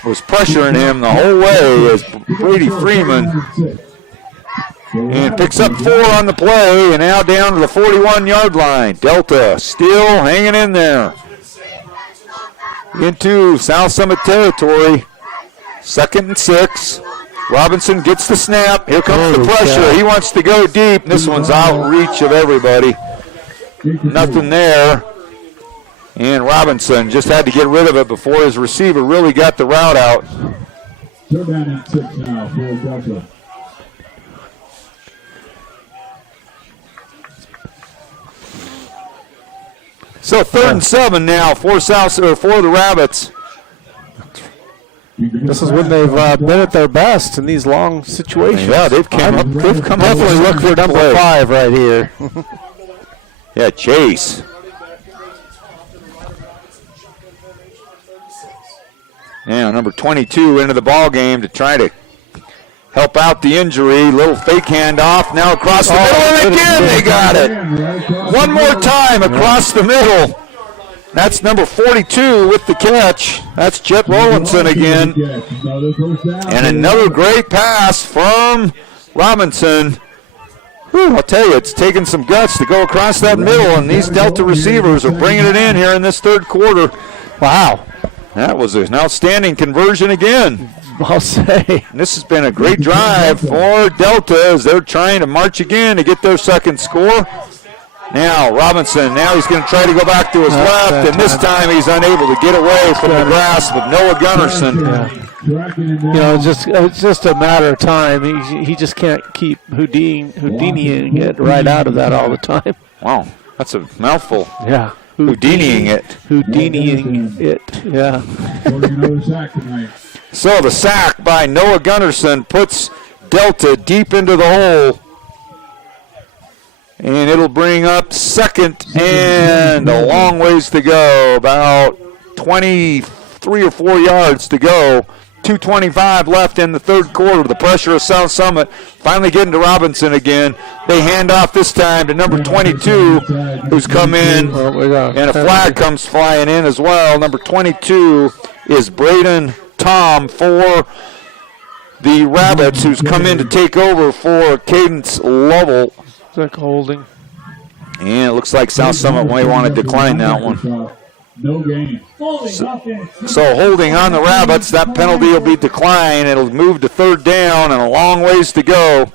was pressuring him the whole way as Brady Freeman. And picks up 4 on the play, and now down to the 41-yard line. Delta still hanging in there. Into South Summit territory. 2nd and 6. Robinson gets the snap. Here comes the pressure. He wants to go deep. This one's out of reach of everybody. Nothing there. And Robinson just had to get rid of it before his receiver really got the route out. They're down in 6 now for Delta. So 3rd and 7 now for the Rabbits. This is when they've been at their best in these long situations. Yeah, they've come up. Definitely look for number 5 right here. Yeah, Chase. Now number 22 into the ball game to try to help out the injury. Little fake handoff now across the middle, and again they got it. One more time across the middle. That's number 42 with the catch. That's Jet Rowlandson again. And another great pass from Robinson. Whew, I'll tell you, it's taken some guts to go across that middle, and these Delta receivers are bringing it in here in this 3rd quarter. Wow. That was an outstanding conversion again. I'll say. And this has been a great drive for Delta as they're trying to march again to get their 2nd score. Now Robinson, now he's going to try to go back to his left, and this time he's unable to get away from the grasp of Noah Gunnarsson. Yeah. It's just a matter of time. He just can't keep Houdiniing it right out of that all the time. Wow, that's a mouthful. Yeah. Houdiniing it. Houdiniing it, yeah. So the sack by Noah Gunnarsson puts Delta deep into the hole. And it'll bring up 2nd and a long ways to go. About 23 or 4 yards to go. 2:25 left in the 3rd quarter. The pressure of South Summit finally getting to Robinson again. They hand off this time to number 22, who's come in, and a flag comes flying in as well. Number 22 is Braden Tom for the Rabbits, who's come in to take over for Cadence Lovell. Is that holding? And it looks like South Summit may want to decline that one. No gain. So holding on the Rabbits, that penalty will be declined. It'll move to 3rd down and a long ways to go.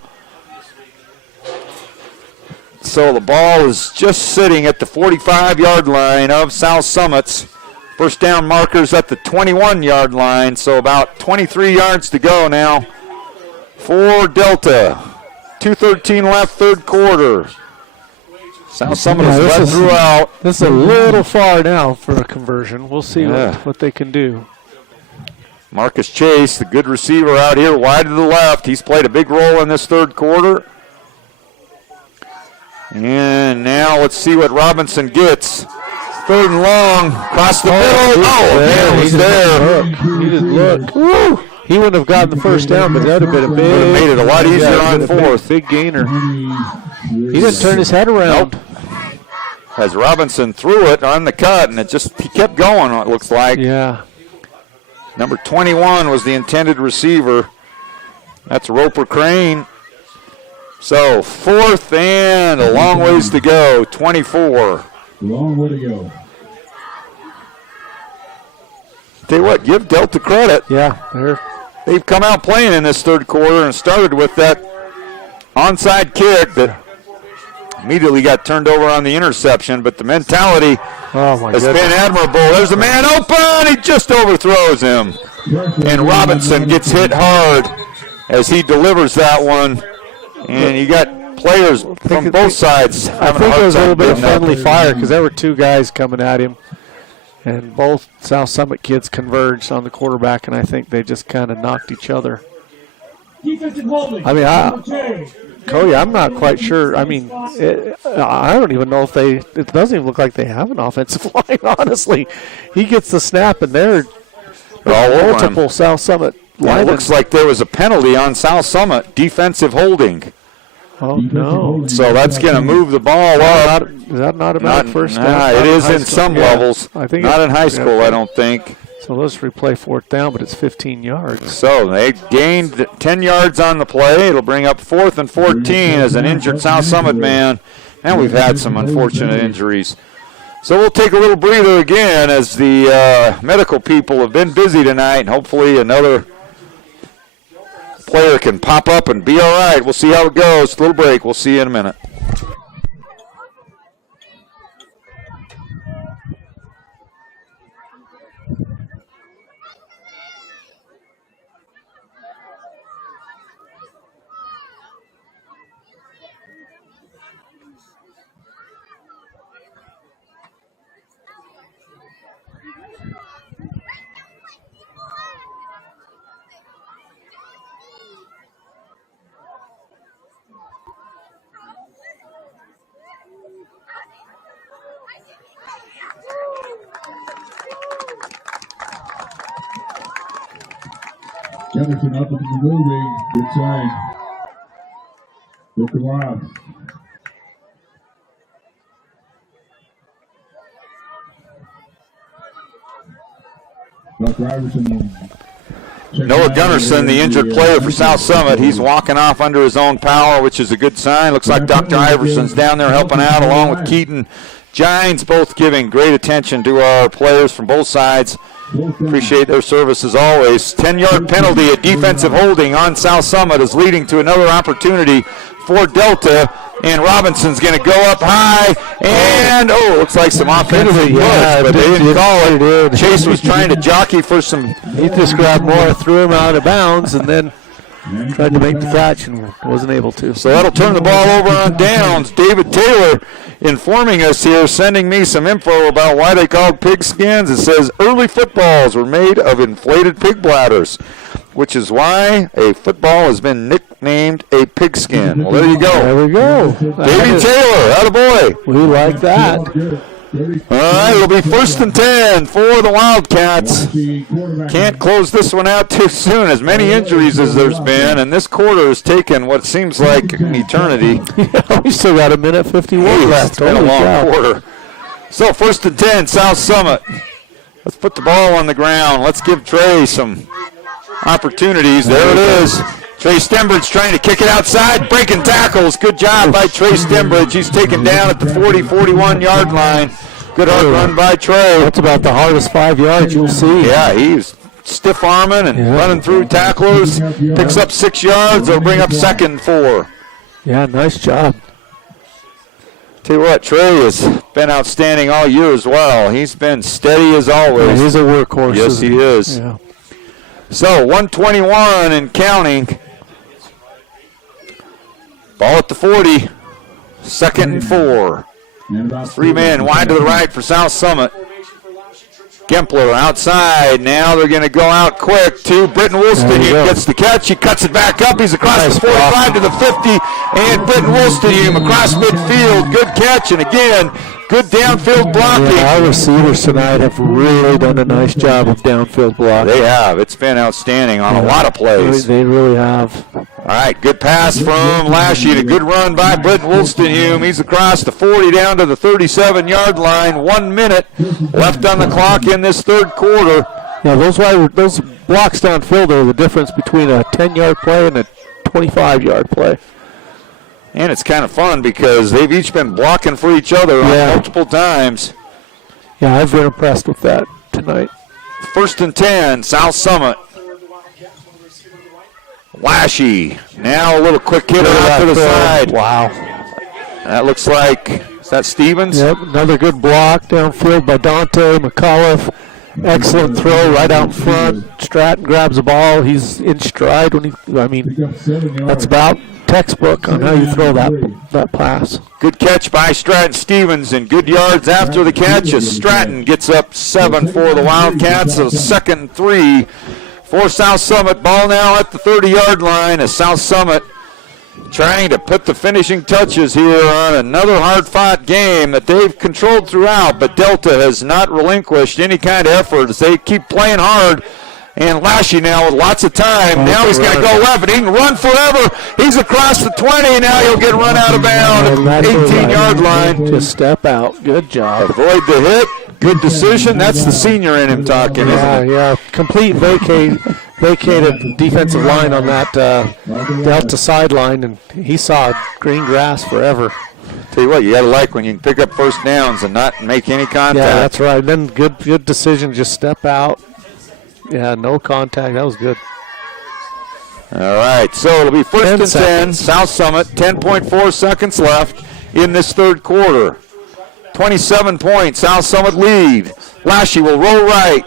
So the ball is just sitting at the 45-yard line of South Summit's. First down markers at the 21-yard line, so about 23 yards to go now for Delta. 2:13 left, 3rd quarter. South Summit has led throughout. This is a little far now for a conversion. We'll see what they can do. Marcus Chase, the good receiver out here wide to the left. He's played a big role in this 3rd quarter. And now let's see what Robinson gets. 3rd and long, across the middle. Oh, he's there. He didn't look. Woo! He wouldn't have gotten the 1st down, but that would have been a big. Would have made it a lot easier on 4th. Big gainer. He didn't turn his head around. Nope. As Robinson threw it on the cut, and he kept going, it looks like. Yeah. Number 21 was the intended receiver. That's Roper Crane. So 4th and a long ways to go, 24. Long way to go. Tell you what, give Delta credit. Yeah, They've come out playing in this third quarter and started with that onside kick that immediately got turned over on the interception, but the mentality has been admirable. There's a man open. He just overthrows him. And Robinson gets hit hard as he delivers that one. And you got players from both sides. I think there was a little bit of friendly fire because there were two guys coming at him. And both South Summit kids converged on the quarterback, and I think they just kind of knocked each other. I mean, Cody, I'm not quite sure. I mean, I don't even know if it doesn't even look like they have an offensive line, honestly. He gets the snap, and they're all multiple South Summit linemen. It looks like there was a penalty on South Summit, defensive holding. Oh, no. So that's going to move the ball up. Is that not about first down? It is in some levels. I think not in high school, I don't think. So let's replay fourth down, but it's 15 yards. So they gained 10 yards on the play. It'll bring up 4th and 14 as an injured South Summit man. And we've had some unfortunate injuries. So we'll take a little breather again as the medical people have been busy tonight. And hopefully another player can pop up and be all right. We'll see how it goes. Little break. We'll see you in a minute. Jefferson up into the moving. Good sign. Look around. Noah Gunnarsson, the injured player for South Summit, he's walking off under his own power, which is a good sign. Looks like Dr. Iverson's down there helping out along with Keaton Gines, both giving great attention to our players from both sides. Appreciate their service as always. 10-yard penalty, a defensive holding on South Summit is leading to another opportunity for Delta. And Robinson's going to go up high, and looks like some offensive push, but they didn't call it. Chase was trying to jockey for some. He just grabbed more, threw him out of bounds, and then tried to make the catch and wasn't able to. So that'll turn the ball over on downs. David Taylor informing us here, sending me some info about why they called pigskins. It says early footballs were made of inflated pig bladders, which is why a football has been nicknamed a pigskin. Well, there you go. There we go. Davey Taylor, attaboy. We like that. All right, it'll be 1st and 10 for the Wildcats. Can't close this one out too soon. As many injuries as there's been, and this quarter has taken what seems like an eternity. We still got a minute 51 left. It's been a long quarter. So 1st and 10, South Summit. Let's put the ball on the ground. Let's give Trey some opportunities. There it is. Trey Stembridge trying to kick it outside, breaking tackles. Good job by Trey Stembridge. He's taken down at the 40-41-yard line. Good hard run by Trey. That's about the hardest 5 yards you'll see. Yeah, he's stiff-arming and running through tacklers. Picks up 6 yards. They'll bring up 2nd and 4. Yeah, nice job. Tell you what, Trey has been outstanding all year as well. He's been steady as always. Yeah, he's a workhorse. Yes, he is. Yeah. So 1:21 and counting. Ball at the 40. 2nd and 4. 3 men wide to the right for South Summit. Gempler outside. Now they're going to go out quick to Britton Woolston. He gets the catch. He cuts it back up. He's across the 45 to the 50. And Britton Woolston across midfield. Good catch. And again, good downfield blocking. Yeah, our receivers tonight have really done a nice job of downfield blocking. They have. It's been outstanding on a lot of plays. They really have. All right, good pass from Lashy. A good run by Britton Woolston. He's across the 40 down to the 37-yard line. 1 minute left on the clock in this third quarter. Yeah, those blocks downfield are the difference between a 10-yard play and a 25-yard play. And it's kind of fun because they've each been blocking for each other multiple times. Yeah, I've been impressed with that tonight. First and 10, South Summit. Lashy. Now a little quick hitter out to the side. Wow. That looks like, is that Stevens? Yep, another good block downfield by Dante McAuliffe. Excellent throw right out front. Stratton grabs the ball. He's in stride when that's about textbook on how you throw that pass. Good catch by Stratton Stevens and good yards after the catch as Stratton gets up 7 for the Wildcats. So 2nd and 3 for South Summit. Ball now at the 30-yard line as South Summit trying to put the finishing touches here on another hard-fought game that they've controlled throughout, but Delta has not relinquished any kind of effort as they keep playing hard. And Lashy now with lots of time. Now he's got to go left, and he can run forever. He's across the 20. Now he'll get run out of bounds at the 18-yard line. Just step out. Good job. Avoid the hit. Good decision. That's the senior in him talking, isn't it? Yeah. Complete vacated defensive line on that Delta sideline, and he saw green grass forever. Tell you what, you got to like when you can pick up first downs and not make any contact. Yeah, that's right. Then good decision. Just step out. Yeah, no contact. That was good. All right, so it'll be first and 10, South Summit, 10.4 seconds left in this third quarter. 27 points, South Summit lead. Lashy will roll right.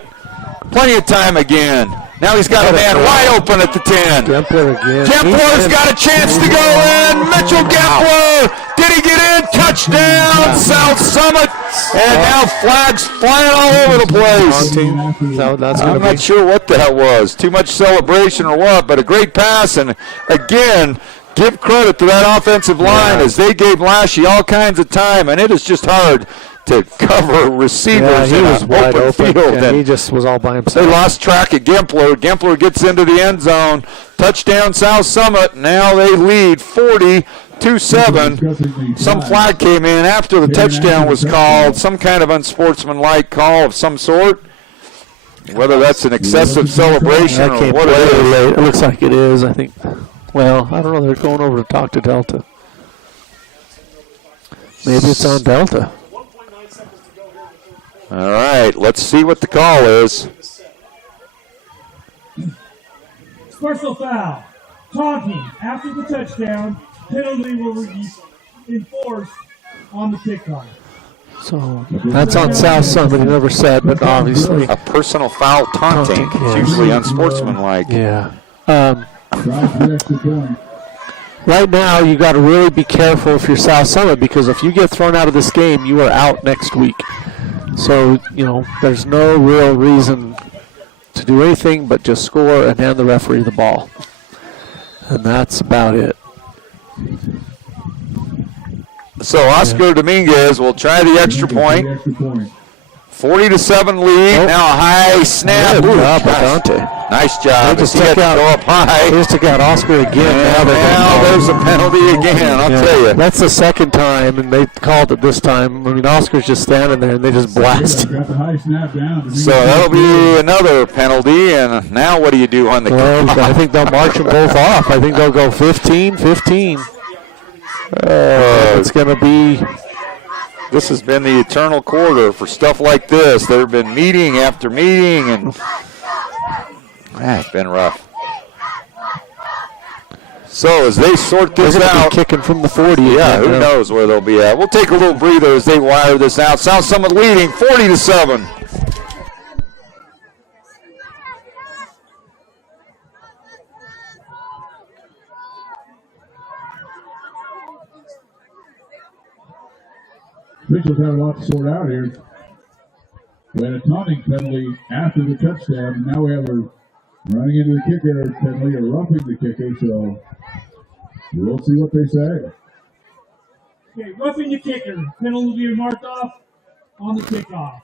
Plenty of time again. Now he's got a man wide open at the 10. Gempler again. Gempler's got a chance to go in. Mitchell Gempler. Did he get in? Touchdown, South Summit. And now flags flying all over the place. I'm not sure what that was. Too much celebration or what, but a great pass. And again, give credit to that offensive line as they gave Lashy all kinds of time. And it is just hard to cover receivers in an open field. And he just was all by himself. They lost track of Gempler. Gempler gets into the end zone. Touchdown, South Summit. Now they lead 40-7. Some flag came in after the touchdown was called. Some kind of unsportsmanlike call of some sort. Whether that's an excessive celebration or what it is. It looks like it is, I think. Well, I don't know. They're going over to talk to Delta. Maybe it's on Delta. All right, let's see what the call is. Personal foul. Taunting after the touchdown. Penalty will be enforced on the kickoff. So that's on South Summit. He never said, but obviously. A personal foul taunting. It's usually unsportsmanlike. Yeah. Right now, you got to really be careful if you're South Summit, because if you get thrown out of this game, you are out next week. So, there's no real reason to do anything but just score and hand the referee the ball. And that's about it. So Oscar Dominguez will try the extra point. 40-7 lead. Now a high snap. Good job by Dante. Nice job. He just took out, go up high. He just took out Oscar again. Now there's a penalty again, I'll tell you. That's the second time, and they called it this time. I mean, Oscar's just standing there, and they just blast. So that'll be another penalty, and now what do you do on the kickoff? I think they'll march them both off. I think they'll go 15-15. It's going to be... This has been the eternal quarter for stuff like this. There have been meeting after meeting, and it's been rough. So as they sort this out, kicking from the 40. Yeah, who knows where they'll be at. We'll take a little breather as they wire this out. South Summit leading 40-7. Officials have a lot to sort out here. We had a taunting penalty after the touchdown, and now we have a running into the kicker penalty, or roughing the kicker, so we'll see what they say. Okay, roughing the kicker. Penalty will be marked off on the kickoff.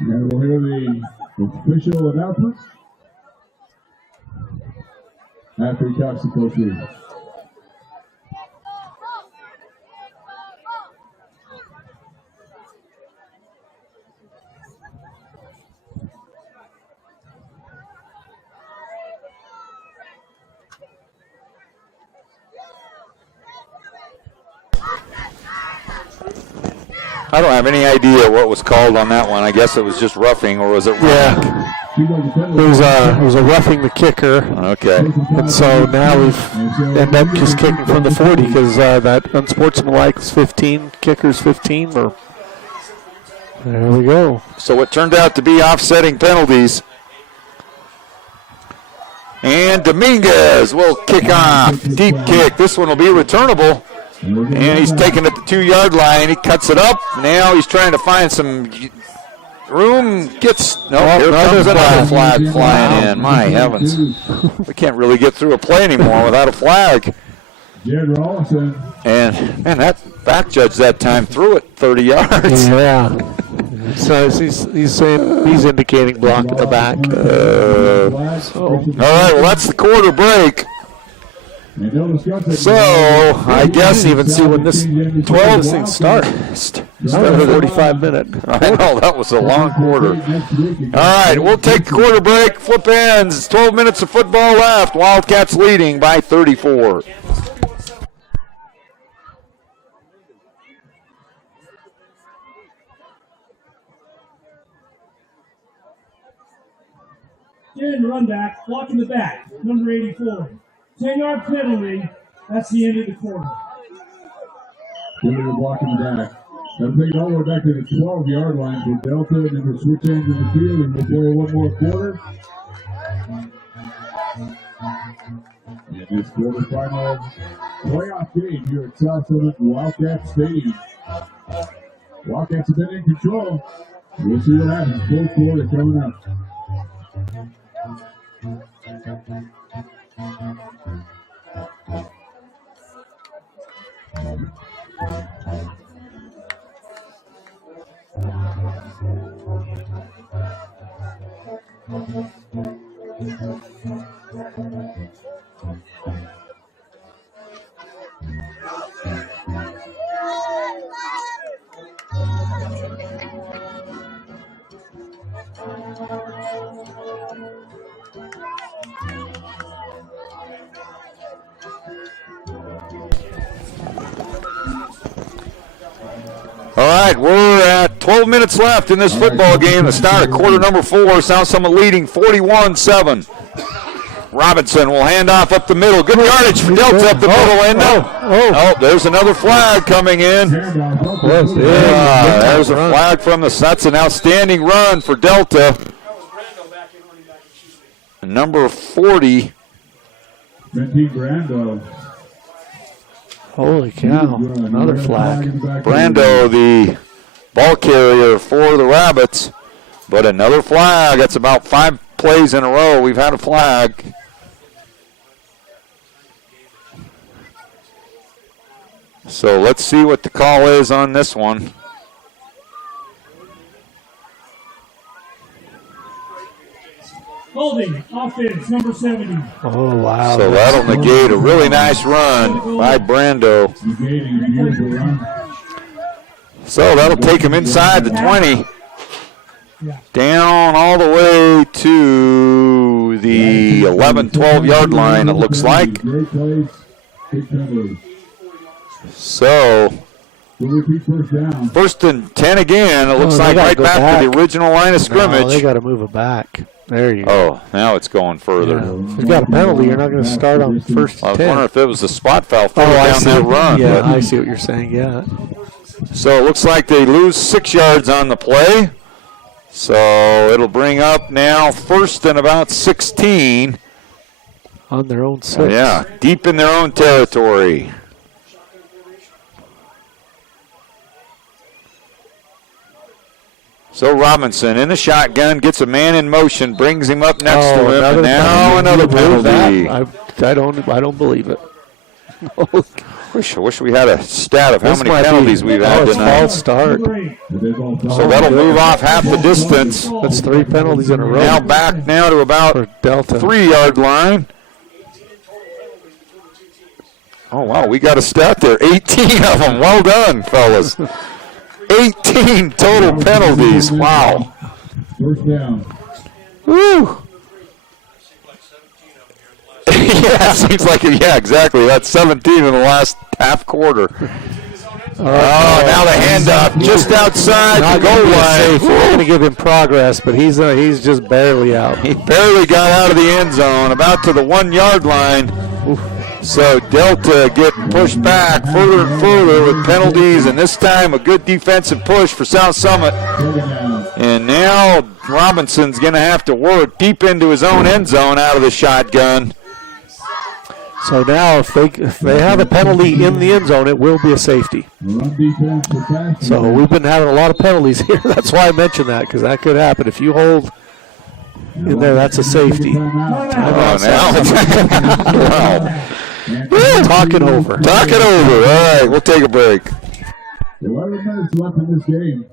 And we'll hear the official announcement after he talks to Coach Reed. I don't have any idea what was called on that one. I guess it was just roughing, or was it running? Yeah. It was a roughing the kicker. Okay. And so now we've ended up just kicking from the 40 because that unsportsmanlike was 15, kicker's 15. Or there we go. So it turned out to be offsetting penalties. And Dominguez will kick off. Deep kick. This one will be returnable. And he's taking it to the 2-yard line. He cuts it up. Now he's trying to find some room. Here comes another flag flying in. My heavens. We can't really get through a play anymore without a flag. And, man, that back judge that time threw it 30 yards. Yeah. So he's saying he's indicating block at the back. All right, well, that's the quarter break. So, I guess even see when this 12 thing started. Started 45 minute. I know, that was a long quarter. All right, we'll take a quarter break. Flip ends. 12 minutes of football left. Wildcats leading by 34. In run back, block in the back, number 84. 10-yard penalty. That's the end of the quarter. They're blocking back. They'll take it all the way back to the 12-yard line for Delta, and then we'll switch ends in the field, and we'll play one more quarter. In this quarterfinal playoff game here at South Summit Wildcat Stadium. Wildcats have been in control. We'll see what happens. Fourth quarter coming up. All right, we're at 12 minutes left in this football game. The start of quarter number 4. South Summit leading 41-7. Robinson will hand off up the middle. Good yardage for Delta up the middle end. Oh, there's another flag coming in. There's a flag from the That's an outstanding run for Delta. Number 40. Holy cow, another flag. Brando, the ball carrier for the Rabbits, but another flag. That's about 5 plays in a row we've had a flag. So let's see what the call is on this one. Holding, offense, number 70. Oh, wow. So that'll negate a really nice run by Brando. So that'll take him inside the 20. Down all the way to the 11, 12-yard line, it looks like. So, first and 10 again. It looks like right back to the original line of scrimmage. No, they got to move it back. There you go. Oh, now it's going further. Yeah. If you've got a penalty, you're not going to start on first I was 10. wondering if it was a spot foul down that run. Yeah, I see what you're saying, yeah. So it looks like they lose 6 yards on the play. So it'll bring up now first and about 16. On their own 6. Yeah, deep in their own territory. So Robinson in the shotgun, gets a man in motion, brings him up next to him, and now another penalty. I don't believe it. Wish we had a stat of how many penalties we've had it's tonight. false start. So that'll move off half the distance. That's 3 penalties in a row. Now back now to about for Delta. 3-yard line. Oh, wow, we got a stat there. 18 of them. Well done, fellas. 18 total penalties. Wow. First down. Woo. Yeah, seems like it. Yeah, exactly. That's 17 in the last half quarter. Now the handoff just outside the goal line. We're going to give him progress, but he's just barely out. He barely got out of the end zone, about to the 1-yard line. So Delta get pushed back further and further with penalties, and this time a good defensive push for South Summit. And now Robinson's going to have to work deep into his own end zone out of the shotgun. So now if they have a penalty in the end zone, it will be a safety. So we've been having a lot of penalties here. That's why I mentioned that, because that could happen. If you hold in there, that's a safety. Wow. Talk it over. Talk it over. All right, we'll take a break. 11 minutes left in this game.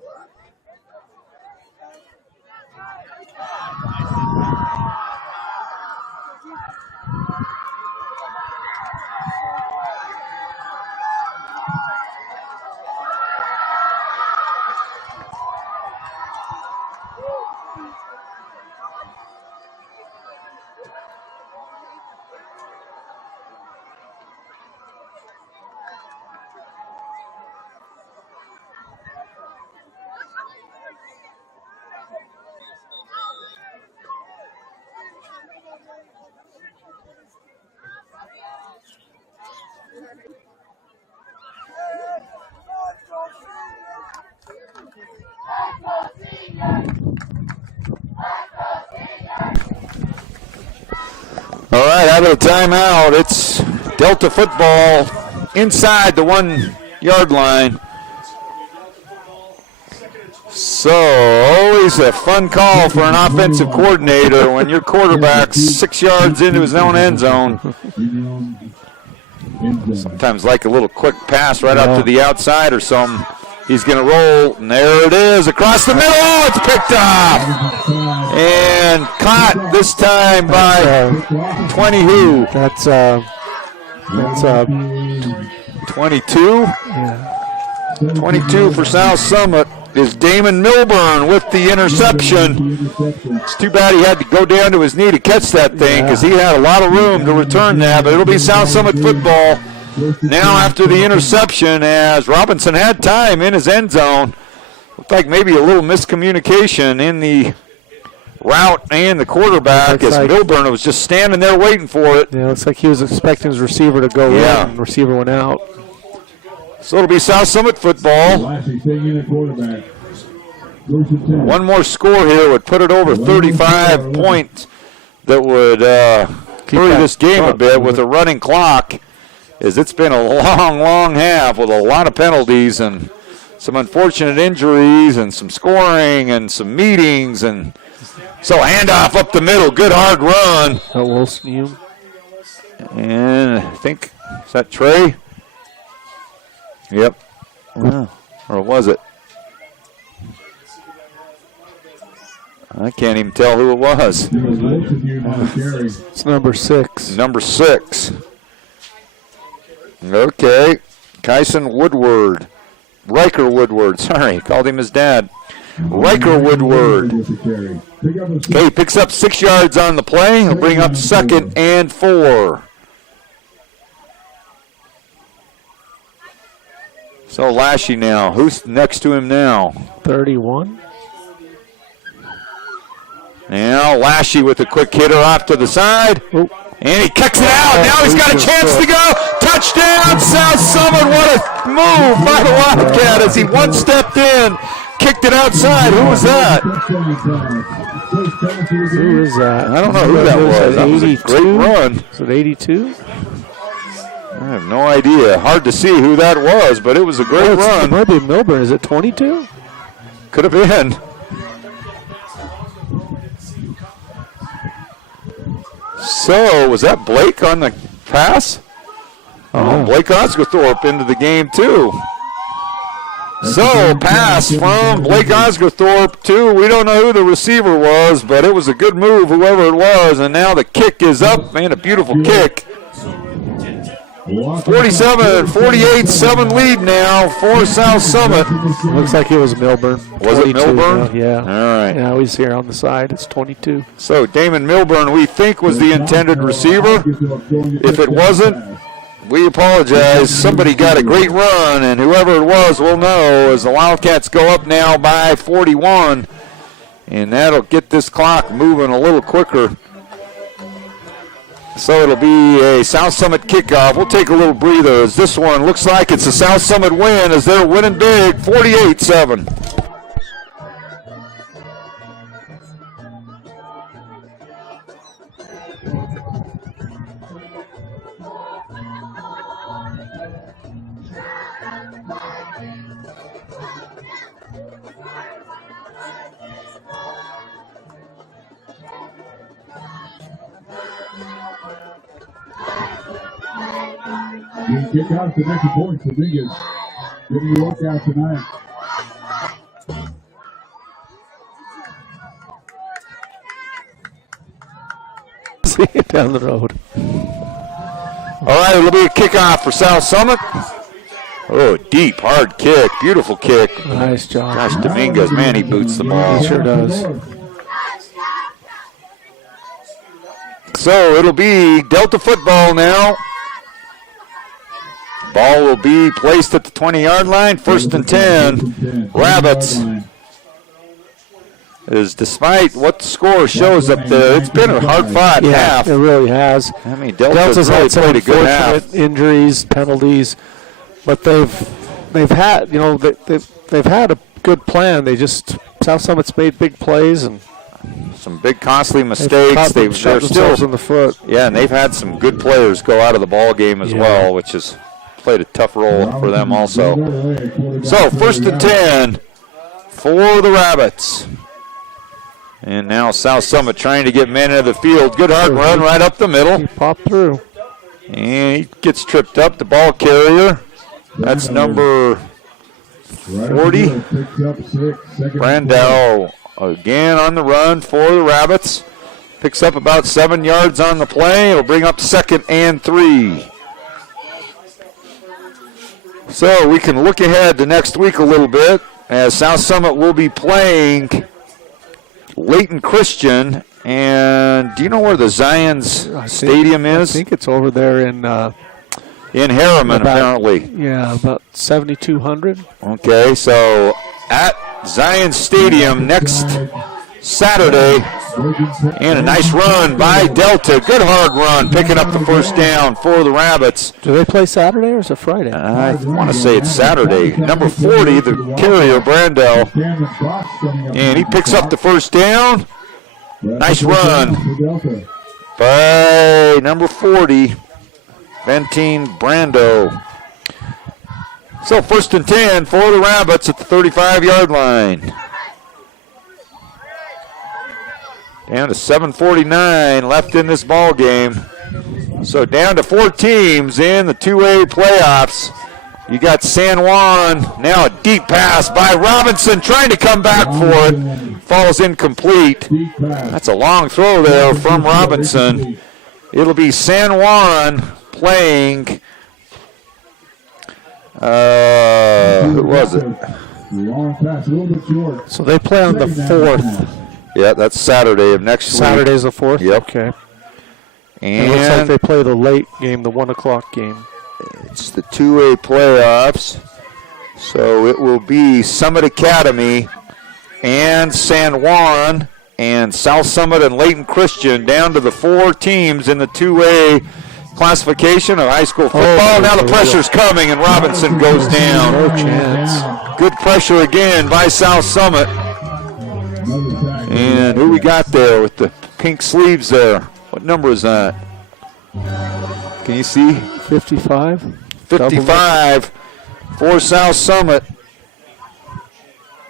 All right, out of the timeout, it's Delta football inside the 1-yard line. So, always a fun call for an offensive coordinator when your quarterback's 6 yards into his own end zone. Sometimes like a little quick pass right out to the outside or something. He's going to roll, and there it is, across the middle. Oh, it's picked up. And caught this time by 20 who? That's 22? Yeah. 22 for South Summit is Damon Milburn with the interception. It's too bad he had to go down to his knee to catch that thing because he had a lot of room to return that, but it'll be South Summit football now after the interception as Robinson had time in his end zone. Looked like maybe a little miscommunication in the route and the quarterback as Milburn was just standing there waiting for it. Yeah, looks like he was expecting his receiver to go in and the receiver went out. So it'll be South Summit football. One more score here would put it over 35 points that would hurry this game a bit with a running clock, as it's been a long, long half with a lot of penalties and some unfortunate injuries and some scoring and some meetings. And so handoff up the middle, good hard run. Wilson. And I think, is that Trey? Yep. Or was it? I can't even tell who it was. It's number 6. Number 6. Okay. Kyson Woodward. Riker Woodward. Sorry, called him his dad. Riker Woodward. Okay, picks up 6 yards on the play. He'll bring up 2nd and 4. So Lashy now. Who's next to him now? 31. Now Lashy with a quick hitter off to the side. Oh. And he kicks it out. Now he's got a chance to go. Touchdown, South Summit. What a move by the Wildcat as he one-stepped in. Kicked it outside. Who was that? Who is that? I don't know who that was. That was a great run. Is it 82? I have no idea. Hard to see who that was, but it was a great run. It might be Milburn. Is it 22? Could have been. So, was that Blake on the pass? Blake Osgothorpe into the game, too. So, pass from Blake Osgothorpe to, we don't know who the receiver was, but it was a good move, whoever it was, and now the kick is up. Man, a beautiful kick. 47-48-7 lead now for South Summit. Looks like it was Milburn. Was it Milburn? Yeah. All right. Now he's here on the side. It's 22. So Damon Milburn, we think, was the intended receiver. If it wasn't, we apologize. Somebody got a great run, and whoever it was will know as the Wildcats go up now by 41. And that'll get this clock moving a little quicker. So it'll be a South Summit kickoff. We'll take a little breather as this one looks like it's a South Summit win as they're winning big, 48-7. You kick out the next points. Dominguez getting the workout tonight. See it down the road. All right, it'll be a kickoff for South Summit. Oh, deep, hard kick. Beautiful kick. Nice job. Gosh, Dominguez, man, he boots the ball. He sure does. So it'll be Delta football now. Ball will be placed at the 20-yard line. 1st and 10. Rabbits. Is despite what the score shows up there, it's been a hard-fought half. It really has. I mean, Delta's had really some played a good half. unfortunate injuries, penalties, but they've had they've had a good plan. South Summit's made big plays and some big costly mistakes. They're still in the foot. Yeah, and they've had some good players go out of the ball game as well, which has played a tough role for them also. So 1st and 10 for the Rabbits. And now South Summit trying to get men into the field. Good hard run right up the middle. He popped through. And he gets tripped up, the ball carrier. That's number 40. Brandel again on the run for the Rabbits. Picks up about 7 yards on the play. It'll bring up 2nd and 3. So we can look ahead to next week a little bit as South Summit will be playing Layton Christian. And do you know where the Zions Stadium is? I think it's over there in Harriman, apparently. Yeah, about 7,200. Okay, so at Zion Stadium next Saturday. And a nice run by Delta. Good hard run, picking up the 1st down for the Rabbits. Do they play Saturday or is it Friday? I want to say it's Saturday. Number 40, the carrier, Brandel. And he picks up the 1st down. Nice run by number 40, Bentine Brando. So 1st and 10 for the Rabbits at the 35-yard line. Down to 7:49 left in this ball game. So down to 4 teams in the 2A playoffs. You got San Juan, now a deep pass by Robinson, trying to come back for it. Falls incomplete. That's a long throw there from Robinson. It'll be San Juan playing, who was it? So they play on the 4th. Yeah, that's Saturday of next week. Saturday's the 4th? Yep. Okay. And it looks like they play the late game, the 1 o'clock game. It's the 2A playoffs. So it will be Summit Academy and San Juan and South Summit and Layton Christian down to the 4 teams in the 2A classification of high school football. Now the pressure's coming and Robinson goes down. No chance. Good pressure again by South Summit. And who we got there with the pink sleeves there? What number is that? Can you see? 55. 55 for South Summit.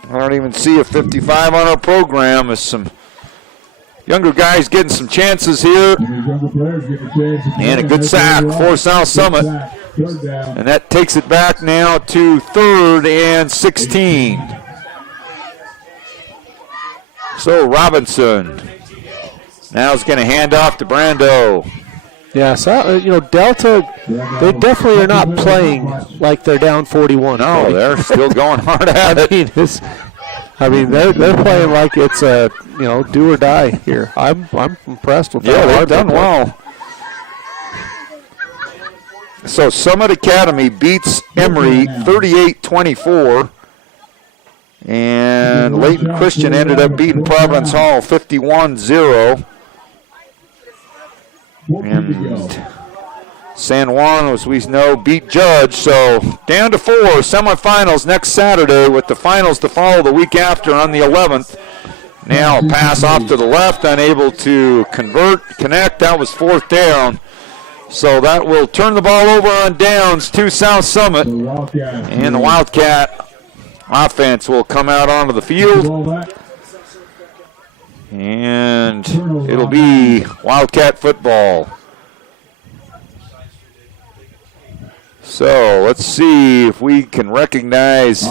I don't even see a 55 on our program. As some younger guys getting some chances here. And a good sack for South Summit. Third down. And that takes it back now to 3rd and 16. So Robinson now is going to hand off to Brando. Yeah, so, Delta, they definitely are not playing like they're down 41. No, they're still going hard at it. They're playing like it's a, do or die here. I'm impressed with that. Yeah, they've done well. So Summit Academy beats Emory 38-24. And Leighton Christian ended up beating Providence Hall 51-0. And San Juan, as we know, beat Judge. So down to 4 semifinals next Saturday, with the finals to follow the week after on the 11th. Now a pass off to the left, unable to connect. That was 4th down. So that will turn the ball over on downs to South Summit. And the Wildcat offense will come out onto the field. And it'll be Wildcat football. So let's see if we can recognize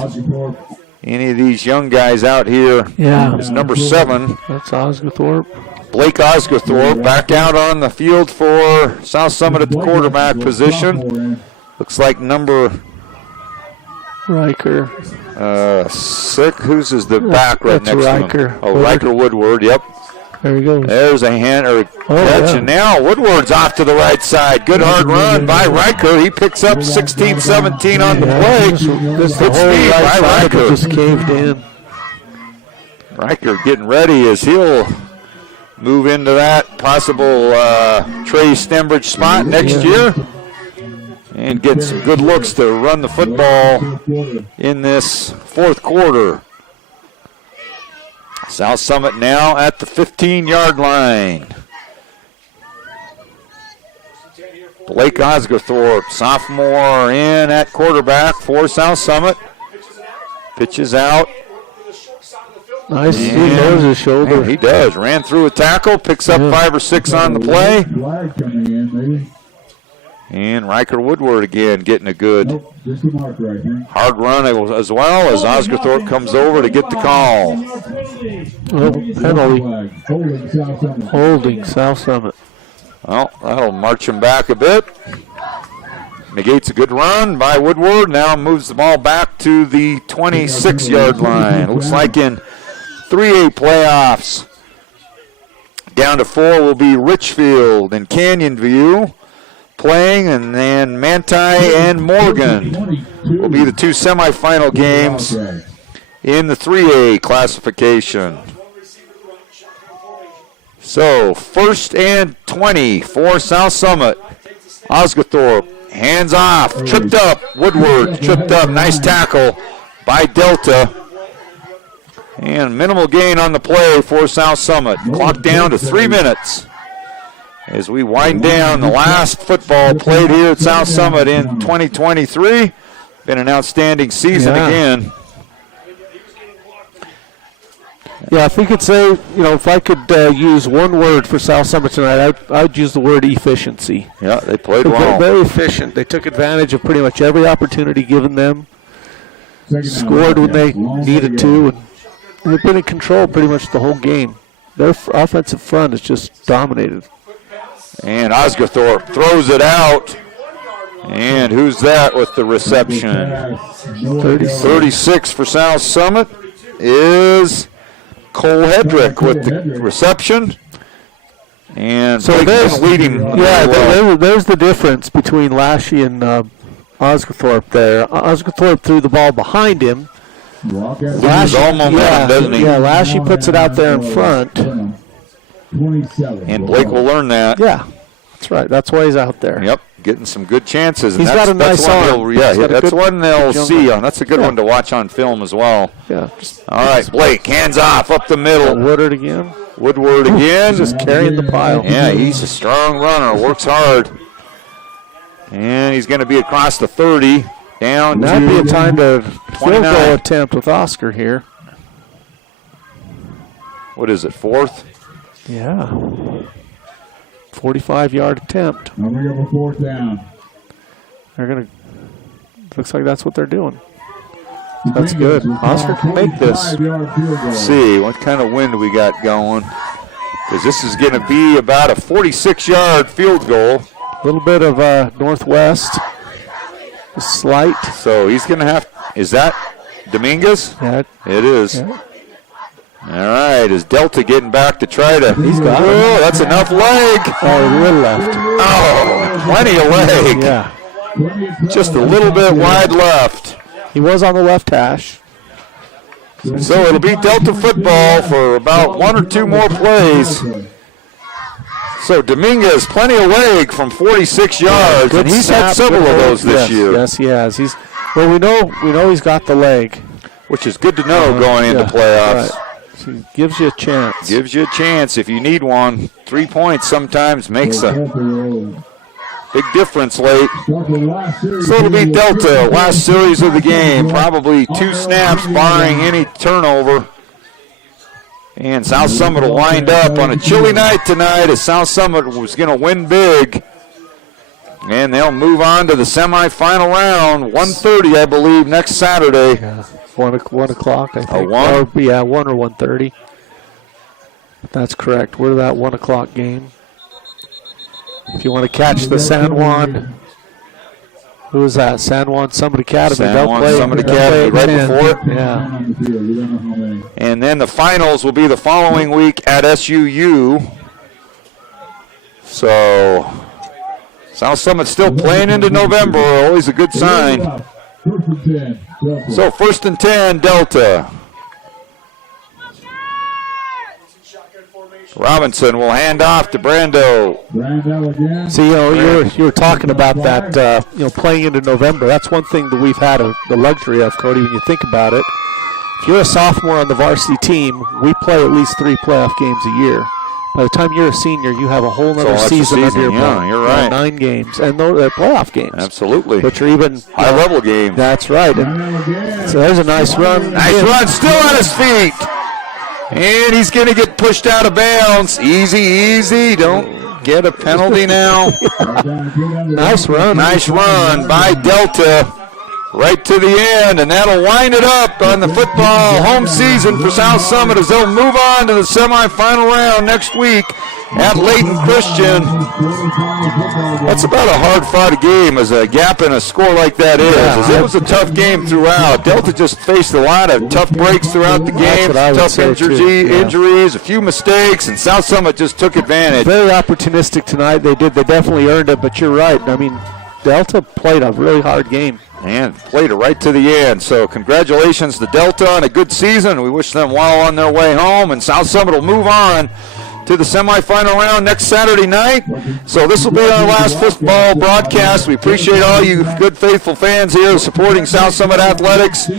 any of these young guys out here. Yeah. It's number 7. That's Osgothorpe. Blake Osgothorpe back out on the field for South Summit at the quarterback position. Looks like number Riker. 6. Who's is the back right next Riker. to him? Oh, Riker Woodward, yep. There he goes. There's a hand or catch, yeah. and now Woodward's off to the right side. Good hard run by Riker. He picks up 16-17 on the play. This the whole right side that just caved in. Riker getting ready as he'll move into that possible Trey Stembridge spot next year and get some good looks to run the football in this 4th quarter. South Summit now at the 15-yard line. Blake Osgothorpe, sophomore, in at quarterback for South Summit. Pitches out. Nice. He knows his shoulder. Man, he does. Ran through a tackle, picks up 5 or 6 on the play. And Riker Woodward again getting a good hard run as well as Osgothorpe comes over to get the call. Penalty. Holding South Summit. Well, that'll march him back a bit. Negates a good run by Woodward. Now moves the ball back to the 26-yard line. Looks like in 3A playoffs, down to 4 will be Richfield and Canyon View playing, and then Manti and Morgan will be the 2 semifinal games in the 3A classification. So 1st and 20 for South Summit. Osgothorpe hands off, tripped up. Woodward tripped up. Nice tackle by Delta. And minimal gain on the play for South Summit. Clock down to 3 minutes as we wind down the last football played here at South Summit in 2023. Been an outstanding season again. Yeah, if we could say, if I could use one word for South Summit tonight, I'd use the word efficiency. Yeah, they played well. Very efficient. They took advantage of pretty much every opportunity given them. Scored when they needed to, and they've been in control pretty much the whole game. Their offensive front has just dominated. And Osgothorpe throws it out. And who's that with the reception? 36 for South Summit is Cole Hedrick with the reception. And so there's leading. Yeah, there's the difference between Lashy and Osgothorpe there. Osgothorpe threw the ball behind him. Lashy, all momentum, doesn't he? Yeah, Lashy puts it out there in front. And Blake will learn that. Yeah, that's right. That's why he's out there. Yep, getting some good chances. He's got a nice arm. That's one they'll see on. That's a good one to watch on film as well. Yeah. All right, Blake, hands off up the middle. Woodward again. Just carrying the pile. Yeah, he's a strong runner, works hard. And he's going to be across the 30. Down That'd be a time to 29. field goal attempt with Oscar here. What is it, 4th? Yeah. 45-yard attempt. Now we have a 4th down. They're going to, looks like that's what they're doing. That's good. Oscar can make this. Let's see, what kind of wind we got going? Because this is going to be about a 46-yard field goal. A little bit of northwest. Slight. So he's going to have, is that Dominguez? Yeah. It is. Yeah. All right, is Delta getting back to try to, He's got it. Oh, that's enough leg. Oh, a little left. Oh, plenty of leg. Yeah. Just a little bit wide left. He was on the left hash. So it'll be Delta football for about 1 or 2 more plays. So Dominguez, plenty of leg from 46 yards, and he's had several of those this year. Yes, he has. Well, we know he's got the leg, which is good to know going into playoffs. Right. So he gives you a chance. Gives you a chance if you need one. 3 points sometimes makes a big difference late. So it'll be Delta, last series of the game. Probably 2 snaps barring any turnover. And South Summit will wind up on a chilly night tonight as South Summit was going to win big. And they'll move on to the semifinal round, 1:30, I believe, next Saturday. Yeah, 1 o'clock, I think. 1? Or 1 or 1:30. That's correct. We're that 1 o'clock game. If you want to catch the San Juan, who is that? San Juan Summit Academy. San Juan Summit Academy right before it. Yeah. And then the finals will be the following week at SUU. So South Summit still playing into November, always a good sign. So 1st and 10, Delta. Robinson will hand off to Brando. See, you were talking about that, playing into November. That's one thing that we've had the luxury of, Cody, when you think about it. If you're a sophomore on the varsity team, we play at least 3 playoff games a year. By the time you're a senior, you have a whole other season under your belt. Yeah, you're right. 9 games, and they're playoff games. Absolutely. Which are even high-level games. That's right. And so there's a nice run. Nice run, still on his feet. And he's going to get pushed out of bounds. Easy. Don't get a penalty now. Nice run. Nice run by Delta. Right to the end, and that'll wind it up on the football home season for South Summit as they'll move on to the semifinal round next week at Layton Christian. That's about a hard-fought game as a gap in a score like that is. As it was a tough game throughout. Delta just faced a lot of tough breaks throughout the game, tough injuries, a few mistakes, and South Summit just took advantage. Very opportunistic tonight. They definitely earned it, but you're right. I mean, Delta played a really hard game. And played it right to the end. So congratulations to Delta on a good season. We wish them well on their way home. And South Summit will move on to the semifinal round next Saturday night. So this will be our last football broadcast. We appreciate all you good, faithful fans here supporting South Summit Athletics.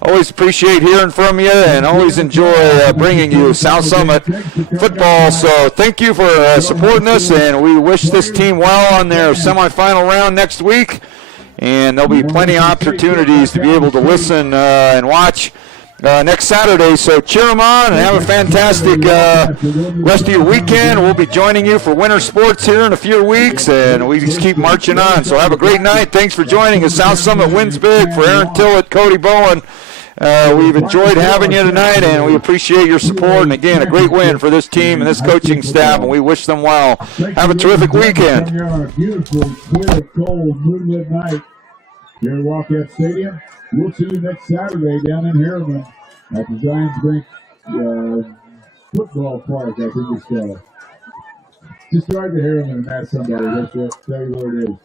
Always appreciate hearing from you and always enjoy bringing you South Summit football. So thank you for supporting us, and we wish this team well on their semifinal round next week. And there'll be plenty of opportunities to be able to listen and watch next Saturday. So cheer them on and have a fantastic rest of your weekend. We'll be joining you for winter sports here in a few weeks, and we just keep marching on. So have a great night. Thanks for joining us. South Summit wins big for Aaron Tillett, Cody Bowen. We've enjoyed having you tonight, and we appreciate your support. And again, a great win for this team and this coaching staff, and we wish them well. Have a terrific weekend. Here on a beautiful, clear, cold, moonlit night here at Wildcat Stadium. We'll see you next Saturday down in Harriman at the Giants Bank football park, I think it's called. Just drive to Harriman and ask somebody. They'll tell you where it is.